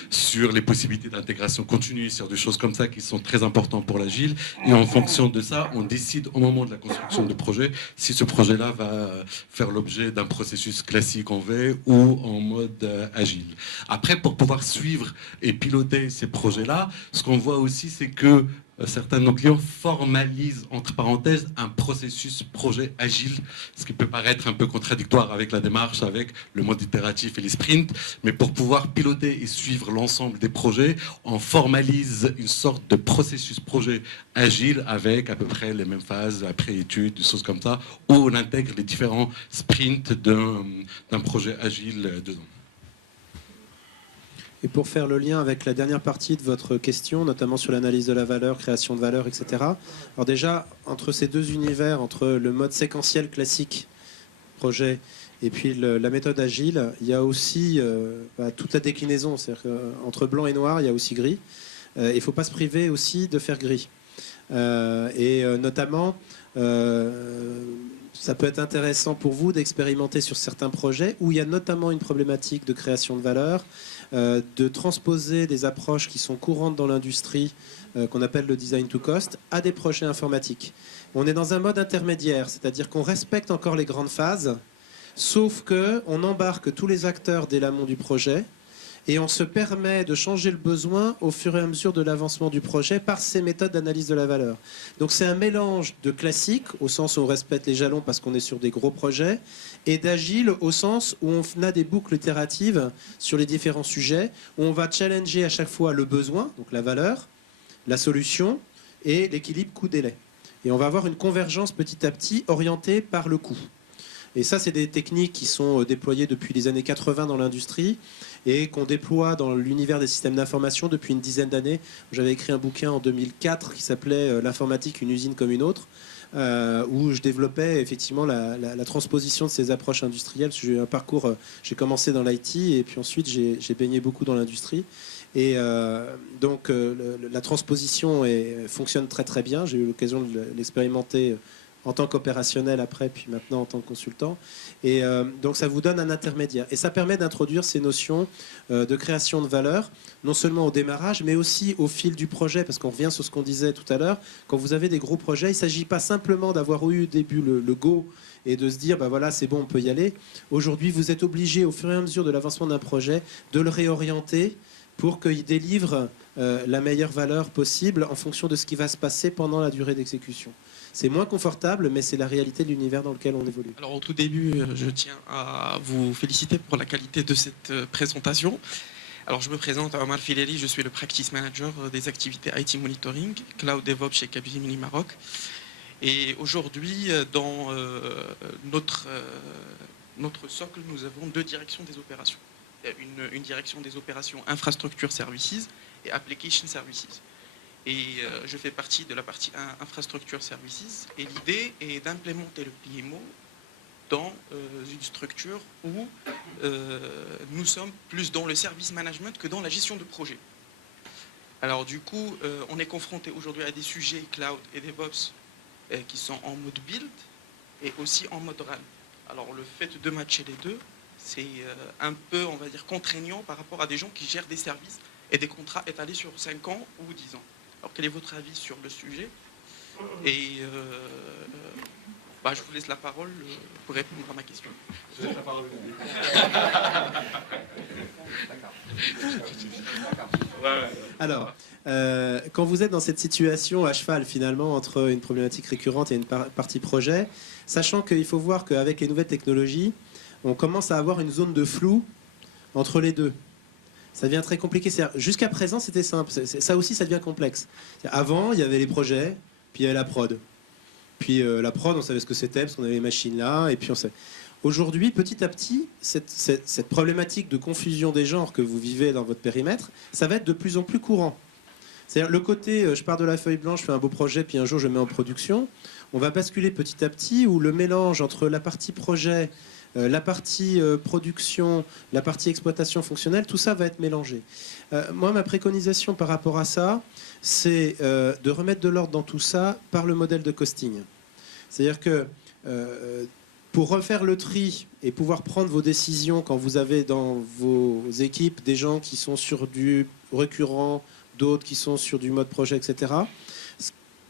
sur les possibilités d'intégration continue, sur des choses comme ça qui sont très importantes pour l'agile. Et en fonction de ça, on décide au moment de la construction de projet si ce projet-là va faire l'objet d'un processus classique en V ou en mode agile. Après, pour pouvoir suivre et piloter ces projets-là, ce qu'on voit aussi, c'est que certains de nos clients formalisent, entre parenthèses, un processus projet agile, ce qui peut paraître un peu contradictoire avec la démarche, avec le mode itératif et les sprints, mais pour pouvoir piloter et suivre l'ensemble des projets, on formalise une sorte de processus projet agile avec à peu près les mêmes phases, après-études, des choses comme ça, où on intègre les différents sprints d'un projet agile dedans. Et pour faire le lien avec la dernière partie de votre question, notamment sur l'analyse de la valeur, création de valeur, etc. Alors déjà, entre ces deux univers, entre le mode séquentiel classique projet Et puis la méthode agile, il y a aussi toute la déclinaison, c'est-à-dire qu'entre blanc et noir, il y a aussi gris. Il ne faut pas se priver aussi de faire gris. Notamment, ça peut être intéressant pour vous d'expérimenter sur certains projets où il y a notamment une problématique de création de valeur, de transposer des approches qui sont courantes dans l'industrie, qu'on appelle le design to cost, à des projets informatiques. On est dans un mode intermédiaire, c'est-à-dire qu'on respecte encore les grandes phases, sauf qu'on embarque tous les acteurs dès l'amont du projet et on se permet de changer le besoin au fur et à mesure de l'avancement du projet par ces méthodes d'analyse de la valeur. Donc c'est un mélange de classique, au sens où on respecte les jalons parce qu'on est sur des gros projets, et d'agile au sens où on a des boucles itératives sur les différents sujets, où on va challenger à chaque fois le besoin, donc la valeur, la solution et l'équilibre coût-délai. Et on va avoir une convergence petit à petit orientée par le coût. Et ça, c'est des techniques qui sont déployées depuis les années 80 dans l'industrie et qu'on déploie dans l'univers des systèmes d'information depuis une dizaine d'années. J'avais écrit un bouquin en 2004 qui s'appelait « L'informatique, une usine comme une autre », où je développais effectivement la transposition de ces approches industrielles. J'ai eu un parcours, j'ai commencé dans l'IT et puis ensuite j'ai baigné beaucoup dans l'industrie. Et donc la transposition fonctionne très très bien. J'ai eu l'occasion de l'expérimenter en tant qu'opérationnel après, puis maintenant en tant que consultant. Et donc ça vous donne un intermédiaire. Et ça permet d'introduire ces notions de création de valeur, non seulement au démarrage, mais aussi au fil du projet, parce qu'on revient sur ce qu'on disait tout à l'heure, quand vous avez des gros projets, il ne s'agit pas simplement d'avoir eu au début le go et de se dire, bah voilà, c'est bon, on peut y aller. Aujourd'hui, vous êtes obligé, au fur et à mesure de l'avancement d'un projet, de le réorienter pour qu'il délivre la meilleure valeur possible en fonction de ce qui va se passer pendant la durée d'exécution. C'est moins confortable, mais c'est la réalité de l'univers dans lequel on évolue. Alors au tout début, je tiens à vous féliciter pour la qualité de cette présentation. Alors je me présente, Omar Fileri, je suis le Practice Manager des activités IT Monitoring, Cloud DevOps chez Capgemini Maroc. Et aujourd'hui, dans notre socle, nous avons deux directions des opérations. Une direction des opérations Infrastructure Services et Application Services. Et je fais partie de la partie Infrastructure Services. Et l'idée est d'implémenter le PMO dans une structure où nous sommes plus dans le service management que dans la gestion de projet. Alors du coup, on est confronté aujourd'hui à des sujets cloud et DevOps qui sont en mode build et aussi en mode run. Alors le fait de matcher les deux, c'est un peu, on va dire, contraignant par rapport à des gens qui gèrent des services et des contrats étalés sur 5 ans ou 10 ans. Alors quel est votre avis sur le sujet? Et je vous laisse la parole pour répondre à ma question. Je laisse la parole. Alors, quand vous êtes dans cette situation à cheval finalement entre une problématique récurrente et une partie projet, sachant qu'il faut voir qu'avec les nouvelles technologies, on commence à avoir une zone de flou entre les deux. Ça devient très compliqué. Jusqu'à présent, c'était simple. Ça aussi, ça devient complexe. Avant, il y avait les projets, puis il y avait la prod. Puis la prod, on savait ce que c'était, parce qu'on avait les machines là, et puis on savait. Aujourd'hui, petit à petit, cette problématique de confusion des genres que vous vivez dans votre périmètre, ça va être de plus en plus courant. C'est-à-dire le côté, je pars de la feuille blanche, je fais un beau projet, puis un jour je mets en production. On va basculer petit à petit où le mélange entre la partie projet, la partie production, la partie exploitation fonctionnelle, tout ça va être mélangé. Moi, ma préconisation par rapport à ça, c'est de remettre de l'ordre dans tout ça par le modèle de costing. C'est-à-dire que pour refaire le tri et pouvoir prendre vos décisions quand vous avez dans vos équipes des gens qui sont sur du récurrent, d'autres qui sont sur du mode projet, etc.,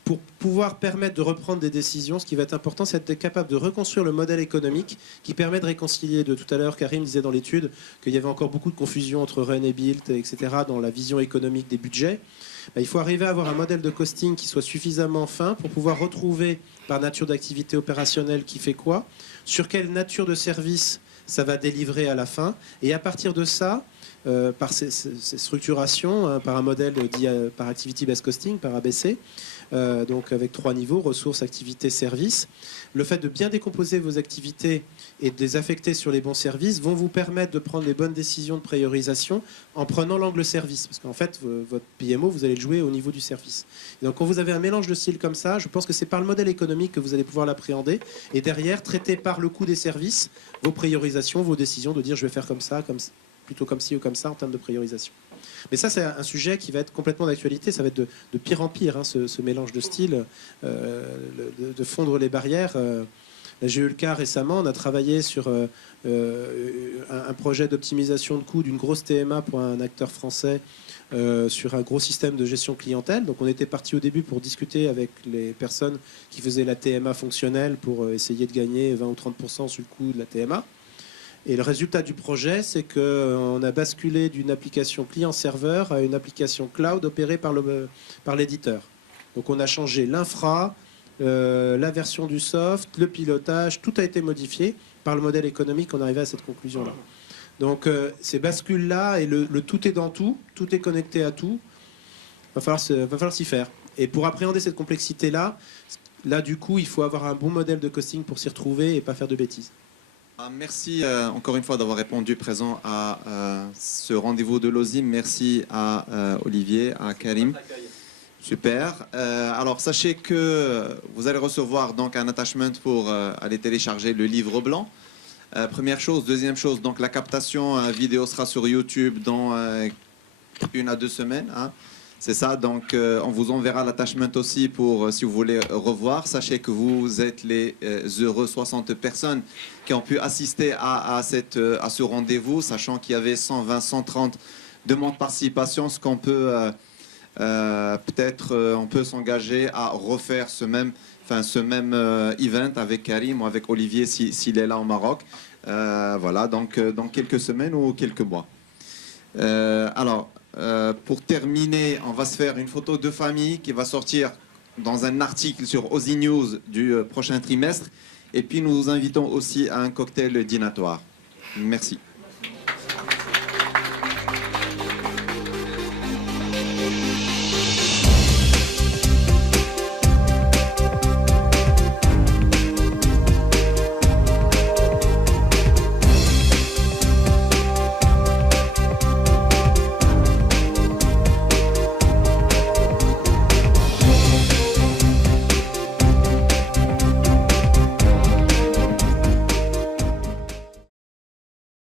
pour pouvoir permettre de reprendre des décisions, ce qui va être important, c'est d'être capable de reconstruire le modèle économique qui permet de réconcilier. De tout à l'heure, Karim disait dans l'étude qu'il y avait encore beaucoup de confusion entre run et build, etc., dans la vision économique des budgets. Il faut arriver à avoir un modèle de costing qui soit suffisamment fin pour pouvoir retrouver par nature d'activité opérationnelle qui fait quoi, sur quelle nature de service ça va délivrer à la fin, et à partir de ça, par ces structurations, par un modèle dit par Activity Based Costing, par ABC, donc avec 3 niveaux, ressources, activités, services. Le fait de bien décomposer vos activités et de les affecter sur les bons services vont vous permettre de prendre les bonnes décisions de priorisation en prenant l'angle service. Parce qu'en fait, votre PMO, vous allez le jouer au niveau du service. Et donc quand vous avez un mélange de styles comme ça, je pense que c'est par le modèle économique que vous allez pouvoir l'appréhender. Et derrière, traiter par le coût des services vos priorisations, vos décisions de dire je vais faire comme ça, plutôt comme ci ou comme ça en termes de priorisation. Mais ça, c'est un sujet qui va être complètement d'actualité. Ça va être de pire en pire, hein, ce mélange de styles, de fondre les barrières. J'ai eu le cas récemment, on a travaillé sur un projet d'optimisation de coûts d'une grosse TMA pour un acteur français sur un gros système de gestion clientèle. Donc on était parti au début pour discuter avec les personnes qui faisaient la TMA fonctionnelle pour essayer de gagner 20 ou 30% sur le coût de la TMA. Et le résultat du projet, c'est qu'on a basculé d'une application client-serveur à une application cloud opérée par l'éditeur. Donc on a changé l'infra, la version du soft, le pilotage, tout a été modifié. Par le modèle économique, on arrivait à cette conclusion-là. Donc ces bascules-là, et le tout est dans tout est connecté à tout, va falloir s'y faire. Et pour appréhender cette complexité-là, du coup, il faut avoir un bon modèle de costing pour s'y retrouver et pas faire de bêtises. Merci encore une fois d'avoir répondu présent à ce rendez-vous de l'OSIM. Merci à Olivier, à Karim. Super. Alors sachez que vous allez recevoir donc un attachment pour aller télécharger le livre blanc. Première chose. Deuxième chose, donc la captation vidéo sera sur YouTube dans 1 à 2 semaines. Hein. C'est ça, donc on vous enverra l'attachment aussi pour si vous voulez revoir. Sachez que vous êtes les heureux 60 personnes qui ont pu assister à ce rendez-vous, sachant qu'il y avait 120, 130 demandes de participation, ce qu'on peut peut-être on peut s'engager à refaire ce même event avec Karim ou avec Olivier s'il est là au Maroc. Voilà, donc dans quelques semaines ou quelques mois. Pour terminer, on va se faire une photo de famille qui va sortir dans un article sur Aussie News du prochain trimestre. Et puis nous vous invitons aussi à un cocktail dînatoire. Merci. Merci.